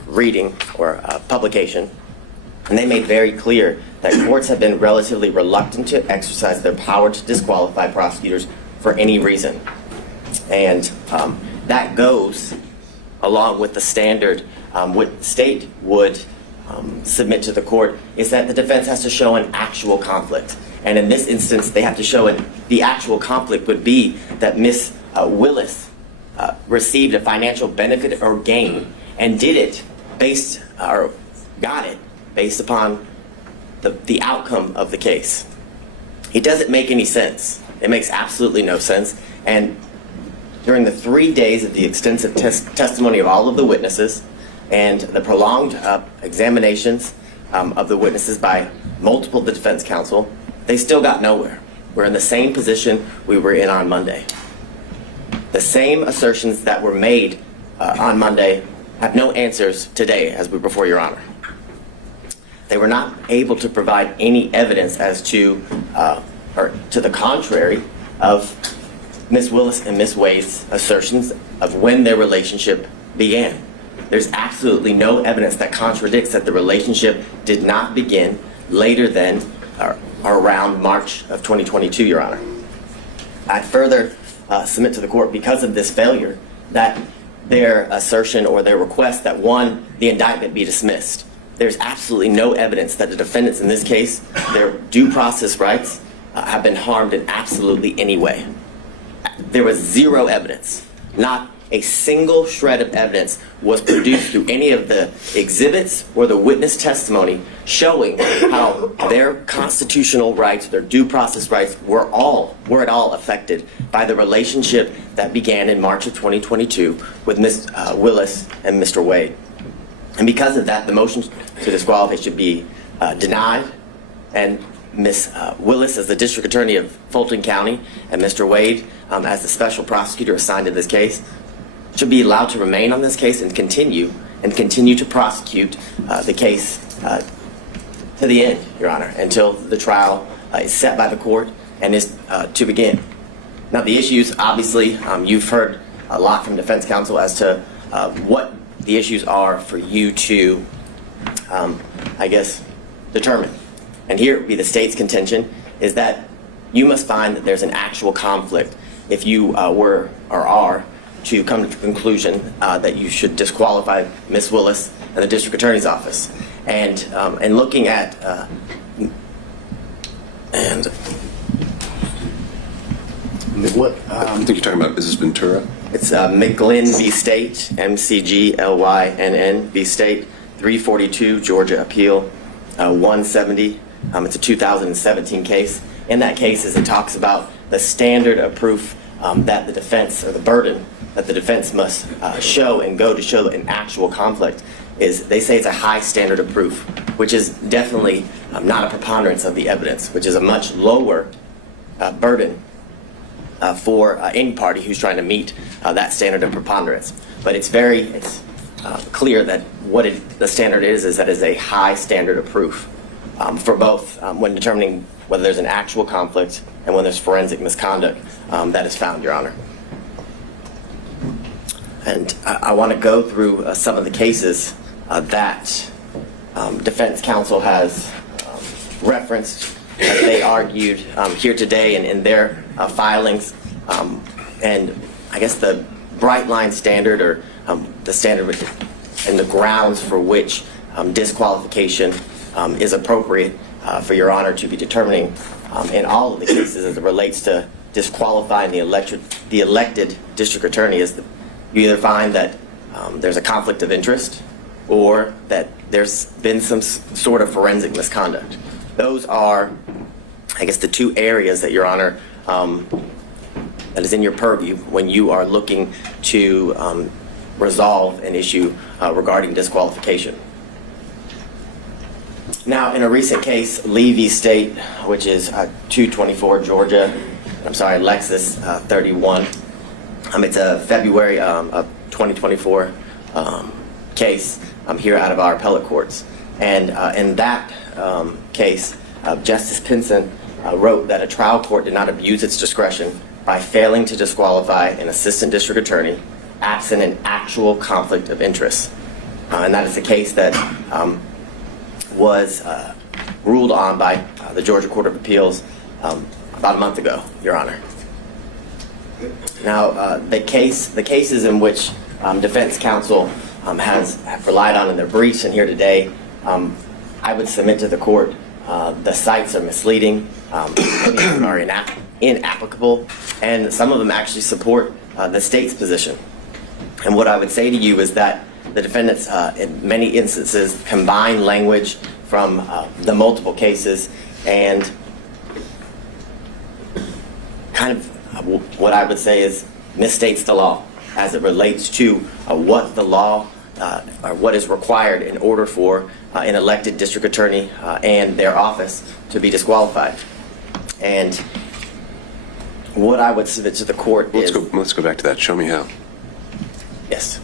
reading or publication. And they made very clear that courts have been relatively reluctant to exercise their power to disqualify prosecutors for any reason. And that goes along with the standard. What the state would submit to the court is that the defense has to show an actual conflict. And in this instance, they have to show the actual conflict would be that Ms. Willis received a financial benefit or gain and did it got it based upon the outcome of the case. It doesn't make any sense. It makes absolutely no sense. And during the 3 days of the extensive testimony of all of the witnesses and the prolonged examinations of the witnesses by multiple defense counsel, they still got nowhere. We're in the same position we were in on Monday. The same assertions that were made on Monday have no answers today as we're before Your Honor. They were not able to provide any evidence as to, or to the contrary, of Ms. Willis and Ms. Wade's assertions of when their relationship began. There's absolutely no evidence that contradicts that the relationship did not begin later than or around March of 2022, Your Honor. I further submit to the court, because of this failure, that their assertion or their request that, one, the indictment be dismissed. There's absolutely no evidence that the defendants in this case, their due process rights, have been harmed in absolutely any way. There was zero evidence. Not a single shred of evidence was produced through any of the exhibits or the witness testimony showing how their constitutional rights, their due process rights, were at all affected by the relationship that began in March of 2022 with Ms. Willis and Mr. Wade. And because of that, the motion to disqualify should be denied, and Ms. Willis as the District Attorney of Fulton County and Mr. Wade as the Special Prosecutor assigned to this case should be allowed to remain on this case and continue to prosecute the case to the end, Your Honor, until the trial is set by the court and is to begin. Now, the issues, obviously, you've heard a lot from defense counsel as to what the issues are for you to, determine. And here would be the state's contention, is that you must find that there's an actual conflict if you were or are to come to the conclusion that you should disqualify Ms. Willis and the District Attorney's Office. And looking at what I think you're talking about, is this Ventura? It's McGlynn v. State, McGlynn v. State, 342 Georgia Appeal 170. It's a 2017 case. In that case, as it talks about the standard of proof that the defense, or the burden that the defense must show and go to show an actual conflict, is they say it's a high standard of proof, which is definitely not a preponderance of the evidence, which is a much lower burden for any party who's trying to meet that standard of preponderance. But it's clear that what the standard is that it's a high standard of proof for both when determining whether there's an actual conflict and when there's forensic misconduct that is found, Your Honor. And I want to go through some of the cases that defense counsel has referenced as they argued here today and in their filings. And I guess the bright line standard, or the standard and the grounds for which disqualification is appropriate for Your Honor to be determining in all of the cases as it relates to disqualifying the elected district attorney, is that you either find that there's a conflict of interest or that there's been some sort of forensic misconduct. Those are, I guess, the two areas that, Your Honor, that is in your purview when you are looking to resolve an issue regarding disqualification. Now, in a recent case, Levy State, which is 224 Georgia, Lexus 31. It's a February of 2024 case here out of our appellate courts. And in that case, Justice Pinson wrote that a trial court did not abuse its discretion by failing to disqualify an assistant district attorney absent an actual conflict of interest. And that is the case that was ruled on by the Georgia Court of Appeals about a month ago, Your Honor. Now, the cases in which defense counsel have relied on in their briefs and here today, I would submit to the court the cites are misleading, are inapplicable, and some of them actually support the state's position. And what I would say to you is that the defendants, in many instances, combine language from the multiple cases and kind of what I would say is misstates the law as it relates to what the law or what is required in order for an elected district attorney and their office to be disqualified. And what I would submit to the court is... Let's go back to that. Show me how. Yes.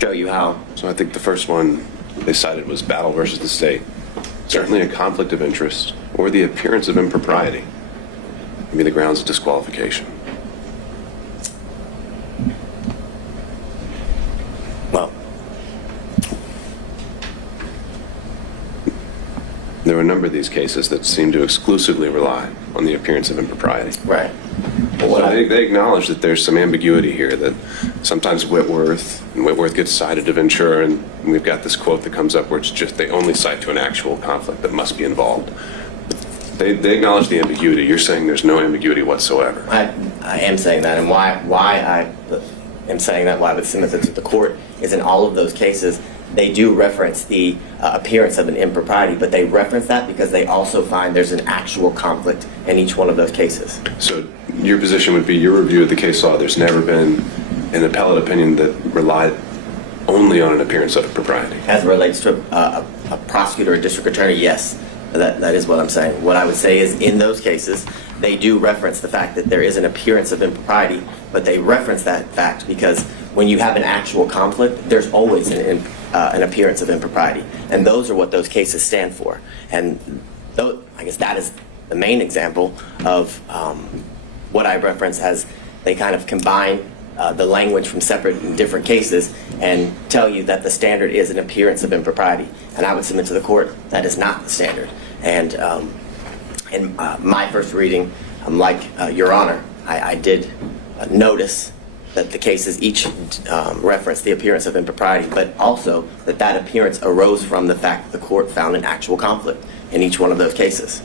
Show you how. So I think the first one they cited was battle versus the state. Certainly a conflict of interest or the appearance of impropriety would be the grounds of disqualification. Well, there were a number of these cases that seem to exclusively rely on the appearance of impropriety. Right. So they acknowledge that there's some ambiguity here, that sometimes Whitworth gets cited to Ventura, and we've got this quote that comes up where it's just they only cite to an actual conflict that must be involved. They acknowledge the ambiguity. You're saying there's no ambiguity whatsoever. I am saying that, and why I am saying that, why I would submit it to the court, is in all of those cases, they do reference the appearance of an impropriety, but they reference that because they also find there's an actual conflict in each one of those cases. So your position would be, your review of the case law, there's never been an appellate opinion that relied only on an appearance of impropriety? As it relates to a prosecutor or district attorney, yes. That is what I'm saying. What I would say is in those cases, they do reference the fact that there is an appearance of impropriety, but they reference that fact because when you have an actual conflict, there's always an appearance of impropriety. And those are what those cases stand for. And I guess that is the main example of what I reference as they kind of combine the language from separate and different cases and tell you that the standard is an appearance of impropriety. And I would submit to the court that is not the standard. And in my first reading, like Your Honor, I did notice that the cases each reference the appearance of impropriety, but also that appearance arose from the fact that the court found an actual conflict in each one of those cases.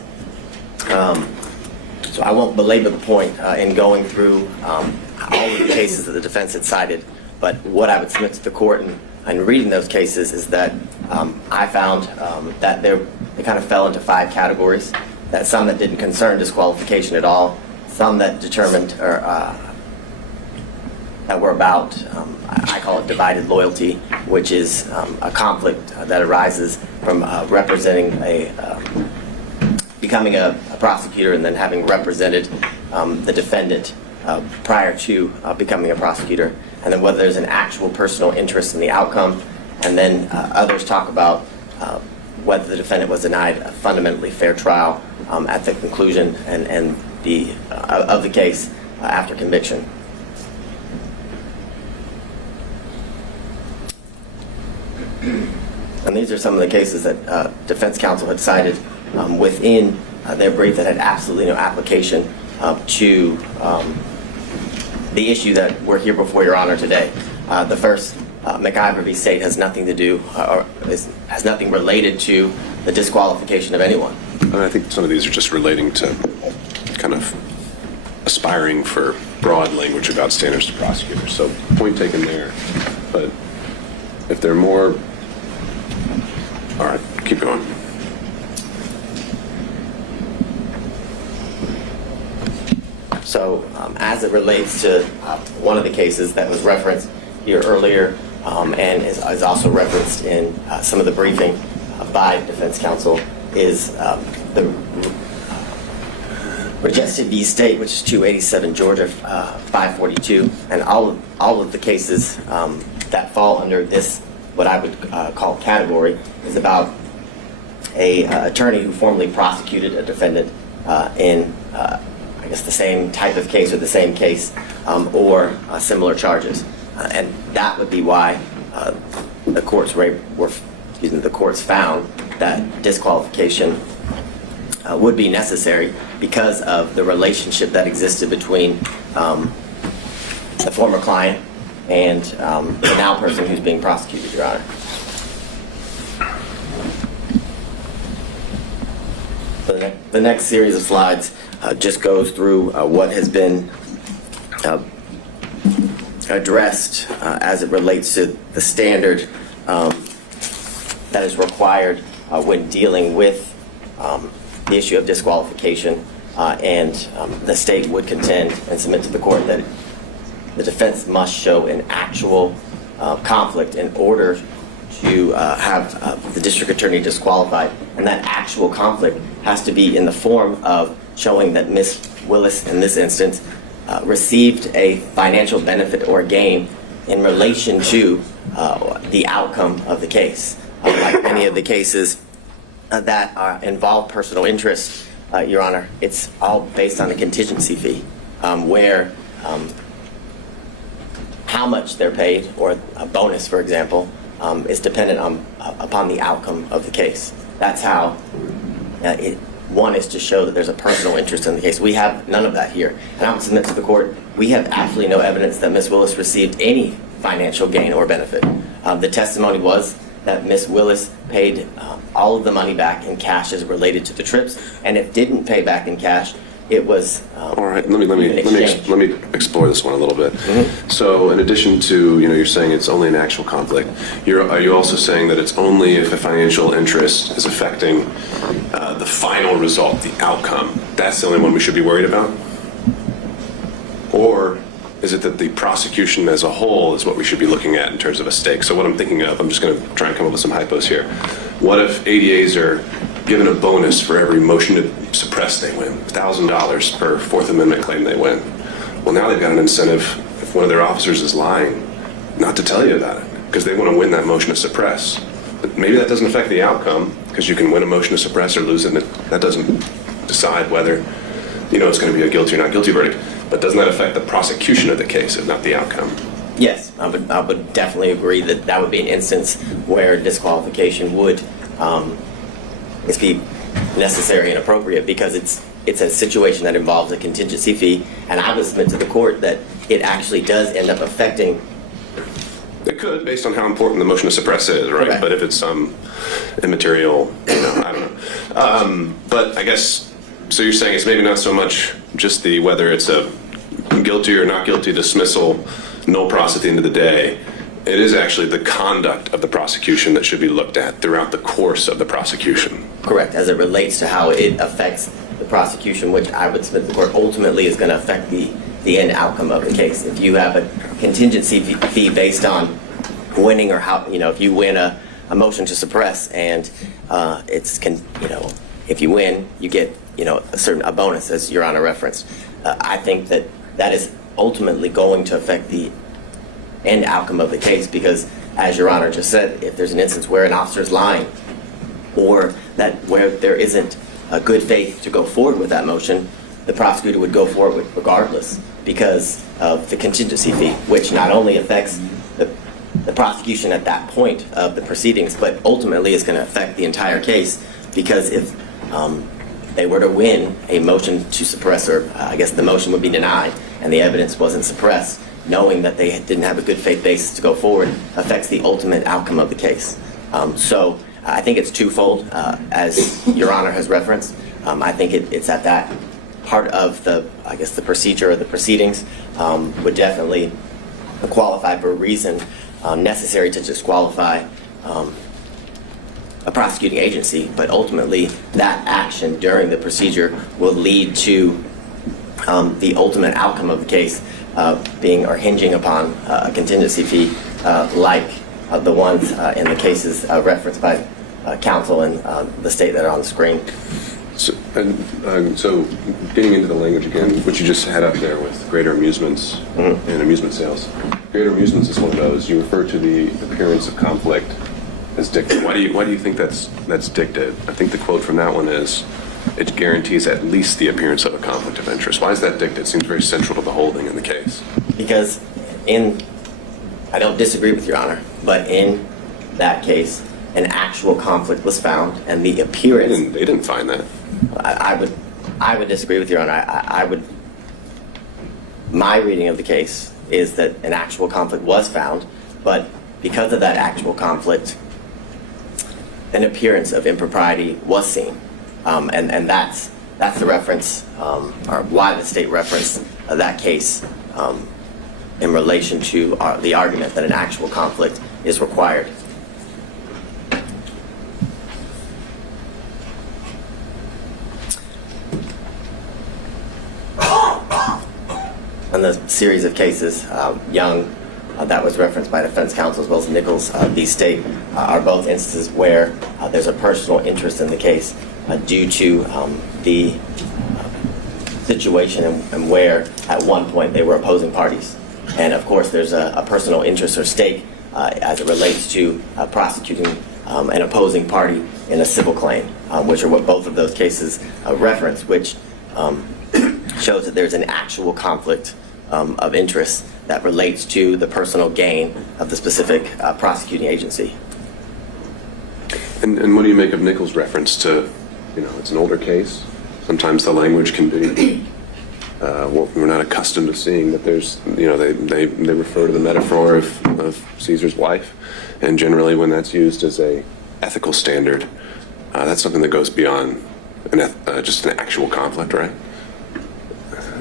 So I won't belabor the point in going through all of the cases that the defense had cited, but what I would submit to the court in reading those cases is that I found that they kind of fell into 5 categories. That some that didn't concern disqualification at all, some that determined or that were about, I call it divided loyalty, which is a conflict that arises from becoming a prosecutor and then having represented the defendant prior to becoming a prosecutor, and then whether there's an actual personal interest in the outcome, and then others talk about whether the defendant was denied a fundamentally fair trial at the conclusion and of the case after conviction. And these are some of the cases that defense counsel had cited within their brief that had absolutely no application to the issue that we're here before Your Honor today. The first, McIver v. State, has nothing to do or has nothing related to the disqualification of anyone. I think some of these are just relating to kind of aspiring for broad language about standards to prosecutors. So point taken there. But if there are more, all right, keep going. So as it relates to one of the cases that was referenced here earlier, and is also referenced in some of the briefing by defense counsel, is the Regency v. State, which is 287 Georgia 542, and all of the cases that fall under this, what I would call category, is about a attorney who formerly prosecuted a defendant in I guess the same type of case or the same case or similar charges, and that would be why the courts found that disqualification would be necessary, because of the relationship that existed between the former client and the now person who's being prosecuted, Your Honor. The next series of slides just goes through what has been addressed as it relates to the standard that is required when dealing with the issue of disqualification, and the state would contend and submit to the court that the defense must show an actual conflict in order to have the district attorney disqualified, and that actual conflict has to be in the form of showing that Ms. Willis, in this instance, received a financial benefit or gain in relation to the outcome of the case. Like many of the cases that involve personal interest, Your Honor, it's all based on a contingency fee, where how much they're paid, or a bonus, for example, is dependent upon the outcome of the case. That's how one is to show that there's a personal interest in the case. We have none of that here. And I would submit to the court, we have absolutely no evidence that Ms. Willis received any financial gain or benefit. The testimony was that Ms. Willis paid all of the money back in cash as related to the trips, and if didn't pay back in cash, it was all right. Let me explore this one a little bit. Mm-hmm. So, in addition to you're saying it's only an actual conflict, are you also saying that it's only if a financial interest is affecting the final result, the outcome? That's the only one we should be worried about, or is it that the prosecution as a whole is what we should be looking at in terms of a stake? So what I'm thinking of, I'm just going to try and come up with some hypos here. What if ADAs are given a bonus for every motion to suppress they win, $1,000 per Fourth Amendment claim they win? Well, now they've got an incentive, if one of their officers is lying, not to tell you about it, because they want to win that motion to suppress. But maybe that doesn't affect the outcome, because you can win a motion to suppress or lose it, and that doesn't decide whether it's going to be a guilty or not guilty verdict. But doesn't that affect the prosecution of the case, if not the outcome? Yes, I would definitely agree that would be an instance where disqualification would be necessary and appropriate, because it's a situation that involves a contingency fee, and I would submit to the court that it actually does end up affecting. It could, based on how important the motion to suppress is, right? Correct. But if it's some immaterial, I don't know. But I guess, so you're saying it's maybe not so much just whether it's a guilty or not guilty dismissal, no pros at the end of the day. It is actually the conduct of the prosecution that should be looked at throughout the course of the prosecution. Correct, as it relates to how it affects the prosecution, which I would submit to the court ultimately is going to affect the end outcome of the case. If you have a contingency fee based on winning, or how, if you win a motion to suppress, and if you win, you get a bonus, as Your Honor referenced. I think that is ultimately going to affect the end outcome of the case, because, as Your Honor just said, if there's an instance where an officer is lying, or where there isn't a good faith to go forward with that motion, the prosecutor would go forward with regardless, because of the contingency fee, which not only affects the prosecution at that point of the proceedings, but ultimately is going to affect the entire case, because if they were to win a motion to suppress, or I guess the motion would be denied and the evidence wasn't suppressed, knowing that they didn't have a good faith basis to go forward affects the ultimate outcome of the case. So I think it's twofold, as Your Honor has referenced. I think it's at that part of the procedure or the proceedings would definitely qualify for a reason necessary to disqualify a prosecuting agency, but ultimately that action during the procedure will lead to the ultimate outcome of the case being or hinging upon a contingency fee like the ones in the cases referenced by counsel and the state that are on the screen. So getting into the language again, what you just had up there with greater amusements and amusement sales. Greater amusements is one of those. You refer to the appearance of conflict as dicta. Why do you think that's dicta? I think the quote from that one is, it guarantees at least the appearance of a conflict of interest. Why is that dicta? It seems very central to the holding in the case. Because I don't disagree with Your Honor, but in that case, an actual conflict was found, and the appearance. They didn't find that. I would disagree with Your Honor. My reading of the case is that an actual conflict was found, but because of that actual conflict, an appearance of impropriety was seen, and that's the reference, or why the state referenced that case in relation to the argument that an actual conflict is required. In the series of cases, Young, that was referenced by defense counsel, as well as Nichols v. State, are both instances where there's a personal interest in the case due to the situation and where at one point they were opposing parties. And of course there's a personal interest or stake as it relates to prosecuting an opposing party in a civil claim, which are what both of those cases reference, which shows that there's an actual conflict of interest that relates to the personal gain of the specific prosecuting agency. And what do you make of Nichols' reference to, it's an older case. Sometimes the language can be what we're not accustomed to seeing, but there's, they refer to the metaphor of Caesar's wife, and generally when that's used as a ethical standard, that's something that goes beyond just an actual conflict, right?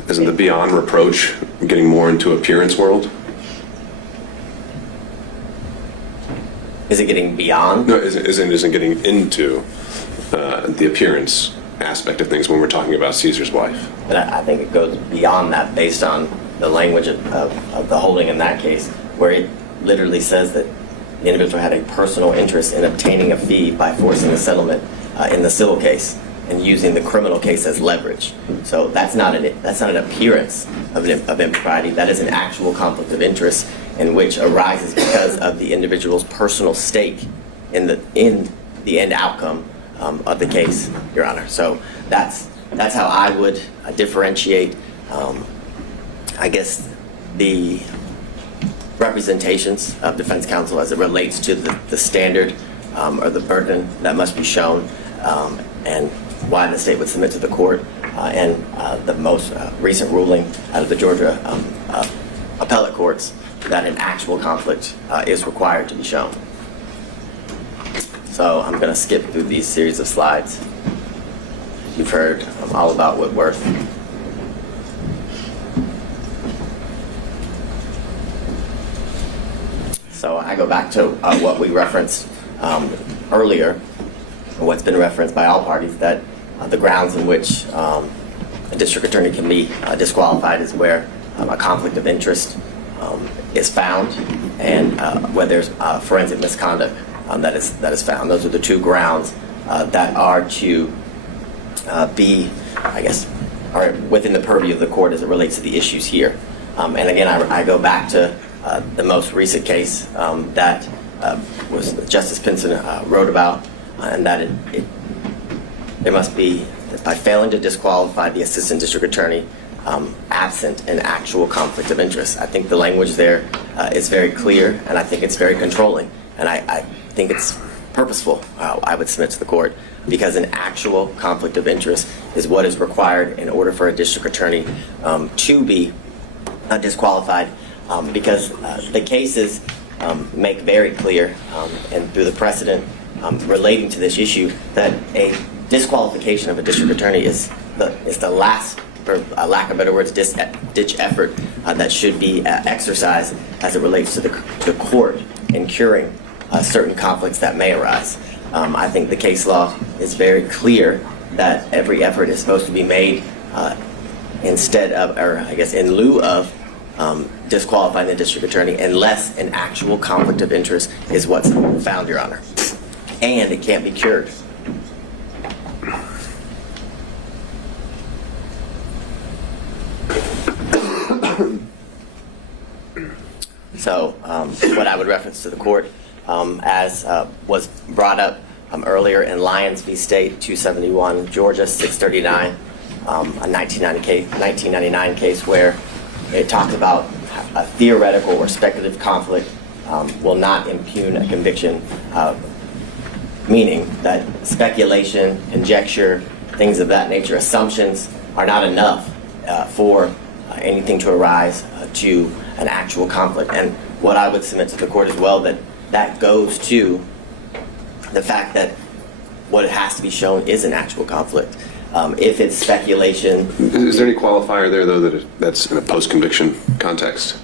Isn't the beyond reproach getting more into appearance world? Is it getting beyond? No, isn't getting into the appearance aspect of things when we're talking about Caesar's wife. But I think it goes beyond that based on the language of the holding in that case, where it literally says that the individual had a personal interest in obtaining a fee by forcing a settlement in the civil case and using the criminal case as leverage. So that's not an appearance of impropriety. That is an actual conflict of interest in which arises because of the individual's personal stake in the end outcome of the case, Your Honor. So that's how I would differentiate, I guess, the representations of defense counsel as it relates to the standard or the burden that must be shown, and why the state would submit to the court, and the most recent ruling out of the Georgia appellate courts that an actual conflict is required to be shown. So I'm going to skip through these series of slides. You've heard all about Whitworth. So I go back to what we referenced earlier, what's been referenced by all parties, that the grounds in which a district attorney can be disqualified is where a conflict of interest is found, and where there's forensic misconduct that is found. Those are the two grounds that are to be, I guess, are within the purview of the court as it relates to the issues here. And again, I go back to the most recent case that was Justice Pinson wrote about, and that there must be, by failing to disqualify the assistant district attorney, absent an actual conflict of interest. I think the language there is very clear, and I think it's very controlling, and I think it's purposeful, I would submit to the court, because an actual conflict of interest is what is required in order for a district attorney to be disqualified, because the cases make very clear, and through the precedent relating to this issue, that a disqualification of a district attorney is the last, for lack of better words, ditch effort that should be exercised as it relates to the court in curing certain conflicts that may arise. I think the case law is very clear that every effort is supposed to be made instead of, or I guess in lieu of, disqualifying the district attorney unless an actual conflict of interest is what's found, Your Honor. And it can't be cured. So what I would reference to the court, as was brought up earlier in Lyons v. State, 271, Georgia, 639, a 1999 case where it talks about a theoretical or speculative conflict will not impugn a conviction, meaning that speculation, conjecture, things of that nature, assumptions are not enough for anything to arise to an actual conflict. And what I would submit to the court as well, that goes to the fact that what it has to be shown is an actual conflict. If it's speculation... Is there any qualifier there, though, that's in a post-conviction context?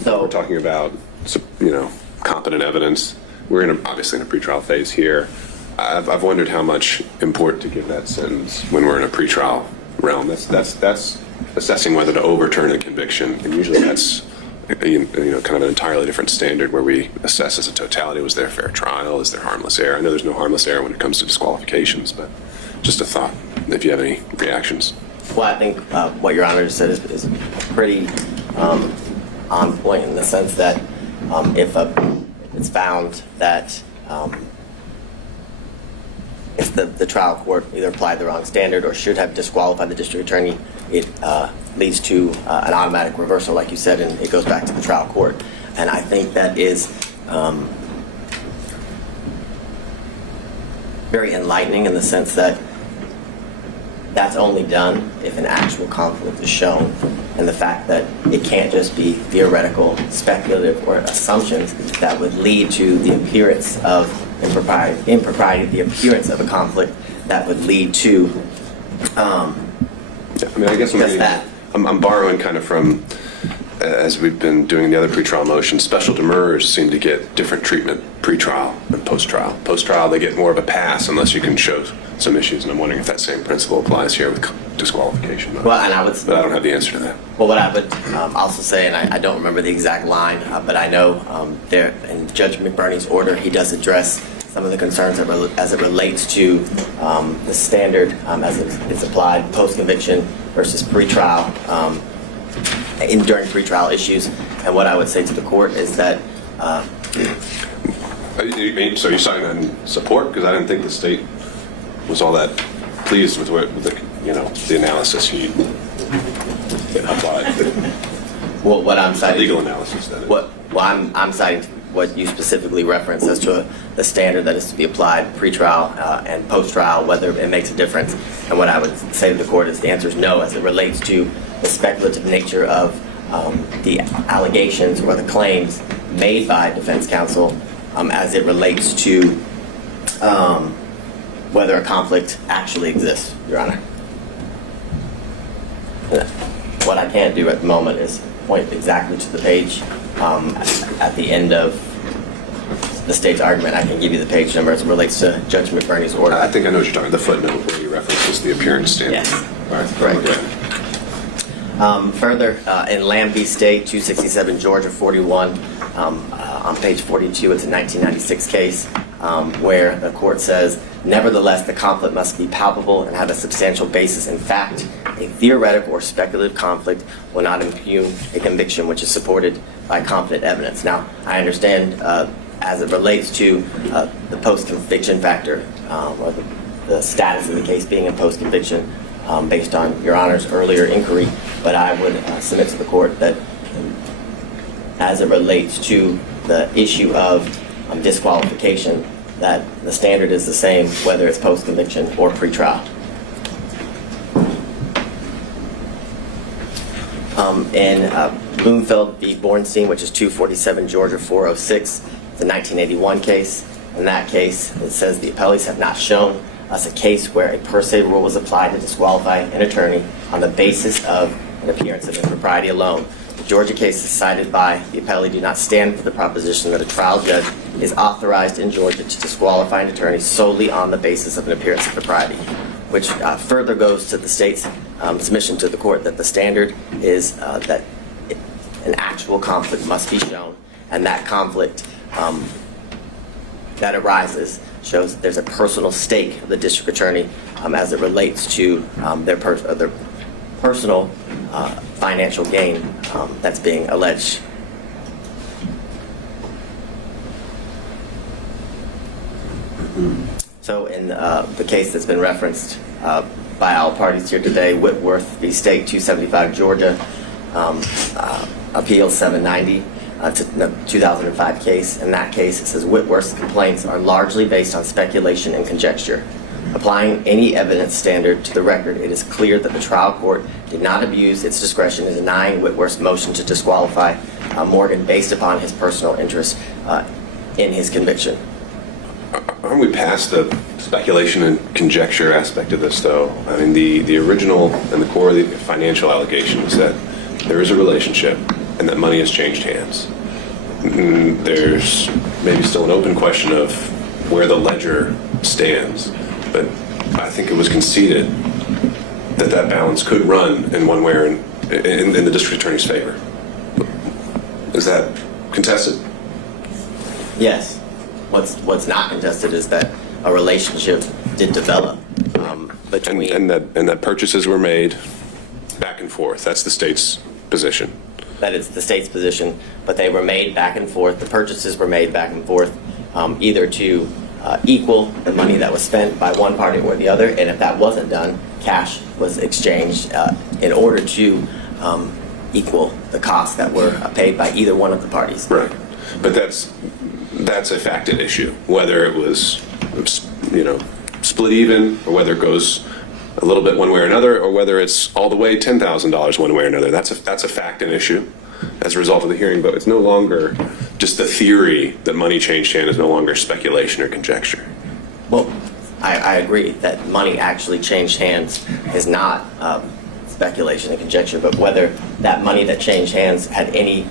So we're talking about, competent evidence. We're obviously in a pretrial phase here. I've wondered how much import to give that sentence when we're in a pretrial realm. That's assessing whether to overturn a conviction, and usually that's kind of an entirely different standard where we assess as a totality. Was there a fair trial? Is there harmless error? I know there's no harmless error when it comes to disqualifications, but just a thought, if you have any reactions. Well, I think what Your Honor just said is pretty on point in the sense that if it's found that if the trial court either applied the wrong standard or should have disqualified the district attorney, it leads to an automatic reversal, like you said, and it goes back to the trial court. And I think that is very enlightening in the sense that that's only done if an actual conflict is shown, and the fact that it can't just be theoretical, speculative, or assumptions that would lead to the appearance of impropriety, the appearance of a conflict that would lead to I guess I'm borrowing kind of from, as we've been doing the other pretrial motions, special demurrers seem to get different treatment pre-trial and post-trial. Post-trial, they get more of a pass unless you can show some issues, and I'm wondering if that same principle applies here with disqualification. Well, and but I don't have the answer to that. Well, what I would also say, and I don't remember the exact line, but I know there in Judge McBurney's order, he does address some of the concerns as it relates to the standard as it's applied post-conviction versus pre-trial during pre-trial issues. And what I would say to the court is that... So you're citing that in support? Because I didn't think the state was all that pleased with the analysis he applied. Well, what I'm citing... legal analysis, that is. I'm citing what you specifically referenced as to the standard that is to be applied pre-trial and post-trial, whether it makes a difference. And what I would say to the court is the answer is no, as it relates to the speculative nature of the allegations or the claims made by defense counsel as it relates to whether a conflict actually exists, Your Honor. What I can't do at the moment is point exactly to the page at the end of the state's argument. I can give you the page number as it relates to Judge McBurney's order. I think I know what you're talking about. The footnote where you references the appearance standard. Yes. All right. Correct. Further, in Lambie State, 267 Georgia 41, on page 42, it's a 1996 case where the court says, nevertheless, the conflict must be palpable and have a substantial basis in fact. A theoretical or speculative conflict will not impugn a conviction which is supported by competent evidence. Now, I understand as it relates to the post-conviction factor or the status of the case being in post-conviction based on Your Honor's earlier inquiry, but I would submit to the court that as it relates to the issue of disqualification, that the standard is the same whether it's post-conviction or pre-trial. In Bloomfield v. Bornstein, which is 247 Georgia 406, it's a 1981 case. In that case, it says the appellees have not shown us a case where a per se rule was applied to disqualify an attorney on the basis of an appearance of impropriety alone. The Georgia cases cited by the appellee do not stand for the proposition that a trial judge is authorized in Georgia to disqualify an attorney solely on the basis of an appearance of propriety, which further goes to the state's submission to the court that the standard is that an actual conflict must be shown, and that conflict that arises shows that there's a personal stake of the district attorney as it relates to their personal financial gain that's being alleged. So in the case that's been referenced by all parties here today, Whitworth v. State 275 Georgia, Appeal 790, 2005 case. In that case, it says Whitworth's complaints are largely based on speculation and conjecture. Applying any evidence standard to the record, it is clear that the trial court did not abuse its discretion in denying Whitworth's motion to disqualify Morgan based upon his personal interest in his conviction. Aren't we past the speculation and conjecture aspect of this, though? I mean, the original and the core of the financial allegation is that there is a relationship and that money has changed hands. There's maybe still an open question of where the ledger stands, but I think it was conceded that that balance could run in one way or in the district attorney's favor. Is that contested? Yes. What's not contested is that a relationship did develop between... And that purchases were made back and forth. That's the state's position. That is the state's position, but they were made back and forth. The purchases were made back and forth either to equal the money that was spent by one party or the other, and if that wasn't done, cash was exchanged in order to equal the costs that were paid by either one of the parties. Right. But that's a facted issue, whether it was, split even, or whether it goes a little bit one way or another, or whether it's all the way $10,000 one way or another. That's a fact and issue as a result of the hearing, but it's no longer just the theory that money changed hand is no longer speculation or conjecture. Well, I agree that money actually changed hands is not speculation and conjecture, but whether that money that changed hands had any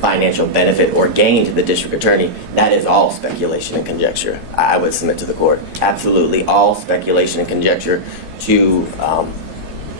financial benefit or gain to the district attorney, that is all speculation and conjecture. I would submit to the court. Absolutely all speculation and conjecture to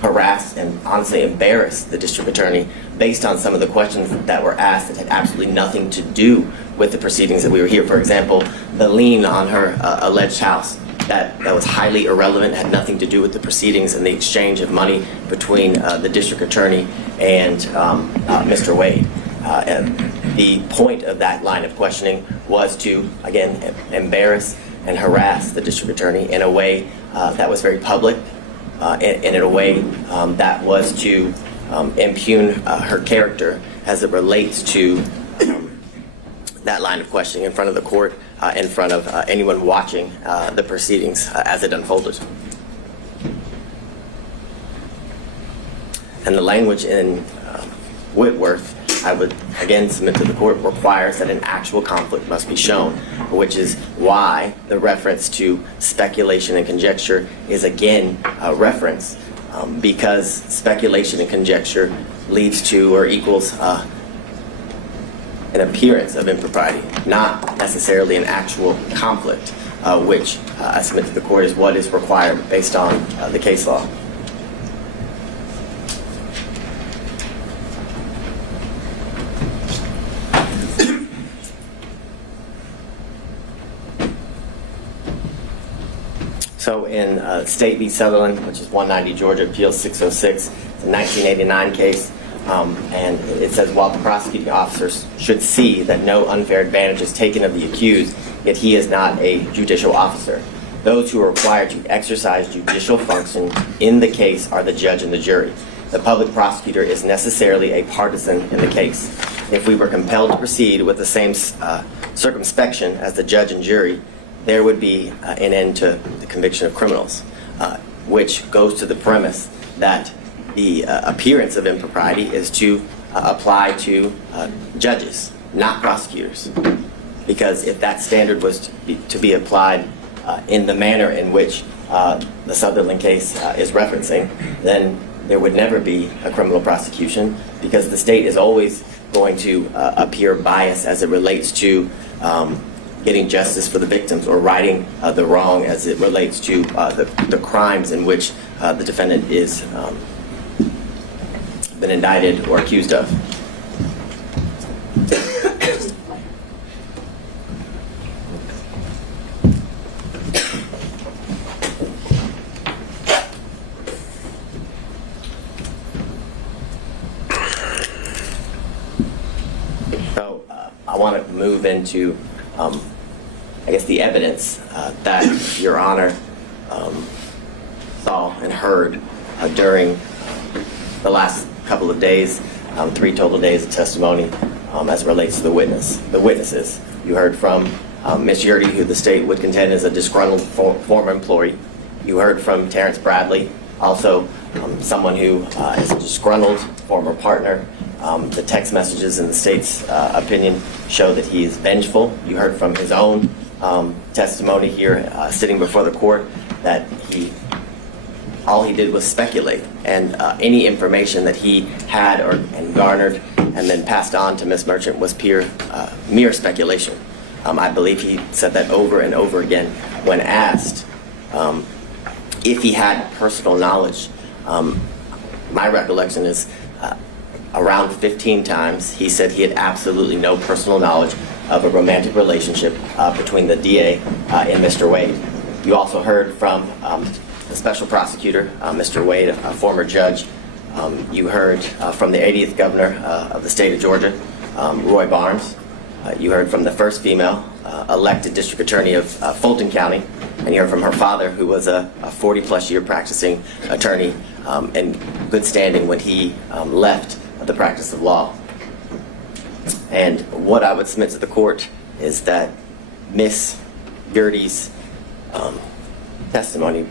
harass and honestly embarrass the district attorney based on some of the questions that were asked that had absolutely nothing to do with the proceedings that we were here. For example, the lien on her alleged house, that was highly irrelevant, had nothing to do with the proceedings and the exchange of money between the district attorney and Mr. Wade. And the point of that line of questioning was to, again, embarrass and harass the district attorney in a way that was very public, and in a way that was to impugn her character as it relates to that line of questioning in front of the court, in front of anyone watching the proceedings as it unfolded. And the language in Whitworth, I would again submit to the court, requires that an actual conflict must be shown, which is why the reference to speculation and conjecture is again a reference, because speculation and conjecture leads to or equals an appearance of impropriety, not necessarily an actual conflict, which I submit to the court is what is required based on the case law. So in State v. Sutherland, which is 190 Georgia Appeal 606, it's a 1989 case, and it says, while the prosecuting officers should see that no unfair advantage is taken of the accused, yet he is not a judicial officer. Those who are required to exercise judicial function in the case are the judge and the jury. The public prosecutor is necessarily a partisan in the case. If we were compelled to proceed with the same circumspection as the judge and jury, there would be an end to the conviction of criminals, which goes to the premise that the appearance of impropriety is to apply to judges, not prosecutors. Because if that standard was to be applied in the manner in which the Sutherland case is referencing, then there would never be a criminal prosecution, because the state is always going to appear biased as it relates to getting justice for the victims or righting the wrong as it relates to the crimes in which the defendant is been indicted or accused of. So I want to move into, I guess, the evidence that Your Honor saw and heard during the last couple of days, 3 total days of testimony as it relates to the witnesses. You heard from Ms. Yurdy, who the state would contend is a disgruntled former employee. You heard from Terrence Bradley, also someone who is a disgruntled former partner. The text messages in the state's opinion show that he is vengeful. You heard from his own testimony here, sitting before the court, that all he did was speculate, and any information that he had and garnered and then passed on to Ms. Merchant was mere speculation. I believe he said that over and over again when asked if he had personal knowledge. My recollection is around 15 times he said he had absolutely no personal knowledge of a romantic relationship between the DA and Mr. Wade. You also heard from the special prosecutor, Mr. Wade, a former judge. You heard from the 80th governor of the state of Georgia, Roy Barnes. You heard from the first female elected district attorney of Fulton County, and you heard from her father, who was a 40-plus year practicing attorney in good standing when he left the practice of law. And what I would submit to the court is that Ms. Yurdy's testimony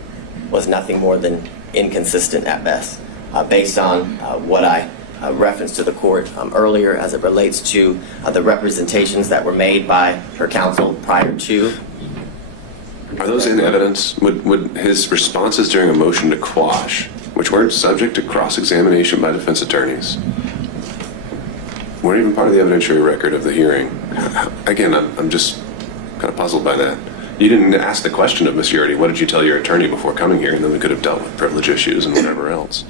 was nothing more than inconsistent at best, based on what I referenced to the court earlier as it relates to the representations that were made by her counsel prior to. Are those in evidence? Would his responses during a motion to quash, which weren't subject to cross-examination by defense attorneys, weren't even part of the evidentiary record of the hearing? Again, I'm just kind of puzzled by that. You didn't ask the question of Ms. Yurdy, what did you tell your attorney before coming here? And then we could have dealt with privilege issues and whatever else.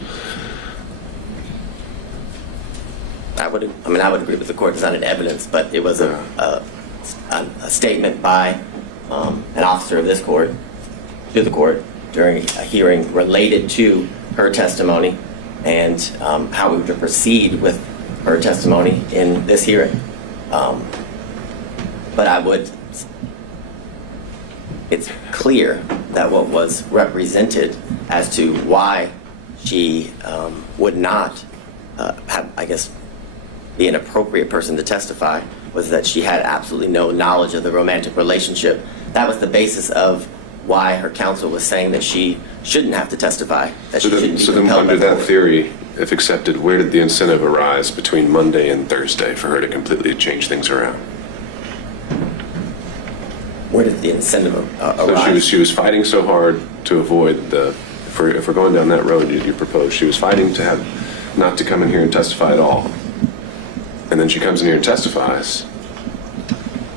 I would agree with the court. It's not an evidence, but it was a statement by an officer of this court to the court during a hearing related to her testimony and how we were to proceed with her testimony in this hearing. But it's clear that what was represented as to why she would not have, I guess, be an appropriate person to testify was that she had absolutely no knowledge of the romantic relationship. That was the basis of why her counsel was saying that she shouldn't have to testify, that she shouldn't be compelled. So then under that theory, if accepted, where did the incentive arise between Monday and Thursday for her to completely change things around? Where did the incentive arise? So she was fighting so hard to avoid if we're going down that road you proposed, she was fighting to have not to come in here and testify at all. And then she comes in here and testifies.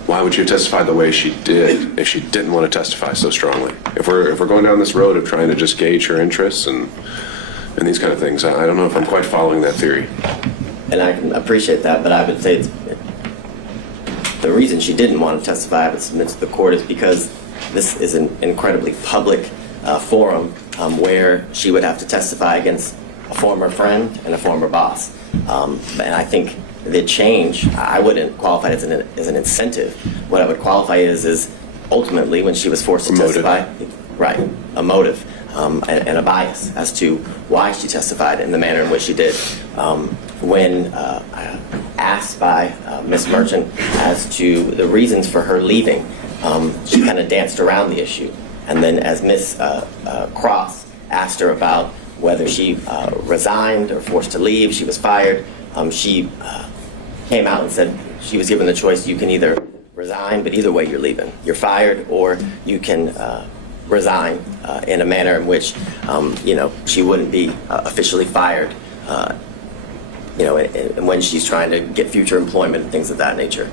Why would she have testified the way she did if she didn't want to testify so strongly? If we're going down this road of trying to just gauge her interests and these kind of things, I don't know if I'm quite following that theory. And I can appreciate that, but I would say the reason she didn't want to testify, I would submit to the court, is because this is an incredibly public forum where she would have to testify against a former friend and a former boss. And I think the change, I wouldn't qualify it as an incentive. What I would qualify it as is ultimately when she was forced to testify, right, a motive and a bias as to why she testified in the manner in which she did. When asked by Ms. Merchant as to the reasons for her leaving, she kind of danced around the issue. And then as Ms. Cross asked her about whether she resigned or forced to leave, she was fired, she came out and said she was given the choice: you can either resign, but either way you're leaving. You're fired, or you can resign in a manner in which she wouldn't be officially fired, and when she's trying to get future employment and things of that nature.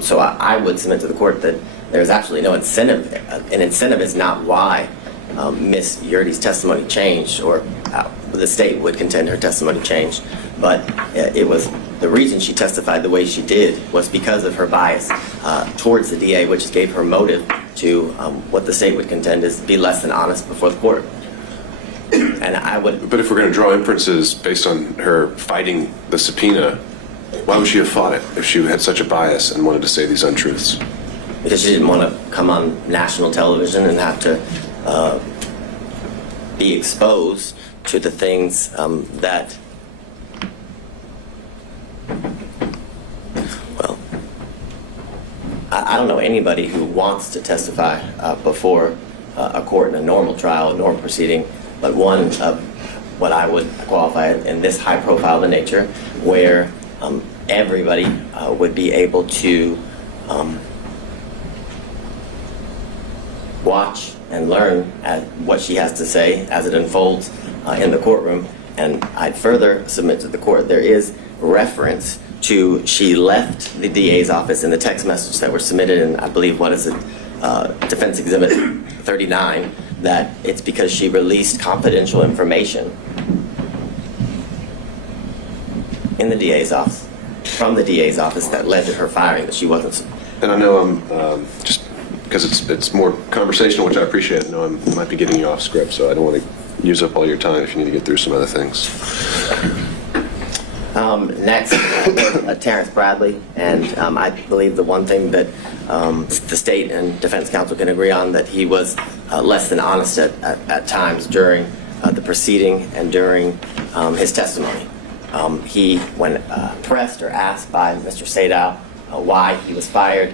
So I would submit to the court that there's absolutely no incentive. An incentive is not why Ms. Yurdy's testimony changed, or the state would contend her testimony changed. but it was the reason she testified the way she did was because of her bias towards the DA, which gave her motive to what the state would contend is be less than honest before the court. And I would. But if we're going to draw inferences based on her fighting the subpoena, why would she have fought it if she had such a bias and wanted to say these untruths? Because she didn't want to come on national television and have to be exposed to the things that, well, I don't know anybody who wants to testify before a court in a normal trial, a normal proceeding, but one of what I would qualify in this high profile of nature where everybody would be able to watch and learn at what she has to say as it unfolds in the courtroom. And I'd further submit to the court there is reference to she left the DA's office in the text message that were submitted in, I believe, what is it, Defense Exhibit 39, that it's because she released confidential information in the DA's office, from the DA's office, that led to her firing, that she wasn't. And I know I'm just because it's more conversational, which I appreciate. I know I might be getting you off script, so I don't want to use up all your time if you need to get through some other things. Next, Terrence Bradley, and I believe the one thing that the state and defense counsel can agree on, that he was less than honest at times during the proceeding and during his testimony. He, when pressed or asked by Mr. Sadow why he was fired,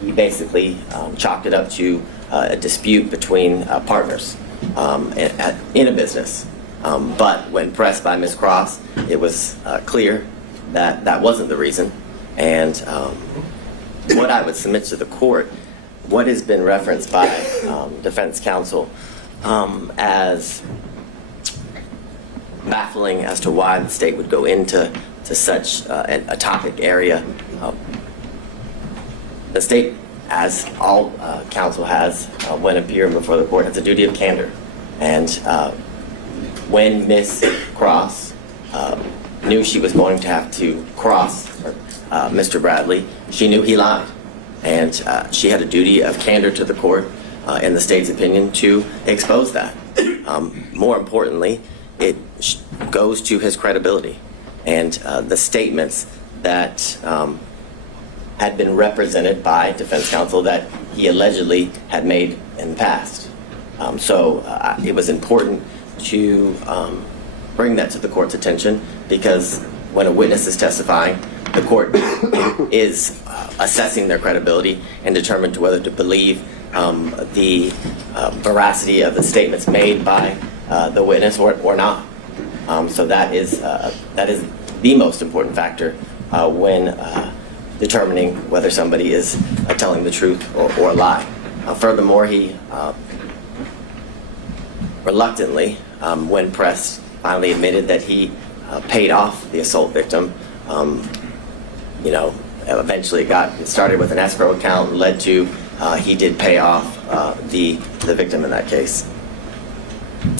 he basically chalked it up to a dispute between partners in a business. But when pressed by Ms. Cross, it was clear that that wasn't the reason. And what I would submit to the court, what has been referenced by defense counsel as baffling as to why the state would go into such a topic area. The state, as all counsel has when appearing before the court, has a duty of candor. And when Ms. Cross knew she was going to have to cross Mr. Bradley, she knew he lied. And she had a duty of candor to the court, in the state's opinion, to expose that. More importantly, it goes to his credibility and the statements that had been represented by defense counsel that he allegedly had made in the past. So it was important to bring that to the court's attention, because when a witness is testifying, the court is assessing their credibility and determined whether to believe the veracity of the statements made by the witness or not. So that is the most important factor when determining whether somebody is telling the truth or a lie. Furthermore, he reluctantly, when pressed, finally admitted that he paid off the assault victim. Eventually it started with an escrow account and led to he did pay off the victim in that case.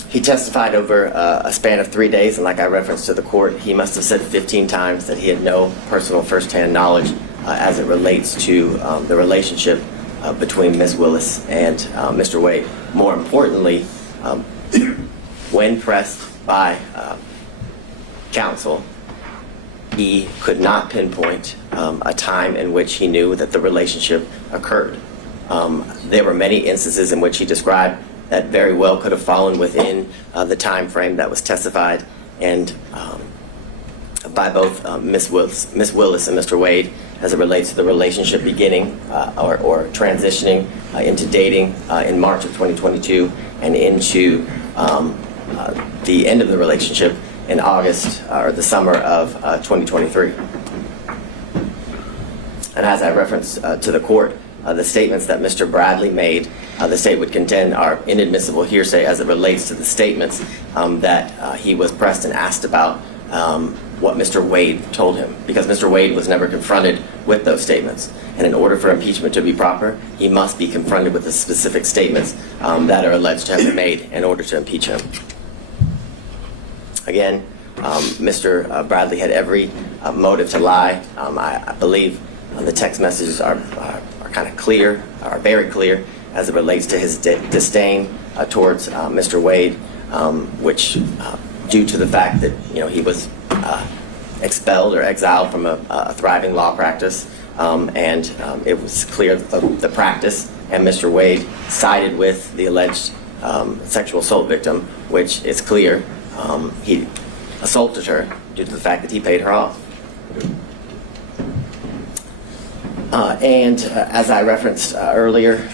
He testified over a span of 3 days, and like I referenced to the court, he must have said 15 times that he had no personal first-hand knowledge as it relates to the relationship between Ms. Willis and Mr. Wade. More importantly, when pressed by counsel, he could not pinpoint a time in which he knew that the relationship occurred. There were many instances in which he described that very well could have fallen within the time frame that was testified and by both Ms. Willis and Mr. Wade as it relates to the relationship beginning or transitioning into dating in March of 2022 and into the end of the relationship in August or the summer of 2023. And as I referenced to the court, the statements that Mr. Bradley made, the state would contend are inadmissible hearsay as it relates to the statements that he was pressed and asked about what Mr. Wade told him, because Mr. Wade was never confronted with those statements. And in order for impeachment to be proper, he must be confronted with the specific statements that are alleged to have been made in order to impeach him. Again, Mr. Bradley had every motive to lie. I believe the text messages are kind of clear, are very clear as it relates to his disdain towards Mr. Wade, which due to the fact that he was expelled or exiled from a thriving law practice, and it was clear the practice, and Mr. Wade sided with the alleged sexual assault victim, which is clear he assaulted her due to the fact that he paid her off. And as I referenced earlier,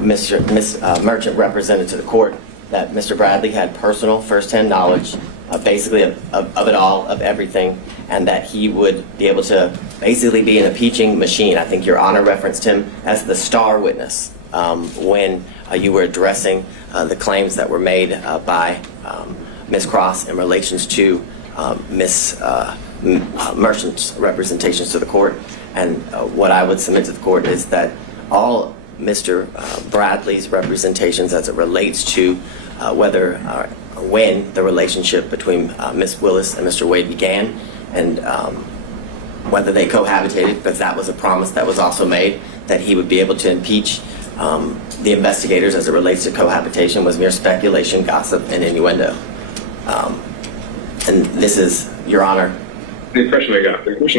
Ms. Merchant represented to the court that Mr. Bradley had personal first-hand knowledge, basically of it all, of everything, and that he would be able to basically be an impeaching machine. I think Your Honor referenced him as the star witness when you were addressing the claims that were made by Ms. Cross in relations to Ms. Merchant's representations to the court. And what I would submit to the court is that all Mr. Bradley's representations as it relates to whether or when the relationship between Ms. Willis and Mr. Wade began, and whether they cohabitated, because that was a promise that was also made, that he would be able to impeach the investigators as it relates to cohabitation, was mere speculation, gossip, and innuendo. And this is, Your Honor, The impression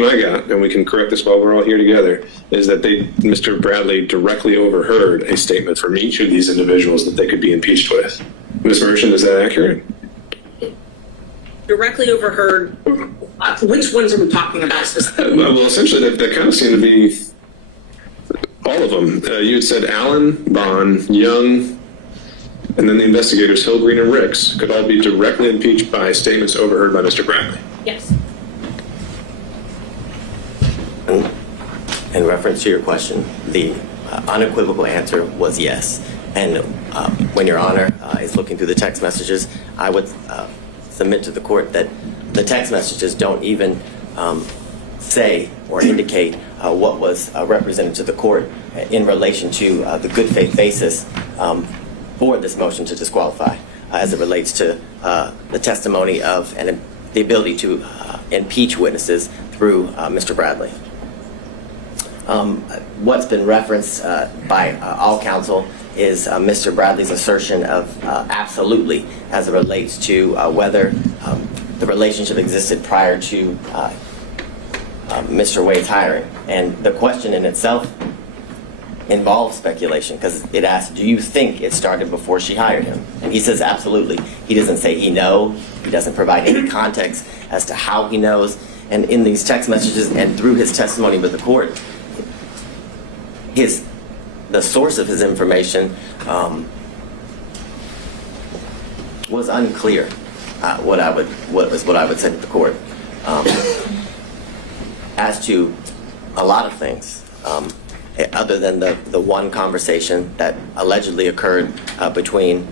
I got, and we can correct this while we're all here together, is that Mr. Bradley directly overheard a statement from each of these individuals that they could be impeached with. Ms. Merchant, is that accurate? Directly overheard. Which ones are we talking about? Well, essentially, that kind of seemed to be all of them. You had said Allen, Bond, Young, and then the investigators, Hill, Green, and Ricks, could all be directly impeached by statements overheard by Mr. Bradley. Yes. In reference to your question, the unequivocal answer was yes. And when Your Honor is looking through the text messages, I would submit to the court that the text messages don't even say or indicate what was represented to the court in relation to the good faith basis for this motion to disqualify as it relates to the testimony of and the ability to impeach witnesses through Mr. Bradley. What's been referenced by all counsel is Mr. Bradley's assertion of absolutely as it relates to whether the relationship existed prior to Mr. Wade's hiring. And the question in itself involves speculation, because it asks, do you think it started before she hired him? And he says absolutely. He doesn't say he knows. He doesn't provide any context as to how he knows. And in these text messages and through his testimony with the court, the source of his information was unclear. What I would say to the court as to a lot of things, other than the one conversation that allegedly occurred between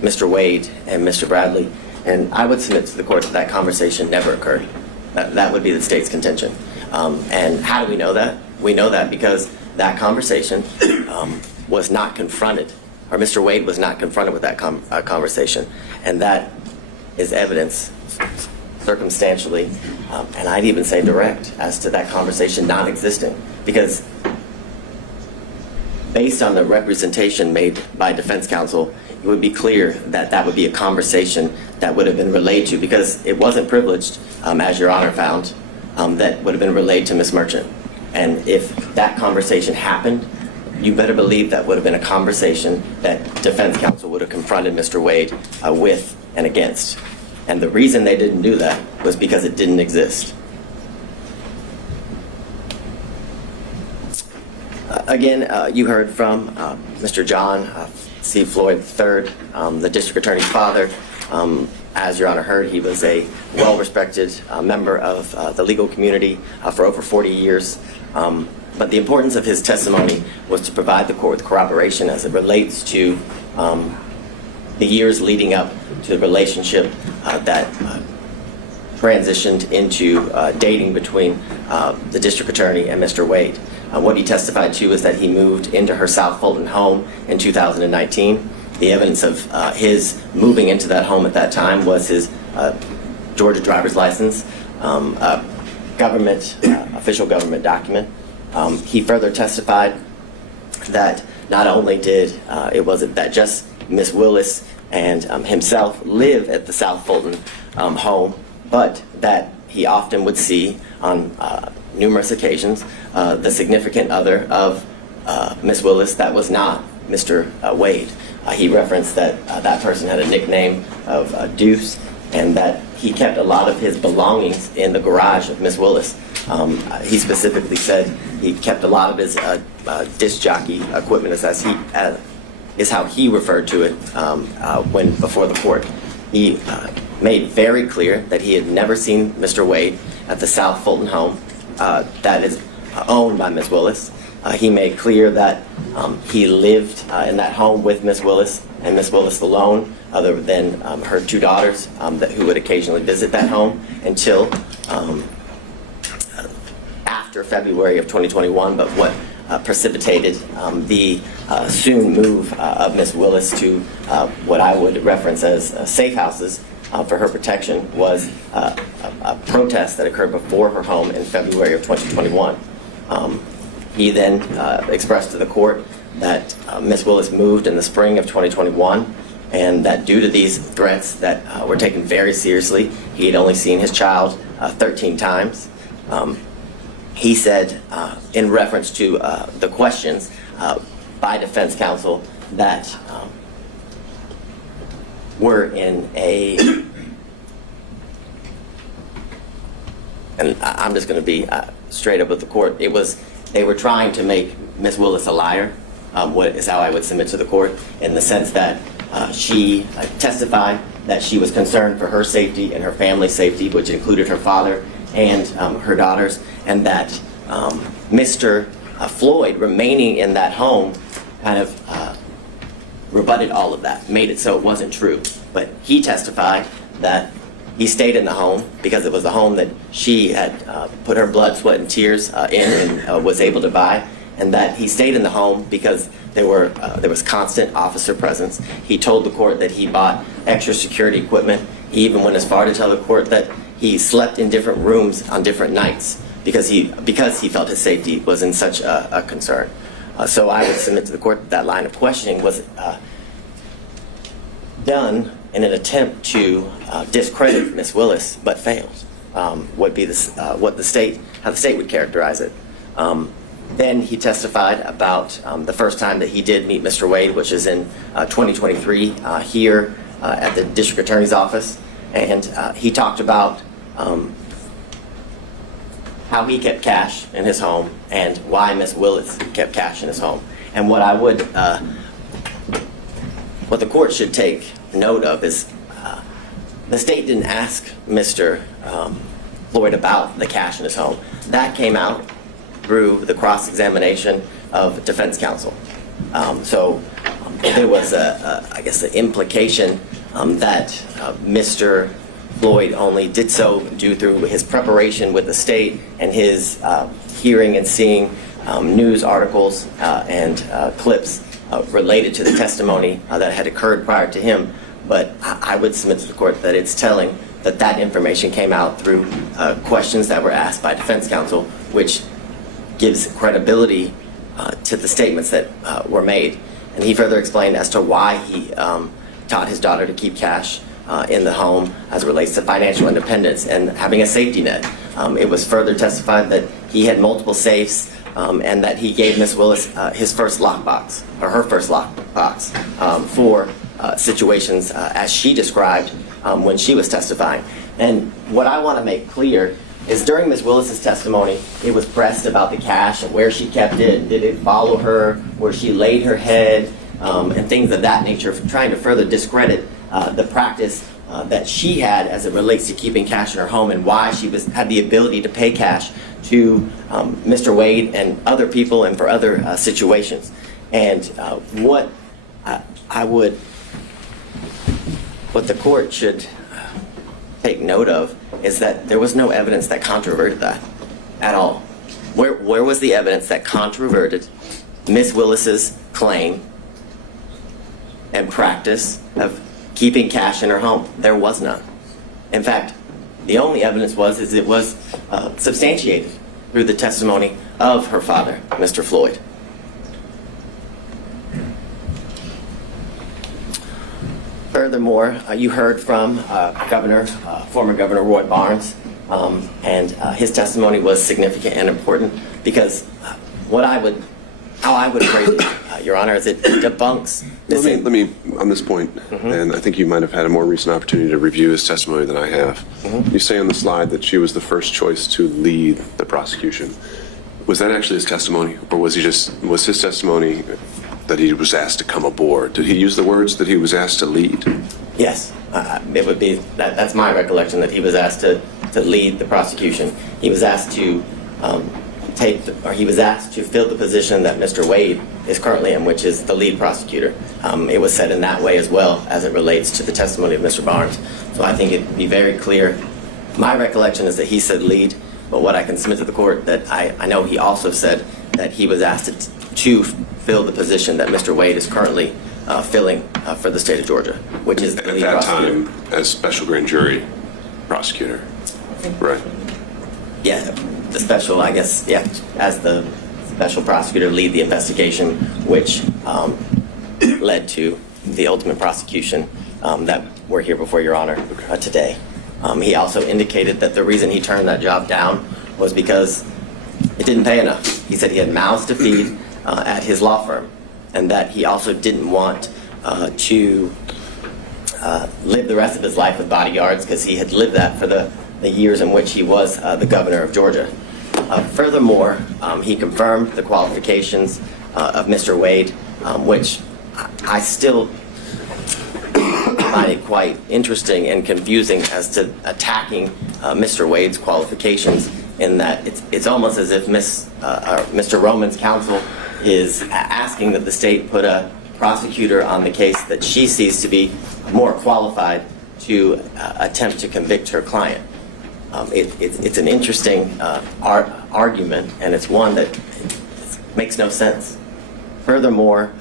Mr. Wade and Mr. Bradley, and I would submit to the court that conversation never occurred. That would be the state's contention. And how do we know that? We know that because that conversation was not confronted, or Mr. Wade was not confronted with that conversation. And that is evidence circumstantially, and I'd even say direct, as to that conversation non-existing. Because based on the representation made by defense counsel, it would be clear that that would be a conversation that would have been relayed to, because it wasn't privileged, as Your Honor found, that would have been relayed to Ms. Merchant. And if that conversation happened, you better believe that would have been a conversation that defense counsel would have confronted Mr. Wade with and against. And the reason they didn't do that was because it didn't exist. Again, you heard from Mr. John C. Floyd III, the district attorney's father. As Your Honor heard, he was a well-respected member of the legal community for over 40 years. But the importance of his testimony was to provide the court with corroboration as it relates to the years leading up to the relationship that transitioned into dating between the district attorney and Mr. Wade. What he testified to is that he moved into her South Fulton home in 2019. The evidence of his moving into that home at that time was his Georgia driver's license, a government, official government document. He further testified that not only did it wasn't that just Miss Willis and himself live at the South Fulton home, but that he often would see on numerous occasions the significant other of Miss Willis that was not Mr. Wade. He referenced that that person had a nickname of Deuce, and that he kept a lot of his belongings in the garage of Miss Willis. He specifically said he kept a lot of his disc jockey equipment, is how he referred to it when before the court. He made very clear that he had never seen Mr. Wade at the South Fulton home that is owned by Miss Willis. He made clear that he lived in that home with Miss Willis and Miss Willis alone, other than her two daughters who would occasionally visit that home until after February of 2021. But what precipitated the soon move of Miss Willis to what I would reference as safe houses for her protection was a protest that occurred before her home in February of 2021. He then expressed to the court that Miss Willis moved in the spring of 2021, and that due to these threats that were taken very seriously, he had only seen his child 13 times. He said, in reference to the questions by defense counsel that were in a, and I'm just going to be straight up with the court, they were trying to make Miss Willis a liar, what is how I would submit to the court, in the sense that she testified that she was concerned for her safety and her family's safety, which included her father and her daughters, and that Mr. Floyd remaining in that home kind of rebutted all of that, made it so it wasn't true. But he testified that he stayed in the home because it was the home that she had put her blood, sweat, and tears in and was able to buy, and that he stayed in the home because there was constant officer presence. He told the court that he bought extra security equipment. He even went as far to tell the court that he slept in different rooms on different nights because he felt his safety was in such a concern. So I would submit to the court that line of questioning was done in an attempt to discredit Miss Willis, but failed. Would be how the state would characterize it. Then he testified about the first time that he did meet Mr. Wade, which is in 2023 here at the district attorney's office, and he talked about how he kept cash in his home and why Miss Willis kept cash in his home. And what the court should take note of is the state didn't ask Mr. Floyd about the cash in his home. That came out through the cross-examination of defense counsel. So there was I guess, the implication that Mr. Floyd only did so due through his preparation with the state and his hearing and seeing news articles and clips related to the testimony that had occurred prior to him. But I would submit to the court that it's telling that that information came out through questions that were asked by defense counsel, which gives credibility to the statements that were made. And he further explained as to why he taught his daughter to keep cash in the home as it relates to financial independence and having a safety net. It was further testified that he had multiple safes and that he gave Miss Willis his first lockbox, or her first lockbox, for situations as she described when she was testifying. And what I want to make clear is during Ms. Willis's testimony, it was pressed about the cash and where she kept it, did it follow her, where she laid her head, and things of that nature, trying to further discredit the practice that she had as it relates to keeping cash in her home and why she had the ability to pay cash to Mr. Wade and other people and for other situations. And what the court should take note of is that there was no evidence that controverted that at all. Where was the evidence that controverted Ms. Willis's claim and practice of keeping cash in her home? There was none. In fact, The only evidence is it was substantiated through the testimony of her father, Mr. Floyd. Furthermore, you heard from former Governor Roy Barnes, and his testimony was significant and important because how I would phrase it, Your Honor, is it debunks. Let me on this point, and I think you might have had a more recent opportunity to review his testimony than I have. You say on the slide that she was the first choice to lead the prosecution. Was that actually his testimony, or was his testimony that he was asked to come aboard? Did he use the words that he was asked to lead? Yes, it would be. That's my recollection, that he was asked to lead the prosecution. He was asked to he was asked to fill the position that Mr. Wade is currently in, which is the lead prosecutor. It was said in that way as well as it relates to the testimony of Mr. Barnes. So I think it'd be very clear. My recollection is that he said lead, but what I can submit to the court that I know he also said that he was asked to fill the position that Mr. Wade is currently filling for the state of Georgia, which is the lead prosecutor. At that time, as special grand jury prosecutor, right? Yeah, the special, I guess, yeah, as the special prosecutor, lead the investigation, which led to the ultimate prosecution that we're here before Your Honor today. He also indicated that the reason he turned that job down was because it didn't pay enough. He said he had mouths to feed at his law firm, and that he also didn't want to live the rest of his life with bodyguards, because he had lived that for the years in which he was the governor of Georgia. Furthermore, he confirmed the qualifications of Mr. Wade, which I still find it quite interesting and confusing as to attacking Mr. Wade's qualifications, in that it's almost as if Mr. Roman's counsel is asking that the state put a prosecutor on the case that she sees to be more qualified to attempt to convict her client. It's an interesting argument, and it's one that makes no sense. Furthermore,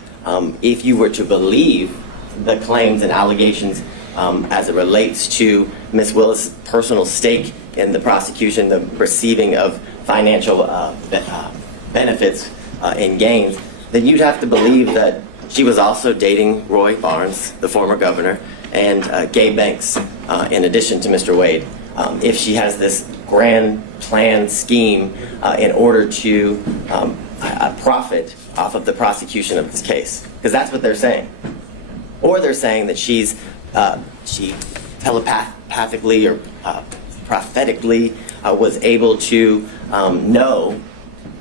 if you were to believe the claims and allegations as it relates to Ms. Willis' personal stake in the prosecution, the receiving of financial benefits and gains, then you'd have to believe that she was also dating Roy Barnes, the former governor, and Gay Banks, in addition to Mr. Wade. If she has this grand plan scheme in order to profit off of the prosecution of this case, because that's what they're saying. Or they're saying that she telepathically or prophetically was able to know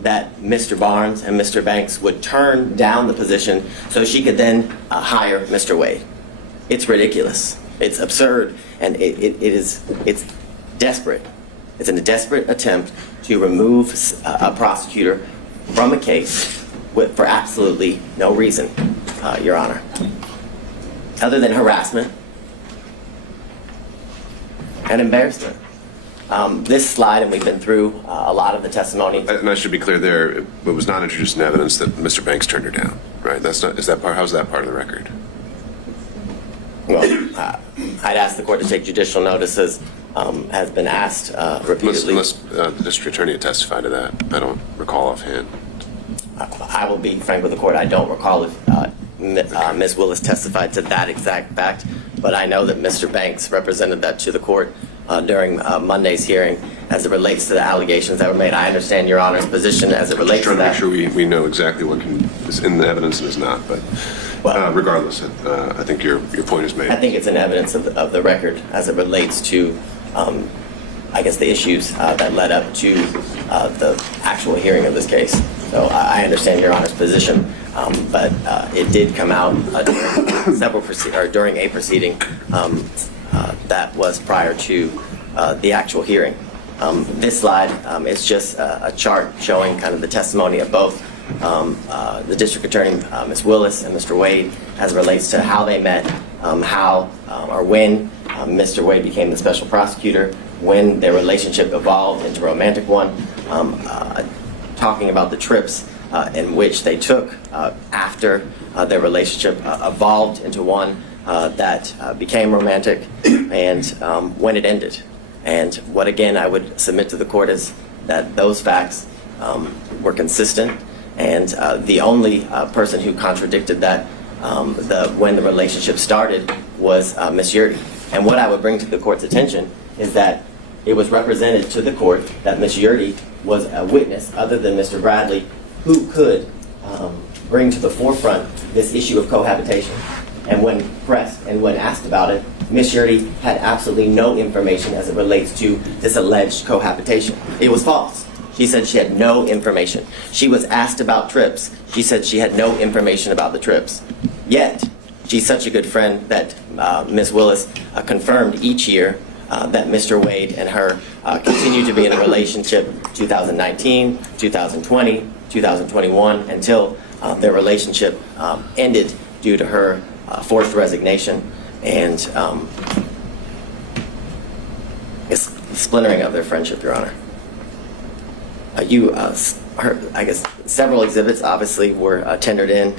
that Mr. Barnes and Mr. Banks would turn down the position so she could then hire Mr. Wade. It's ridiculous. It's absurd, and it's desperate. It's a desperate attempt to remove a prosecutor from a case for absolutely no reason, Your Honor, other than harassment and embarrassment. This slide, and we've been through a lot of the testimony. And I should be clear there, it was not introduced in evidence that Mr. Banks turned her down, right? How's that part of the record? Well, I'd ask the court to take judicial notices, has been asked repeatedly. Unless the district attorney had testified to that. I don't recall offhand. I will be frank with the court. I don't recall if Ms. Willis testified to that exact fact, but I know that Mr. Banks represented that to the court during Monday's hearing as it relates to the allegations that were made. I understand Your Honor's position as it relates to that. Just trying to make sure we know exactly what is in the evidence and is not, but regardless, I think your point is made. I think it's an evidence of the record as it relates to, I guess, the issues that led up to the actual hearing of this case. So I understand Your Honor's position, but it did come out during a proceeding that was prior to the actual hearing. This slide is just a chart showing kind of the testimony of both the district attorney, Ms. Willis, and Mr. Wade, as it relates to how they met, how or when Mr. Wade became the special prosecutor, when their relationship evolved into a romantic one, talking about the trips in which they took after their relationship evolved into one that became romantic, and when it ended. And what, again, I would submit to the court is that those facts were consistent, and the only person who contradicted that when the relationship started was Ms. Yurdy. And what I would bring to the court's attention is that it was represented to the court that Ms. Yurdy was a witness other than Mr. Bradley who could bring to the forefront this issue of cohabitation. And when pressed and when asked about it, Ms. Yurdy had absolutely no information as it relates to this alleged cohabitation. It was false. She said she had no information. She was asked about trips. She said she had no information about the trips. Yet, she's such a good friend that Ms. Willis confirmed each year that Mr. Wade and her continue to be in a relationship 2019, 2020, 2021, until their relationship ended due to her forced resignation and splintering of their friendship, Your Honor. I guess several exhibits obviously were tendered in.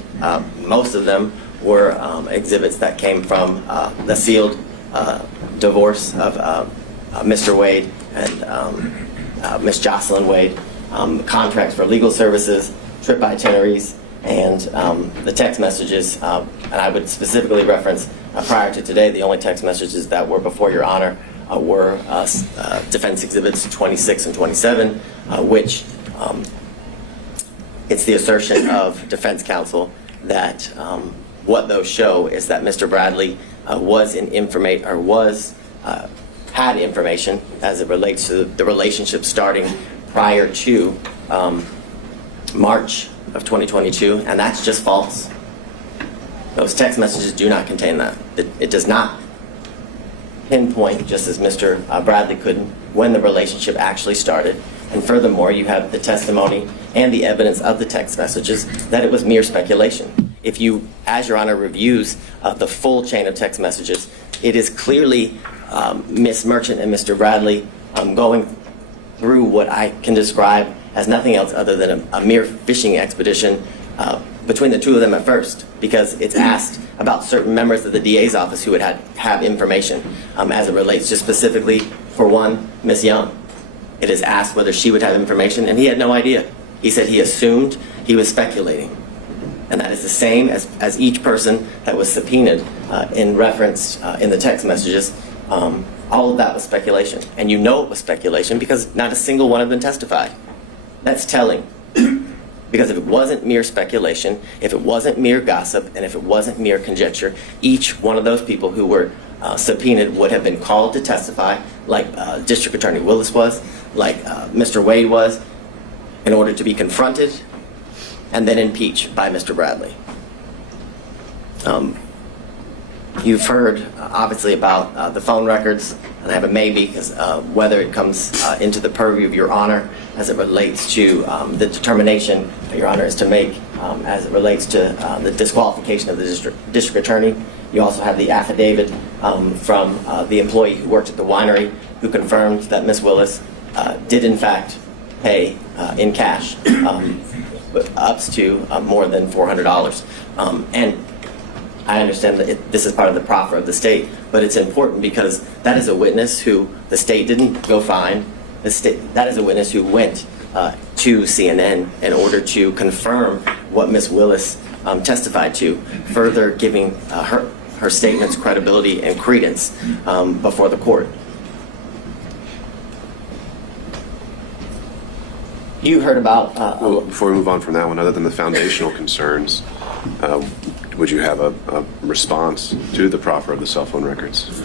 Most of them were exhibits that came from the sealed divorce of Mr. Wade and Ms. Jocelyn Wade, contracts for legal services, trip itineraries, and the text messages. And I would specifically reference prior to today, the only text messages that were before Your Honor were defense exhibits 26 and 27, which it's the assertion of defense counsel that what those show is that Mr. Bradley had information as it relates to the relationship starting prior to March of 2022, and that's just false. Those text messages do not contain that. It does not pinpoint, just as Mr. Bradley couldn't, when the relationship actually started. And furthermore, you have the testimony and the evidence of the text messages that it was mere speculation. If you, as Your Honor reviews the full chain of text messages, it is clearly Ms. Merchant and Mr. Bradley going through what I can describe as nothing else other than a mere fishing expedition between the two of them at first, because it's asked about certain members of the DA's office who would have information as it relates just specifically, for one, Ms. Young. It is asked whether she would have information, and he had no idea. He said he assumed, he was speculating. And that is the same as each person that was subpoenaed in reference in the text messages. All of that was speculation. And you know it was speculation because not a single one of them testified. That's telling. Because if it wasn't mere speculation, if it wasn't mere gossip, and if it wasn't mere conjecture, each one of those people who were subpoenaed would have been called to testify, like District Attorney Willis was, like Mr. Wade was, in order to be confronted and then impeached by Mr. Bradley. You've heard, obviously, about the phone records, and I have a maybe, because whether it comes into the purview of Your Honor as it relates to the determination that Your Honor is to make as it relates to the disqualification of the district attorney. You also have the affidavit from the employee who worked at the winery who confirmed that Ms. Willis did, in fact, pay in cash up to more than $400. And I understand that this is part of the proffer of the state, but it's important because that is a witness who the state didn't go find. That is a witness who went to CNN in order to confirm what Ms. Willis testified to, further giving her statement's credibility and credence before the court. You heard about... well, before we move on from that one, other than the foundational concerns, would you have a response to the proffer of the cell phone records?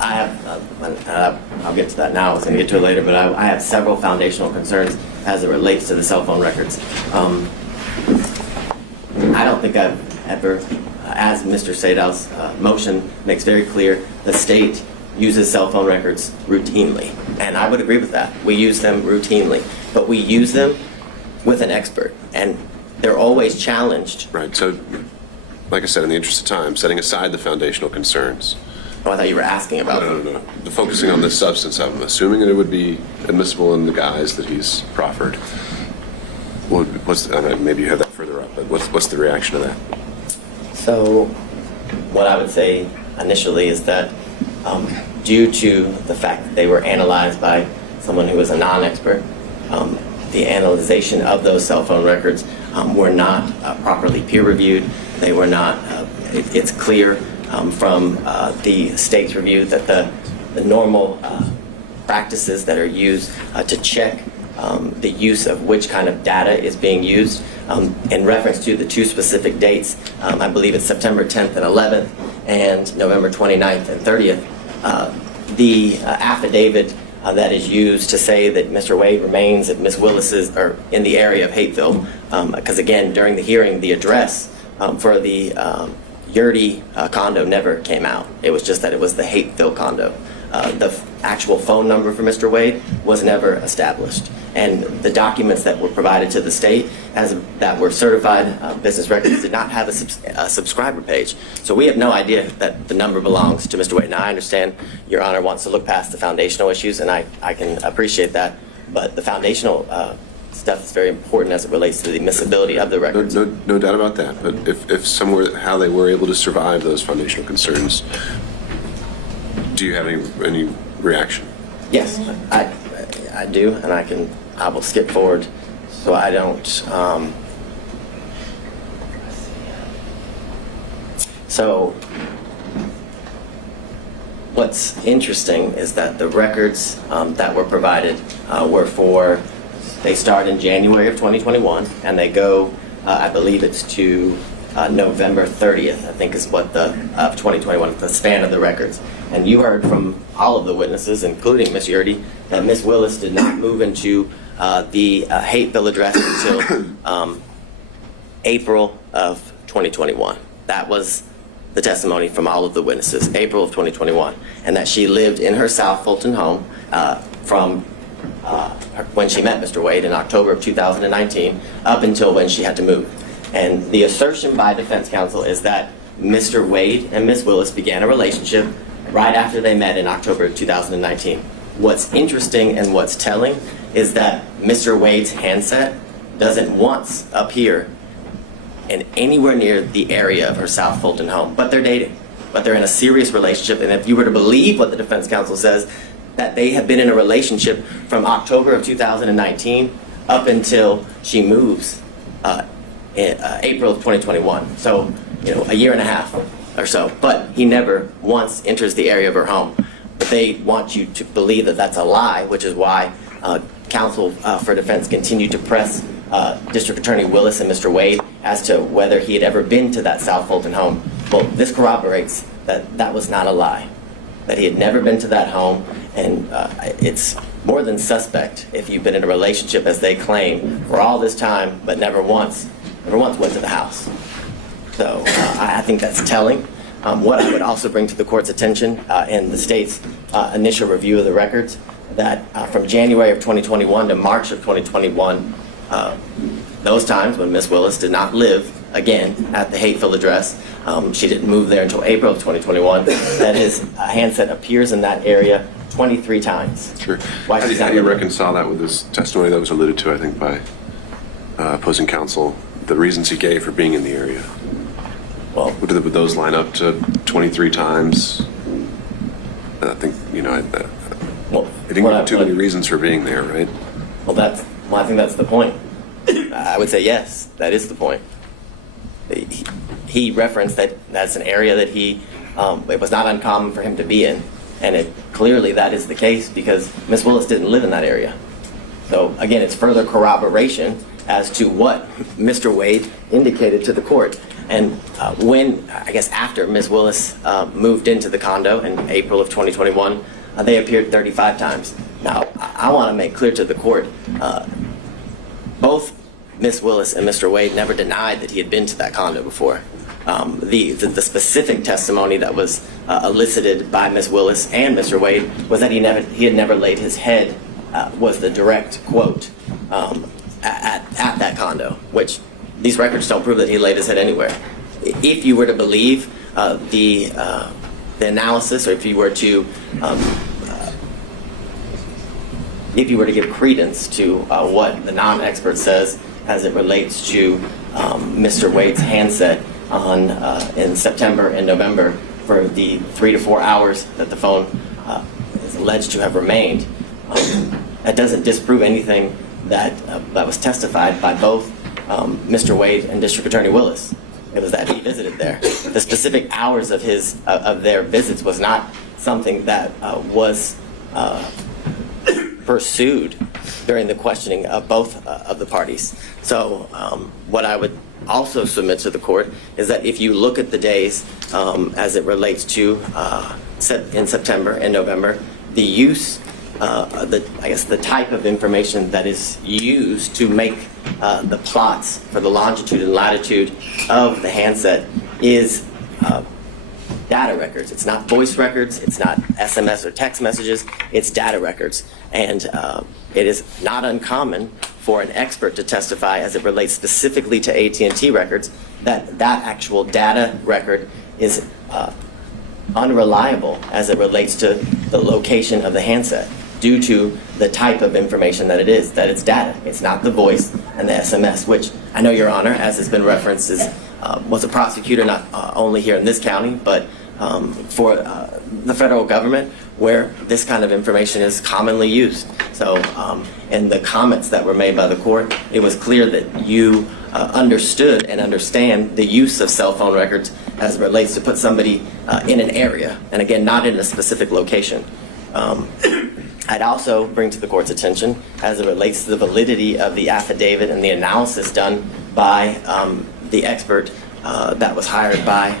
I have, I'll get to that now, I was going to get to it later, but I have several foundational concerns as it relates to the cell phone records. I don't think I've ever, as Mr. Sadow's motion makes very clear, the state uses cell phone records routinely. And I would agree with that. We use them routinely. But we use them with an expert. And they're always challenged. Right. So, like I said, in the interest of time, setting aside the foundational concerns. Oh, I thought you were asking about them. No. Focusing on the substance of them, assuming that it would be admissible in the guise that he's proffered. Maybe you have that further up, but what's the reaction to that? So, what I would say initially is that due to the fact that they were analyzed by someone who was a non-expert. The analyzation of those cell phone records were not properly peer-reviewed. They were not, it's clear from the state's review that the normal practices that are used to check the use of which kind of data is being used in reference to the two specific dates. I believe it's September 10th and 11th and November 29th and 30th. The affidavit that is used to say that Mr. Wade remains at Ms. Willis's or in the area of Hateville, because again, during the hearing, the address for the Yurdy condo never came out. It was just that it was the Hateville condo. The actual phone number for Mr. Wade was never established. And the documents that were provided to the state that were certified business records did not have a subscriber page. So we have no idea that the number belongs to Mr. Wade. Now, I understand Your Honor wants to look past the foundational issues, and I can appreciate that. But the foundational stuff is very important as it relates to the admissibility of the records. No doubt about that. But if somewhere, how they were able to survive those foundational concerns, do you have any reaction? Yes, I do, and I will skip forward so I don't. So what's interesting is that the records that were provided they start in January of 2021 and they go, I believe it's to November 30th, I think is what of 2021, the span of the records. And you heard from all of the witnesses, including Ms. Yurdy, that Ms. Willis did not move into the Hateville address until April of 2021. That was the testimony from all of the witnesses, April of 2021, and that she lived in her South Fulton home from when she met Mr. Wade in October of 2019 up until when she had to move. And the assertion by defense counsel is that Mr. Wade and Ms. Willis began a relationship right after they met in October of 2019. What's interesting and what's telling is that Mr. Wade's handset doesn't once appear in anywhere near the area of her South Fulton home, but they're dating, but they're in a serious relationship. And if you were to believe what the defense counsel says, that they have been in a relationship from October of 2019 up until she moves in April of 2021. So, a year and a half or so. But he never once enters the area of her home. But they want you to believe that that's a lie, which is why counsel for defense continued to press District Attorney Willis and Mr. Wade as to whether he had ever been to that South Fulton home. Well, this corroborates that that was not a lie, that he had never been to that home, and it's more than suspect if you've been in a relationship, as they claim, for all this time, but never once went to the house. So I think that's telling. What I would also bring to the court's attention in the state's initial review of the records, that from January of 2021 to March of 2021, those times when Ms. Willis did not live, again, at the Hateville address, she didn't move there until April of 2021, that his handset appears in that area 23 times. Sure. How do you reconcile that with this testimony that was alluded to, I think, by opposing counsel, the reasons he gave for being in the area? Well, would those line up to 23 times? I think, he didn't give too many reasons for being there, right? Well, I think that's the point. I would say yes, that is the point. He referenced that that's an area that it was not uncommon for him to be in, and clearly that is the case because Ms. Willis didn't live in that area. So again, it's further corroboration as to what Mr. Wade indicated to the court. And after Ms. Willis moved into the condo in April of 2021, they appeared 35 times. Now, I want to make clear to the court, both Ms. Willis and Mr. Wade never denied that he had been to that condo before. The specific testimony that was elicited by Ms. Willis and Mr. Wade was that he had never laid his head, was the direct quote, at that condo, which these records don't prove that he laid his head anywhere. If you were to believe the analysis, or if you were to give credence to what the non-expert says as it relates to Mr. Wade's handset in September and November for the 3 to 4 hours that the phone is alleged to have remained. That doesn't disprove anything that was testified by both Mr. Wade and District Attorney Willis. It was that he visited there. The specific hours of their visits was not something that was pursued during the questioning of both of the parties. So what I would also submit to the court is that if you look at the days as it relates to in September and November, the use, the type of information that is used to make the plots for the longitude and latitude of the handset is data records. It's not voice records, it's not SMS or text messages, it's data records. And it is not uncommon for an expert to testify as it relates specifically to AT&T records that actual data record is unreliable as it relates to the location of the handset due to the type of information that it is, that it's data. It's not the voice and the SMS, which I know, Your Honor, as has been referenced, was a prosecutor not only here in this county, but for the federal government, where this kind of information is commonly used. So in the comments that were made by the court, it was clear that you understood and understand the use of cell phone records as it relates to put somebody in an area, and again, not in a specific location. I'd also bring to the court's attention, as it relates to the validity of the affidavit and the analysis done by the expert that was hired by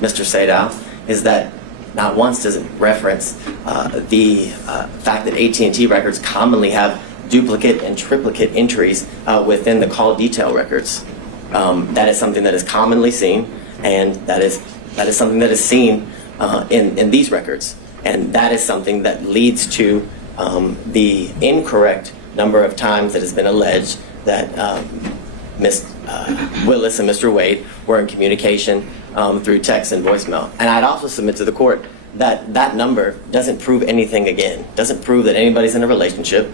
Mr. Sadal, is that not once does it reference the fact that AT&T records commonly have duplicate and triplicate entries within the call detail records. That is something that is commonly seen, and that is something that is seen in these records. And that is something that leads to the incorrect number of times that has been alleged that Ms. Willis and Mr. Wade were in communication through text and voicemail. And I'd also submit to the court that that number doesn't prove anything again, doesn't prove that anybody's in a relationship.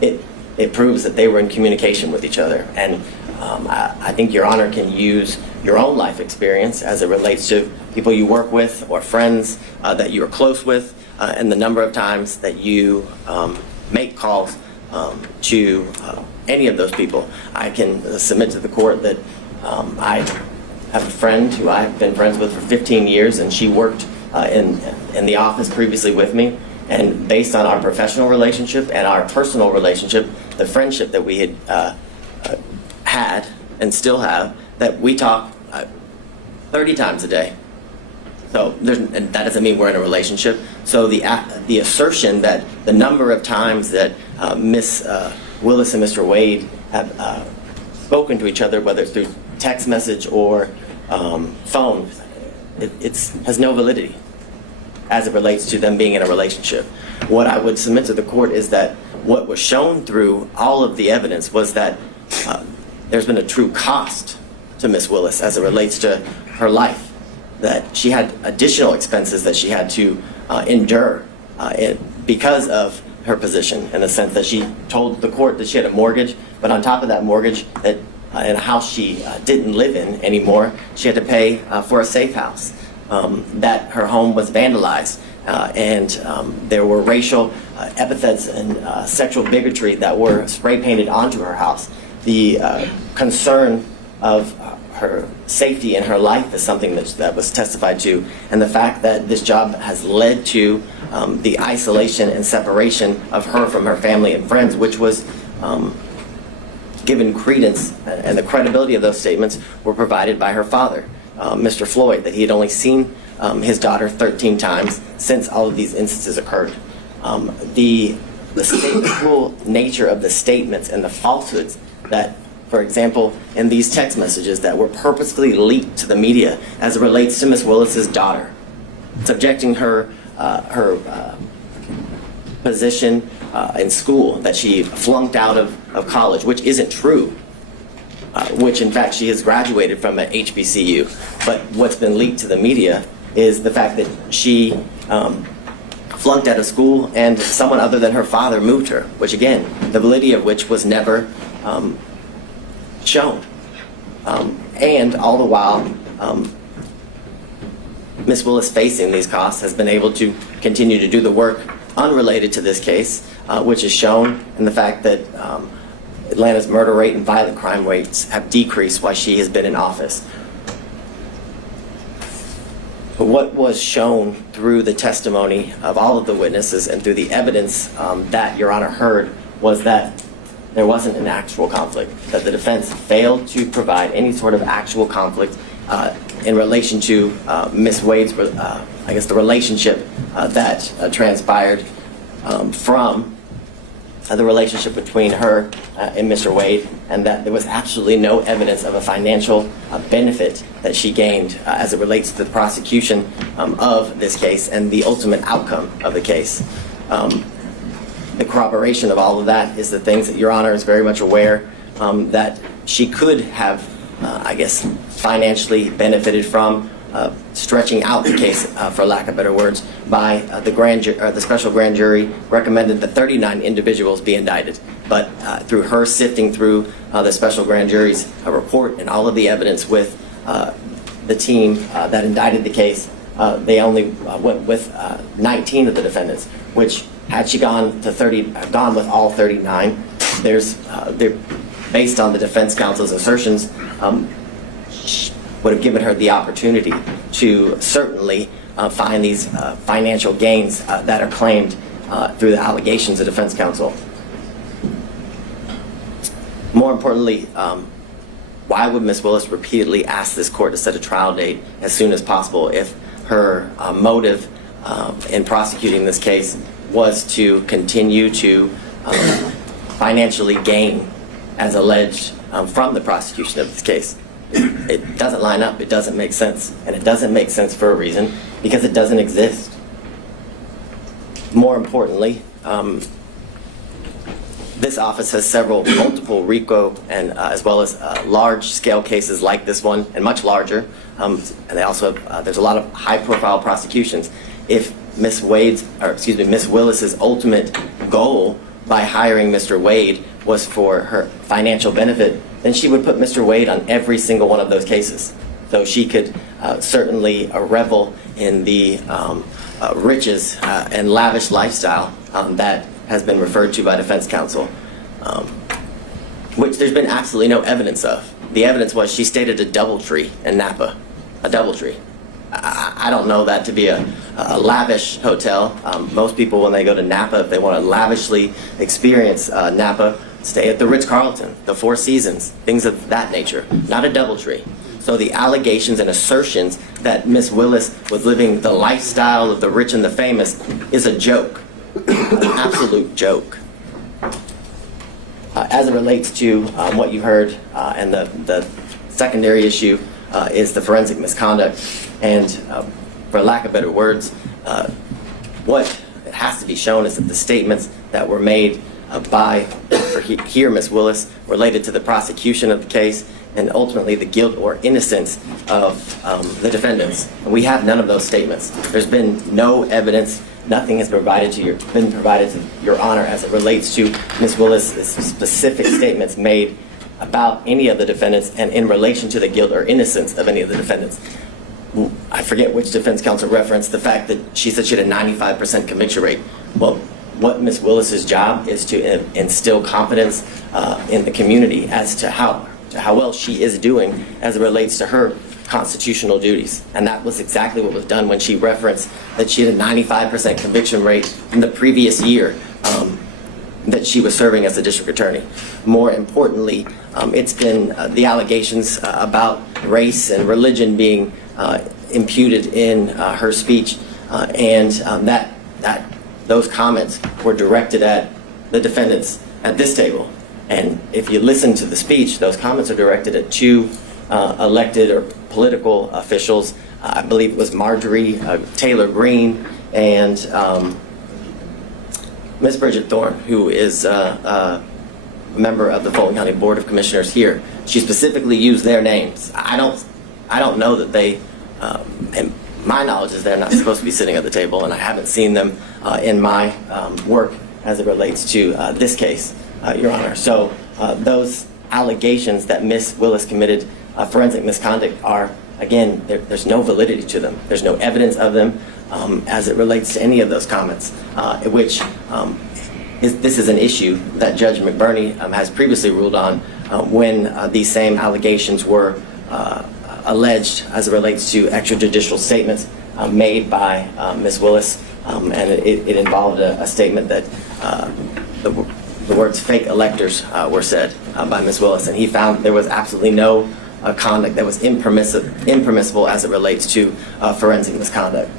It proves that they were in communication with each other. And I think Your Honor can use your own life experience as it relates to people you work with or friends that you are close with, and the number of times that you make calls to any of those people. I can submit to the court that I have a friend who I've been friends with for 15 years, and she worked in the office previously with me. And based on our professional relationship and our personal relationship, the friendship that we had and still have, that we talk 30 times a day. So that doesn't mean we're in a relationship. So the assertion that the number of times that Ms. Willis and Mr. Wade have spoken to each other, whether it's through text message or phone, it has no validity as it relates to them being in a relationship. What I would submit to the court is that what was shown through all of the evidence was that there's been a true cost to Ms. Willis as it relates to her life, that she had additional expenses that she had to endure because of her position, in the sense that she told the court that she had a mortgage, but on top of that mortgage, that in a house she didn't live in anymore, she had to pay for a safe house, that her home was vandalized, and there were racial epithets and sexual bigotry that were spray painted onto her house. The concern of her safety and her life is something that was testified to, and the fact that this job has led to the isolation and separation of her from her family and friends, which was given credence, and the credibility of those statements were provided by her father, Mr. Floyd, that he had only seen his daughter 13 times since all of these instances occurred. The stateful nature of the statements and the falsehoods that, for example, in these text messages that were purposefully leaked to the media as it relates to Ms. Willis's daughter, subjecting her position in school, that she flunked out of college, which isn't true, which in fact she has graduated from an HBCU. But what's been leaked to the media is the fact that she flunked out of school and someone other than her father moved her, which again, the validity of which was never shown. And all the while, Ms. Willis, facing these costs, has been able to continue to do the work unrelated to this case, which is shown in the fact that Atlanta's murder rate and violent crime rates have decreased while she has been in office. But what was shown through the testimony of all of the witnesses and through the evidence that Your Honor heard was that there wasn't an actual conflict, that the defense failed to provide any sort of actual conflict in relation to Ms. Wade's, I guess, the relationship that transpired from the relationship between her and Mr. Wade, and that there was absolutely no evidence of a financial benefit that she gained as it relates to the prosecution of this case and the ultimate outcome of the case. The corroboration of all of that is the things that Your Honor is very much aware that she could have, I guess, financially benefited from stretching out the case, for lack of better words, by the special grand jury recommended that 39 individuals be indicted. But through her sifting through the special grand jury's report and all of the evidence with the team that indicted the case, they only went with 19 of the defendants, which had she gone with all 39, based on the defense counsel's assertions, would have given her the opportunity to certainly find these financial gains that are claimed through the allegations of defense counsel. More importantly, why would Ms. Willis repeatedly ask this court to set a trial date as soon as possible if her motive in prosecuting this case was to continue to financially gain as alleged from the prosecution of this case? It doesn't line up, it doesn't make sense, and it doesn't make sense for a reason, because it doesn't exist. More importantly, this office has multiple RICO and as well as large-scale cases like this one, and much larger. And they also there's a lot of high-profile prosecutions. If Ms. Willis's ultimate goal by hiring Mr. Wade was for her financial benefit, then she would put Mr. Wade on every single one of those cases. So she could certainly revel in the riches and lavish lifestyle that has been referred to by defense counsel, which there's been absolutely no evidence of. The evidence was she stayed at a DoubleTree in Napa, a DoubleTree. I don't know that to be a lavish hotel. Most people, when they go to Napa, if they want to lavishly experience Napa, stay at the Ritz-Carlton, the Four Seasons, things of that nature, not a DoubleTree. So the allegations and assertions that Ms. Willis was living the lifestyle of the rich and the famous is a joke, an absolute joke. As it relates to what you heard, and the secondary issue is the forensic misconduct. And for lack of better words, what has to be shown is that the statements that were made by Ms. Willis related to the prosecution of the case and ultimately the guilt or innocence of the defendants. And we have none of those statements. There's been no evidence. Nothing has been provided to Your Honor as it relates to Ms. Willis' specific statements made about any of the defendants and in relation to the guilt or innocence of any of the defendants. I forget which defense counsel referenced the fact that she said she had a 95% conviction rate. Well, what Ms. Willis's job is to instill confidence in the community as to how well she is doing as it relates to her constitutional duties. And that was exactly what was done when she referenced that she had a 95% conviction rate in the previous year that she was serving as a district attorney. More importantly, it's been the allegations about race and religion being imputed in her speech, and those comments were directed at the defendants at this table. And if you listen to the speech, those comments are directed at two elected or political officials. I believe it was Marjorie Taylor Greene and Ms. Bridget Thorne, who is a member of the Fulton County Board of Commissioners here. She specifically used their names. I don't know that they, and my knowledge is they're not supposed to be sitting at the table, and I haven't seen them in my work as it relates to this case, Your Honor. So those allegations that Ms. Willis committed forensic misconduct are, again, there's no validity to them. There's no evidence of them as it relates to any of those comments, this is an issue that Judge McBurney has previously ruled on when these same allegations were alleged as it relates to extrajudicial statements made by Ms. Willis, and it involved a statement that the words fake electors were said by Ms. Willis, and he found there was absolutely no conduct that was impermissible as it relates to forensic misconduct.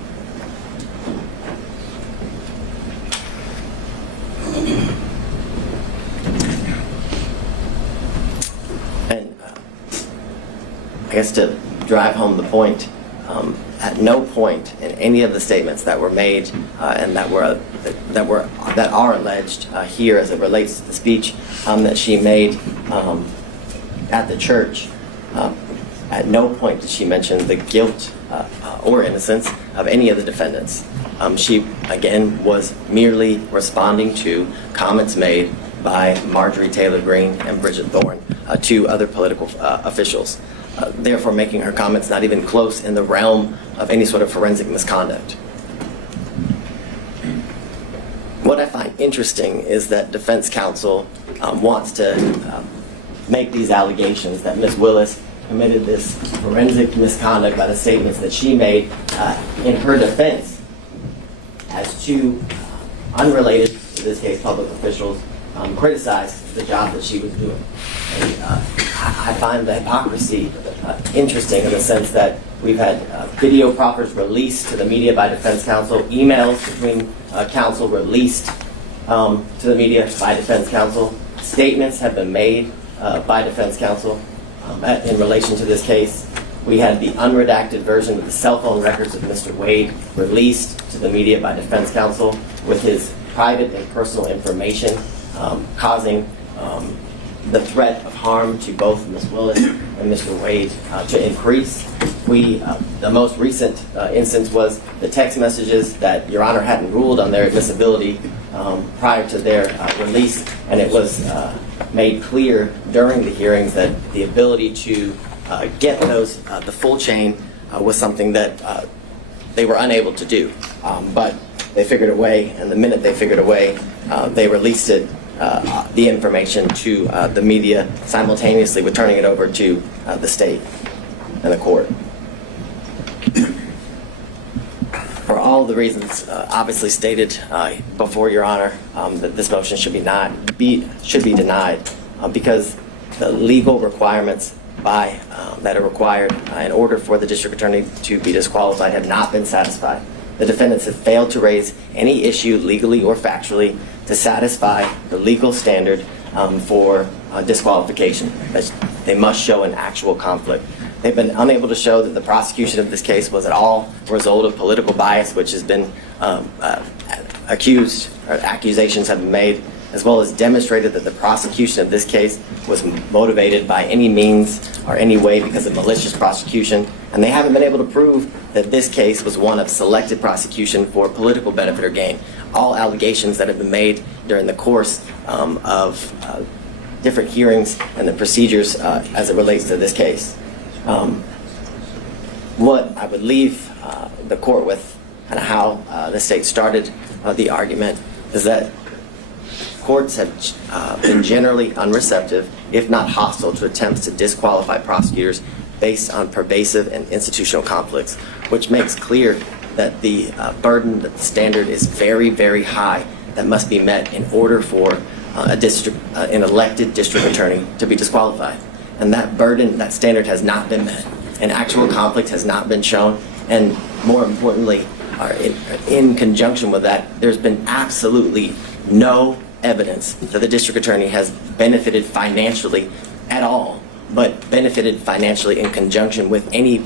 And I guess to drive home the point, at no point in any of the statements that were made and that are alleged here as it relates to the speech that she made at the church, at no point did she mention the guilt or innocence of any of the defendants. She, again, was merely responding to comments made by Marjorie Taylor Greene and Bridget Thorne, two other political officials, therefore making her comments not even close in the realm of any sort of forensic misconduct. What I find interesting is that defense counsel wants to make these allegations that Ms. Willis committed this forensic misconduct by the statements that she made in her defense as two unrelated, in this case public officials, criticized the job that she was doing. And, I find the hypocrisy interesting in the sense that we've had video proffers released to the media by defense counsel, emails between counsel released to the media by defense counsel, statements have been made by defense counsel in relation to this case. We had the unredacted version of the cell phone records of Mr. Wade released to the media by defense counsel with his private and personal information causing the threat of harm to both Ms. Willis and Mr. Wade to increase. The most recent instance was the text messages that Your Honor hadn't ruled on their admissibility prior to their release, and it was made clear during the hearings that the ability to get those, the full chain, was something that they were unable to do. But they figured a way, and the minute they figured a way, they released it, the information to the media simultaneously with turning it over to the state and the court. For all the reasons obviously stated before Your Honor, that this motion should be denied because the legal requirements that are required in order for the district attorney to be disqualified have not been satisfied. The defendants have failed to raise any issue legally or factually to satisfy the legal standard for disqualification. They must show an actual conflict. They've been unable to show that the prosecution of this case was at all a result of political bias, which has been accused, or accusations have been made, as well as demonstrated that the prosecution of this case was motivated by any means or any way because of malicious prosecution. And they haven't been able to prove that this case was one of selective prosecution for political benefit or gain. All allegations that have been made during the course of different hearings and the procedures as it relates to this case. What I would leave the court with, and how the state started the argument, is that courts have been generally unreceptive, if not hostile, to attempts to disqualify prosecutors based on pervasive and institutional conflicts, which makes clear that the burden, that the standard is very, very high that must be met in order for an elected district attorney to be disqualified. And that burden, that standard has not been met. An actual conflict has not been shown. And more importantly, in conjunction with that, there's been absolutely no evidence that the district attorney has benefited financially at all, but benefited financially in conjunction with any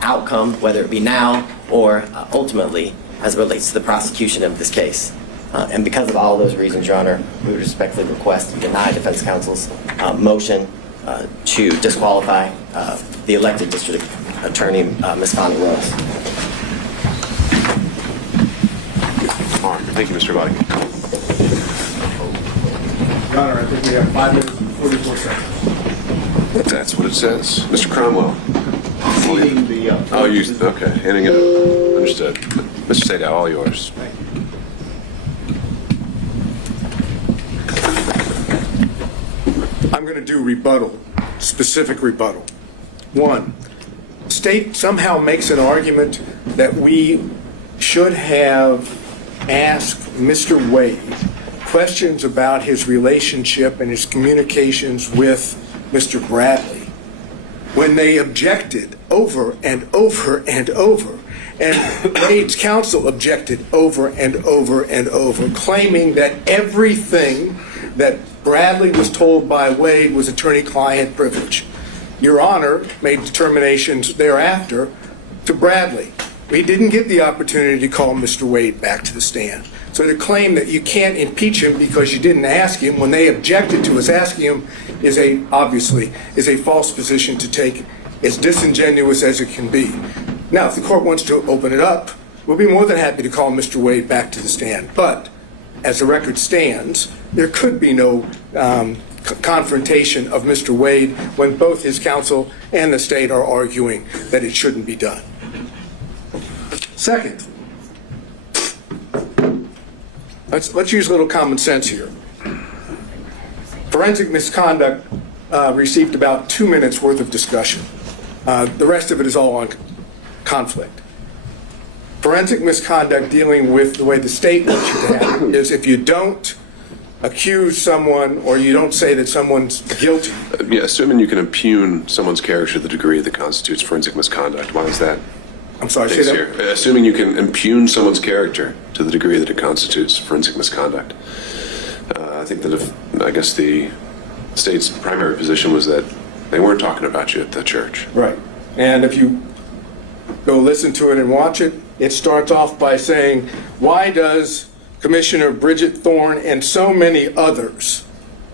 outcome, whether it be now or ultimately as it relates to the prosecution of this case. And because of all of those reasons, Your Honor, we would respectfully request to deny defense counsel's motion to disqualify the elected district attorney, Ms. Fani Willis. All right, thank you, Mr. Vadi. Your Honor, I think we have 5 minutes and 44 seconds. That's what it says. Mr. Cromwell. Ceding the, Oh, you, okay, handing it over. Understood. Mr. Sadow, all yours. I'm going to do rebuttal, specific rebuttal. One, state somehow makes an argument that we should have asked Mr. Wade questions about his relationship and his communications with Mr. Bradley when they objected over and over and over. And Wade's counsel objected over and over and over, claiming that everything that Bradley was told by Wade was attorney-client privilege. Your Honor made determinations thereafter to Bradley. We didn't get the opportunity to call Mr. Wade back to the stand. So to claim that you can't impeach him because you didn't ask him when they objected to us asking him is obviously a false position to take, as disingenuous as it can be. Now, if the court wants to open it up, we'll be more than happy to call Mr. Wade back to the stand. But as the record stands, there could be no confrontation of Mr. Wade when both his counsel and the state are arguing that it shouldn't be done. Second, let's use a little common sense here. Forensic misconduct received about 2 minutes worth of discussion. The rest of it is all on conflict. Forensic misconduct dealing with the way the state wants you to have it is if you don't accuse someone or you don't say that someone's guilty. Yeah, assuming you can impugn someone's character to the degree that constitutes forensic misconduct. Why is that? I'm sorry, say that. Here. Assuming you can impugn someone's character to the degree that it constitutes forensic misconduct. I think that I guess the state's primary position was that they weren't talking about you at the church. Right. And if you go listen to it and watch it, it starts off by saying, why does Commissioner Bridget Thorne and so many others,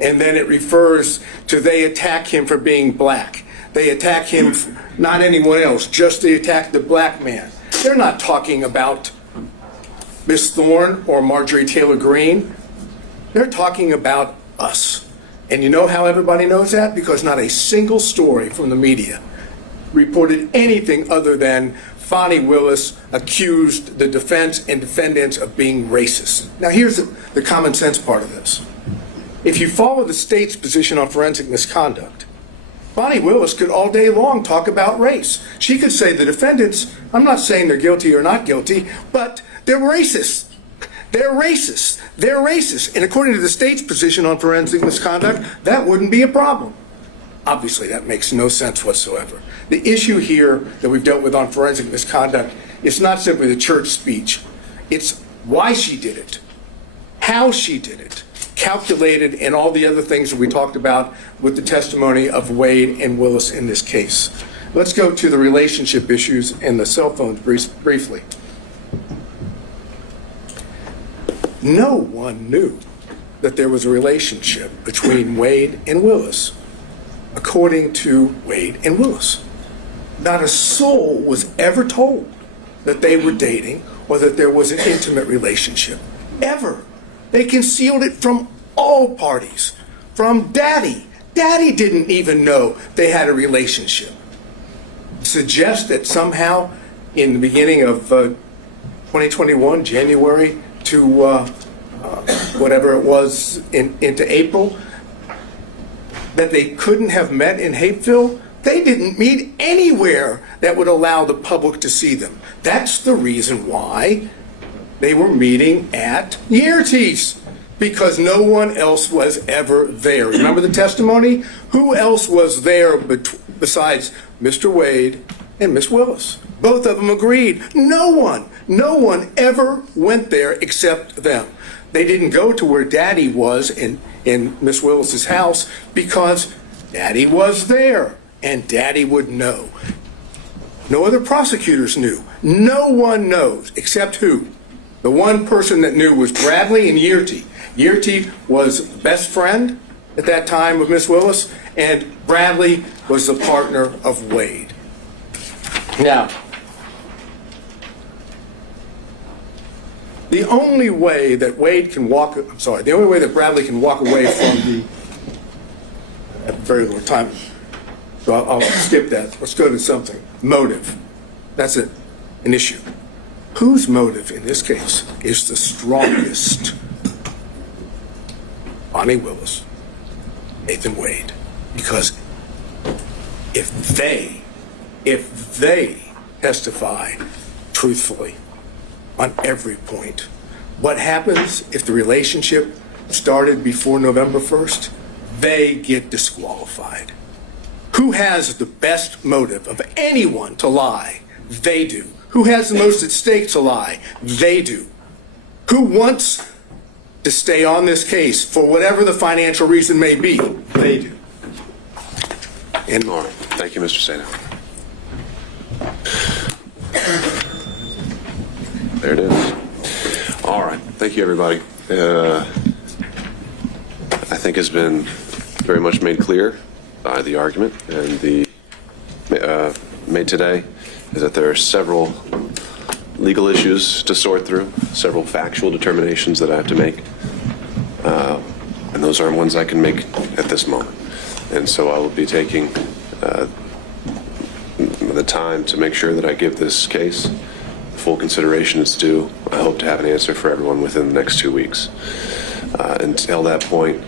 and then it refers to they attack him for being black. They attack him, not anyone else, just they attack the black man. They're not talking about Miss Thorne or Marjorie Taylor Greene. They're talking about us. And you know how everybody knows that? Because not a single story from the media reported anything other than Fani Willis accused the defense and defendants of being racist. Now here's the common sense part of this. If you follow the state's position on forensic misconduct, Fani Willis could all day long talk about race. She could say the defendants, I'm not saying they're guilty or not guilty, but they're racist. They're racist. They're racist. And according to the state's position on forensic misconduct, that wouldn't be a problem. Obviously, that makes no sense whatsoever. The issue here that we've dealt with on forensic misconduct is not simply the church speech. It's why she did it, how she did it, calculated, and all the other things that we talked about with the testimony of Wade and Willis in this case. Let's go to the relationship issues and the cell phones briefly. No one knew that there was a relationship between Wade and Willis, according to Wade and Willis. Not a soul was ever told that they were dating or that there was an intimate relationship. Ever. They concealed it from all parties. From Daddy. Daddy didn't even know they had a relationship. Suggest that somehow in the beginning of 2021, January to whatever it was into April, that they couldn't have met in Hapeville. They didn't meet anywhere that would allow the public to see them. That's the reason why they were meeting at Yertes, because no one else was ever there. Remember the testimony? Who else was there besides Mr. Wade and Miss Willis? Both of them agreed. No one ever went there except them. They didn't go to where Daddy was in Miss Willis's house because Daddy was there and Daddy would know. No other prosecutors knew. No one knows except who? The one person that knew was Bradley and Yerty. Yerty was best friend at that time with Miss Willis, and Bradley was the partner of Wade. Now, the only way that Bradley can walk away from the, I have very little time, So I'll skip that. Let's go to something. Motive. That's an issue. Whose motive in this case is the strongest? Fani Willis, Nathan Wade. Because if they testify truthfully on every point, what happens if the relationship started before November 1st? They get disqualified. Who has the best motive of anyone to lie? They do. Who has the most at stake to lie? They do. Who wants to stay on this case for whatever the financial reason may be? They do. And more. Thank you, Mr. Sato. There it is. All right. Thank you, everybody. I think has been very much made clear by the argument and the made today is that there are several legal issues to sort through, several factual determinations that I have to make, and those aren't ones I can make at this moment. And so I will be taking the time to make sure that I give this case the full consideration it's due. I hope to have an answer for everyone within the next 2 weeks. Until that point,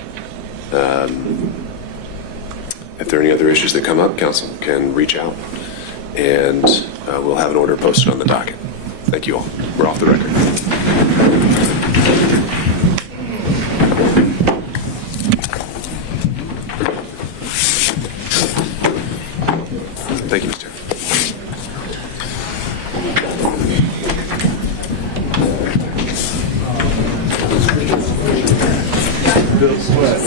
if there are any other issues that come up, counsel can reach out, and we'll have an order posted on the docket. Thank you all. We're off the record. Thank you, Mr. Good sweat.